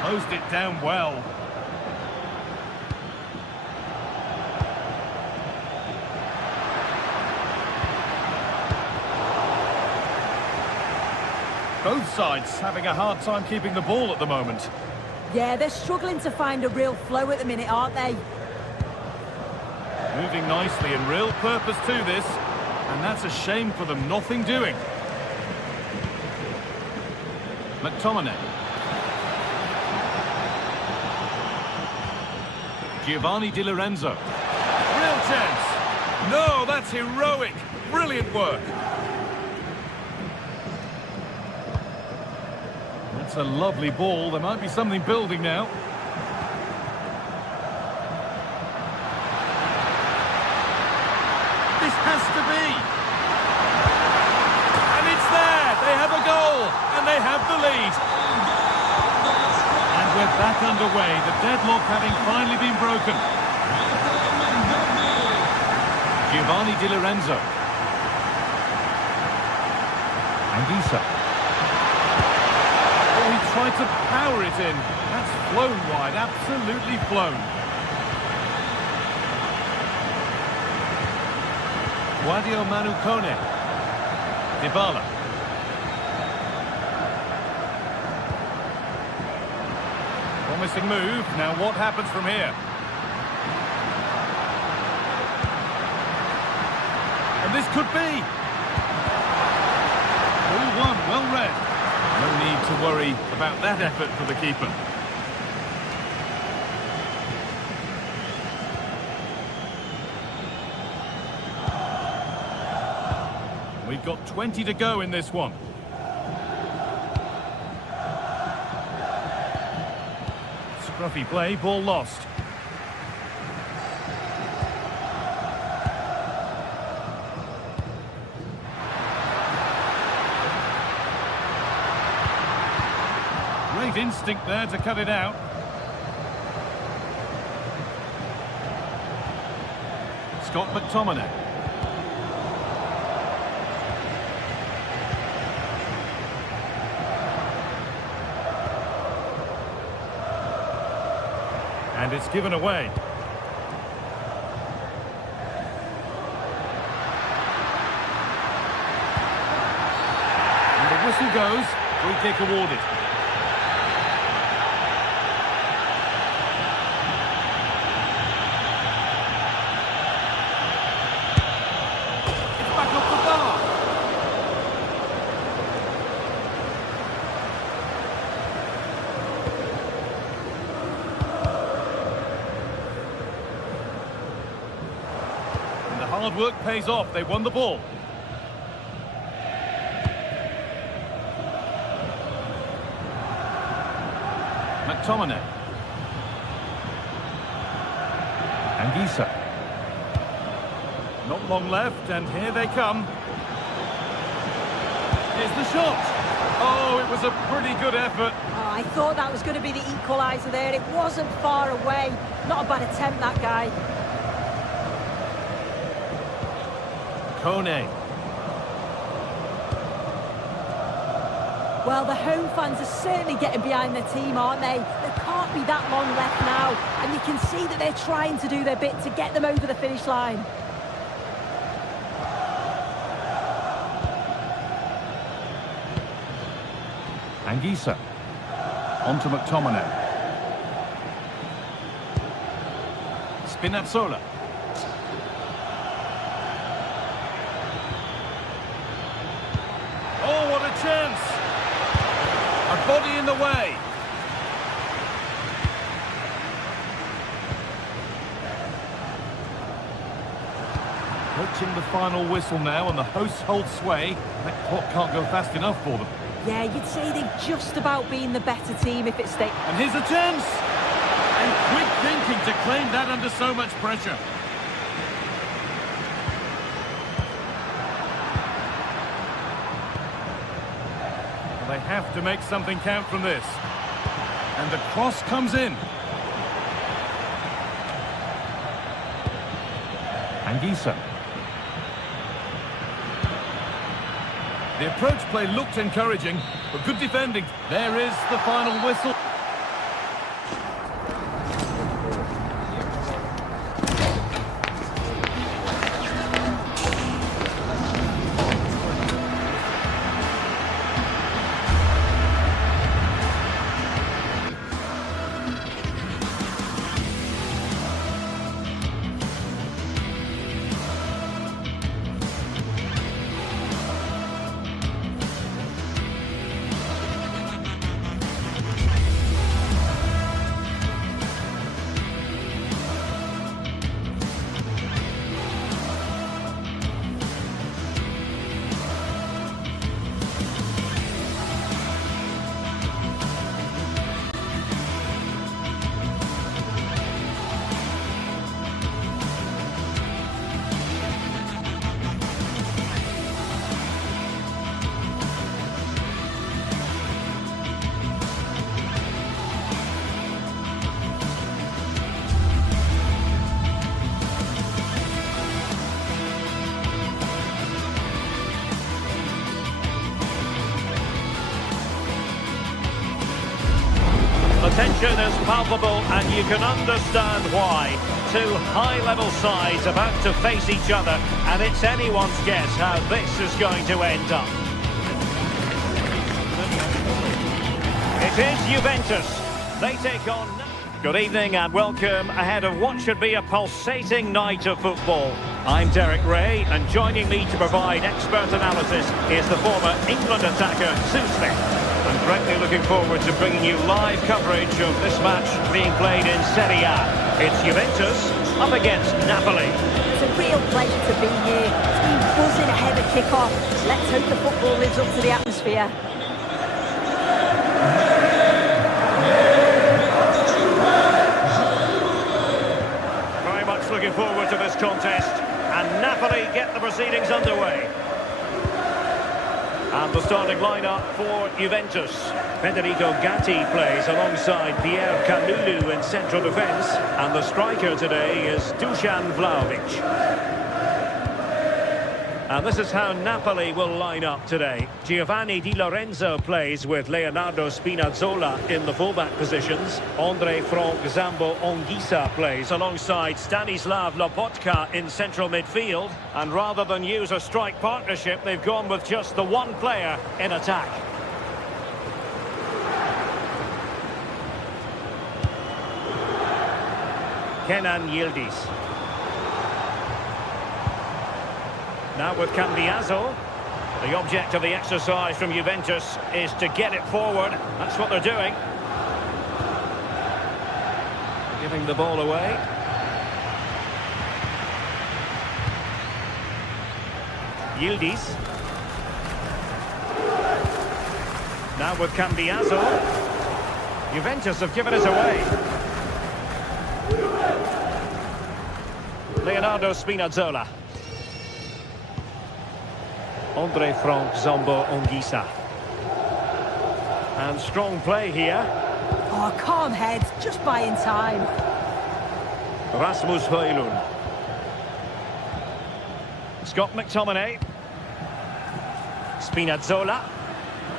Closed it down well. Both sides having a hard time keeping the ball at the moment. Yeah, they're struggling to find a real flow at the minute, aren't they? Moving nicely and real purpose to this. And that's a shame for them, nothing doing. McTominay. Giovanni Di Lorenzo. Real chance. No, that's heroic. Brilliant work. That's a lovely ball. There might be something building now. This has to be. And it's there. They have a goal. And they have the lead. And we're back underway. The deadlock having finally been broken. Giovanni Di Lorenzo. Anguissa. Oh, he tried to power it in. That's flown wide. Absolutely flown. Guadio Manu Kone. Dybala. Promising move. Now what happens from here? And this could be. 2-1, well read. No need to worry about that effort for the keeper. We've got 20 to go in this one. Scruffy play, ball lost. instinct there to cut it out. Scott McTominay. And it's given away. And the whistle goes, free kick awarded. It's back off the bar. And the hard work pays off. They won the ball. McTominay. Anguissa. Not long left, and here they come. Here's the shot. Oh, it was a pretty good effort. Oh, I thought that was going to be the equaliser there. It wasn't far away. Not a bad attempt, that guy. Kone. Well, the home fans are certainly getting behind their team, aren't they? There can't be that long left now. And you can see that they're trying to do their bit to get them over the finish line. Anguissa. On to McTominay. Spinazzola. Oh, what a chance! A body in the way. Approaching the final whistle now, and the hosts hold sway. That clock can't go fast enough for them. Yeah, you'd say they've just about been the better team if it stayed. And here's a chance! And quick thinking to claim that under so much pressure. They have to make something count from this. And the cross comes in. Anguissa. The approach play looked encouraging, but good defending. There is the final whistle. The tension is palpable, and you can understand why. Two high-level sides about to face each other, and it's anyone's guess how this is going to end up. It is Juventus. They take on... Good evening and welcome ahead of what should be a pulsating night of football. I'm Derek Ray, and joining me to provide expert analysis is the former England attacker, Sue Smith. I'm greatly looking forward to bringing you live coverage of this match being played in Serie A. It's Juventus up against Napoli. It's a real pleasure to be here. It's been buzzing ahead of kick-off. Let's hope the football lives up to the atmosphere. Very much looking forward to this contest, and Napoli get the proceedings underway. And the starting lineup for Juventus. Federico Gatti plays alongside Pierre Kalulu in central defence. And the striker today is Dusan Vlahovic. And this is how Napoli will line up today. Giovanni Di Lorenzo plays with Leonardo Spinazzola in the fullback positions. Andre Frank Zambo Anguissa plays alongside Stanislav Lobotka in central midfield. And rather than use a strike partnership, they've gone with just the one player in attack. Kenan Yildiz. Now with Cambiaso. The object of the exercise from Juventus is to get it forward. That's what they're doing. Giving the ball away. Yildiz. Now with Cambiaso. Juventus have given it away. Leonardo Spinazzola. Andre Frank Zambo Anguissa. And strong play here. Oh, calm heads, just buying time. Rasmus Højlund. Scott McTominay. Spinazzola.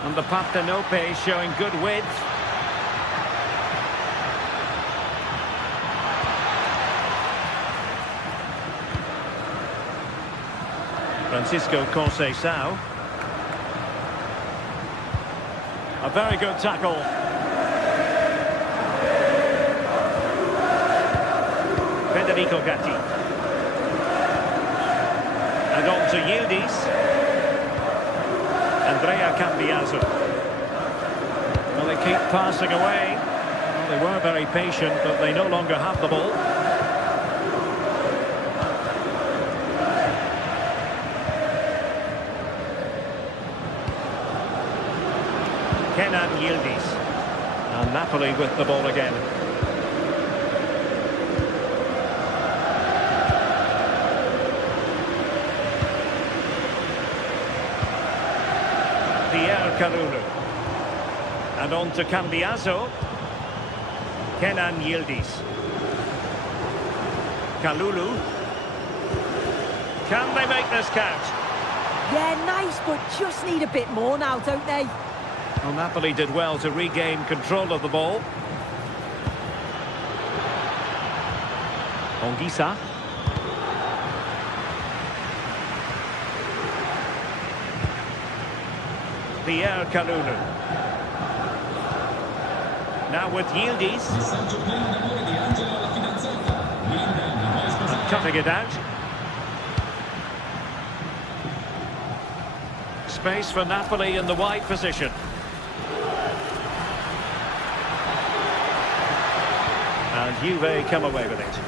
And the Partenope showing good width. Francisco Conceição. A very good tackle. Federico Gatti. And on to Yildiz. Andrea Cambiaso. Well, they keep passing away. Well, they were very patient, but they no longer have the ball. Kenan Yildiz. And Napoli with the ball again. Pierre Kalulu. And on to Cambiaso. Kenan Yildiz. Kalulu. Can they make this count? Yeah, nice, but just need a bit more now, don't they? Well, Napoli did well to regain control of the ball. Anguissa. Pierre Kalulu. Now with Yildiz. And cutting it out. Space for Napoli in the wide position. And Juve come away with it.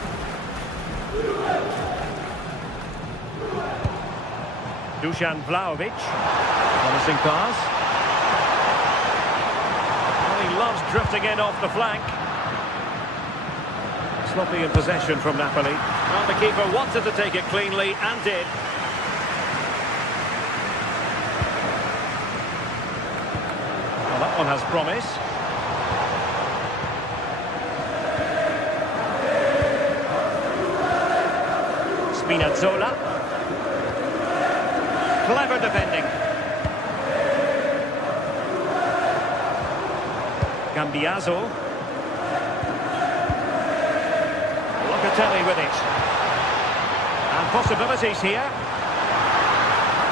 Dusan Vlahovic. Promising pass. Well, he loves drifting in off the flank. Sloppy in possession from Napoli. Well, the keeper wanted to take it cleanly and did. Well, that one has promise. Spinazzola. Clever defending. Cambiaso. Locatelli with it. And possibilities here.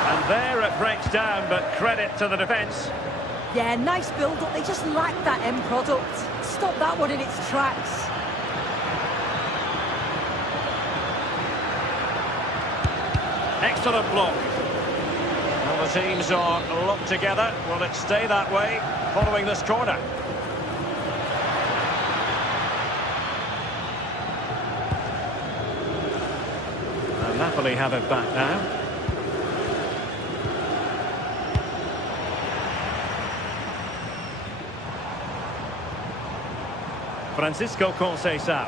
And there it breaks down, but credit to the defence. Yeah, nice build-up. They just lack that end product. Stop that one in its tracks. Excellent block. Well, the teams are locked together. Will it stay that way following this corner? And Napoli have it back now. Francisco Conceição.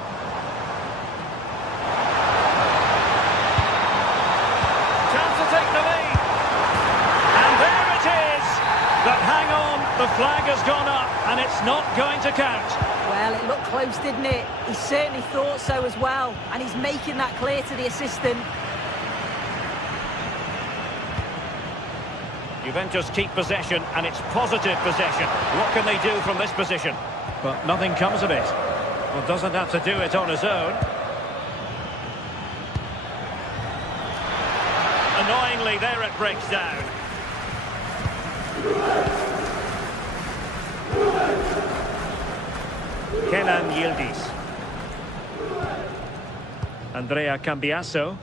Chance to take the lead. And there it is. flag has gone up, and it's not going to count. Well, it looked close, didn't it? He certainly thought so as well, and he's making that clear to the assistant. Juventus keep possession, and it's positive possession. What can they do from this position? But nothing comes of it. Well, doesn't have to do it on his own. Annoyingly, there it breaks down. Kenan Yildiz. Andrea Cambiasso.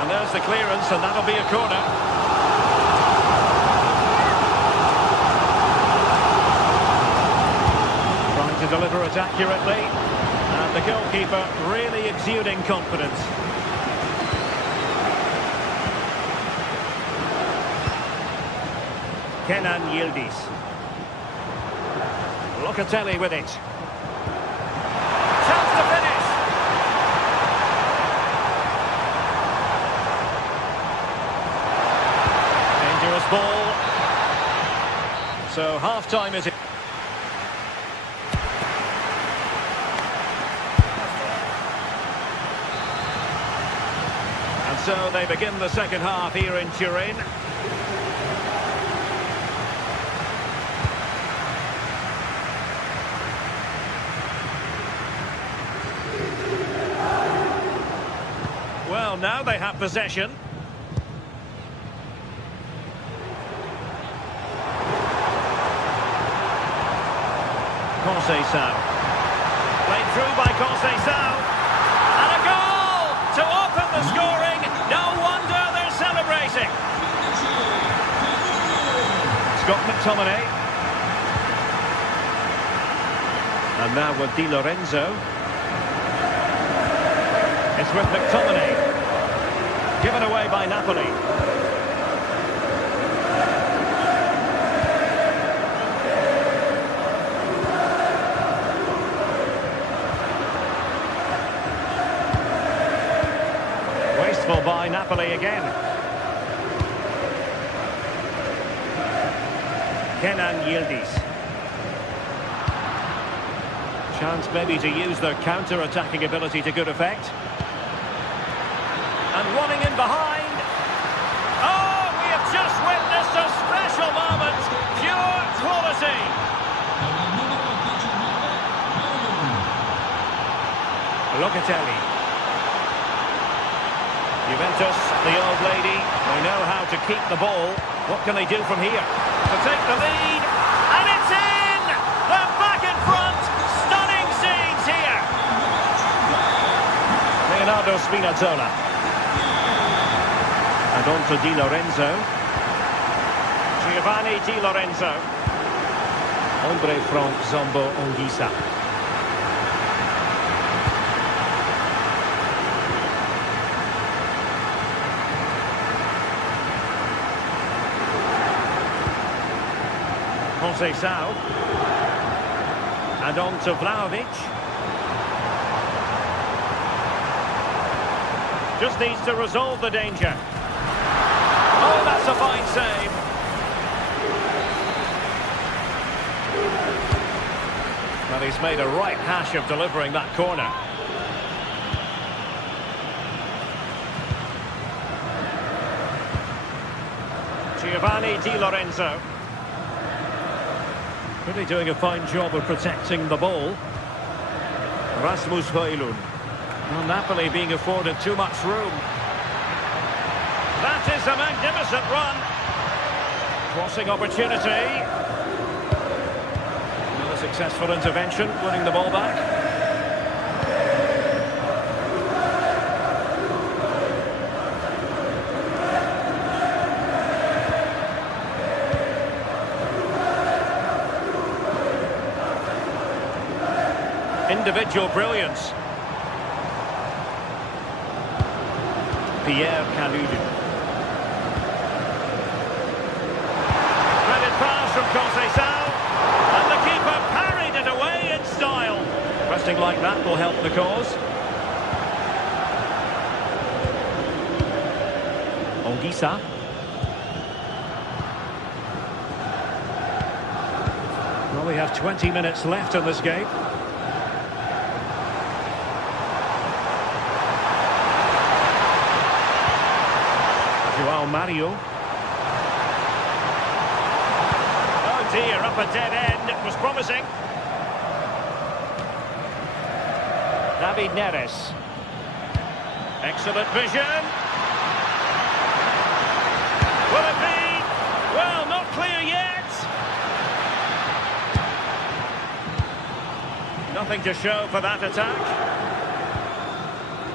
And there's the clearance, and that'll be a corner. Trying to deliver it accurately. And the goalkeeper really exuding confidence. Kenan Yildiz. Locatelli with it. Chance to finish. Dangerous ball. So half-time is it. And so they begin the second half here in Turin. Well, now they have possession. Conceição. Played through by Conceição. And a goal to open the scoring. No wonder they're celebrating. Scott McTominay. And now with Di Lorenzo. It's with McTominay. Given away by Napoli. Wasteful by Napoli again. Kenan Yildiz. Chance maybe to use their counter-attacking ability to good effect. And running in behind. Oh, we have just witnessed a special moment. Pure quality. Locatelli. Juventus, the old lady, they know how to keep the ball. What can they do from here? To take the lead. And it's in! They're back in front. Stunning scenes here. Leonardo Spinazzola. And on to Di Lorenzo. Giovanni Di Lorenzo. Ombre from Zombo Onguisa. Conceição. And on to Vlahovic. Just needs to resolve the danger. Oh, that's a fine save. Well, he's made a right hash of delivering that corner. Giovanni Di Lorenzo. Really doing a fine job of protecting the ball. Rasmus Højlund. Well, Napoli being afforded too much room. That is a magnificent run. Crossing opportunity. Another successful intervention, winning the ball back. Individual brilliance. Pierre Kalulu. Credit pass from Conceição. And the keeper parried it away in style. Pressing like that will help the cause. Olgisa. Well, we have 20 minutes left in this game. João Mario. Oh dear, up a dead end. It was promising. David Neres. Excellent vision. Will it be? Well, not clear yet. Nothing to show for that attack.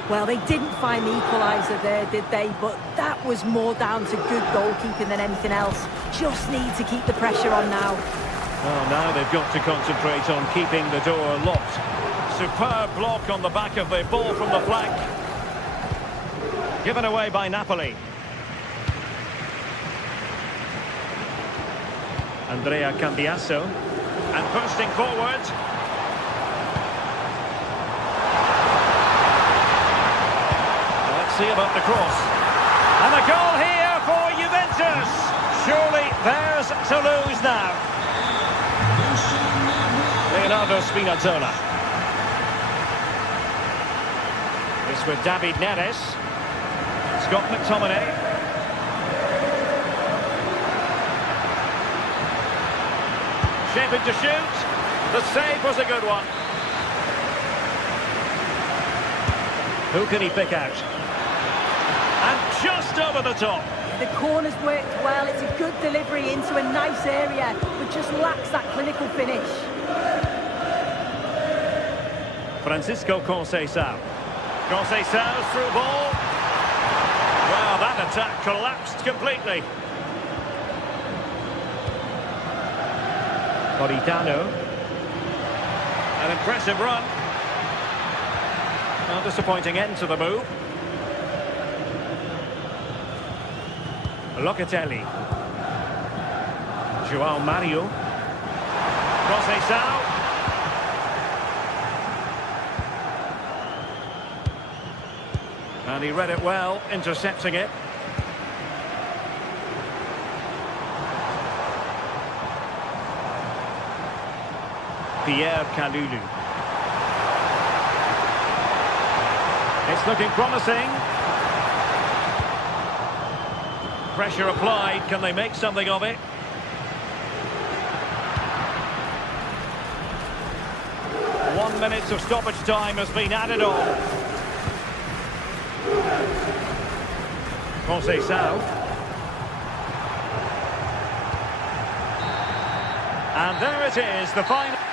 Well, they didn't find the equaliser there, did they? But that was more down to good goalkeeping than anything else. Just need to keep the pressure on now. Well, now they've got to concentrate on keeping the door locked. Superb block on the back of the ball from the flank. Given away by Napoli. Andrea Cambiasso. And bursting forward. See about the cross. And a goal here for Juventus. Surely theirs to lose now. Leonardo Spinazzola. It's with David Neres. Scott McTominay. Shaping to shoot. The save was a good one. Who can he pick out? And just over the top. The corner's worked well. It's a good delivery into a nice area, but just lacks that clinical finish. Francisco Conceição. Conceição's through ball. Well, that attack collapsed completely. Politano. An impressive run. A disappointing end to the move. Locatelli. João Mario. Conceição. And he read it well, intercepting it. Pierre Kalulu. It's looking promising. Pressure applied. Can they make something of it? One minute of stoppage time has been added on. Conceição. And there it is, the final.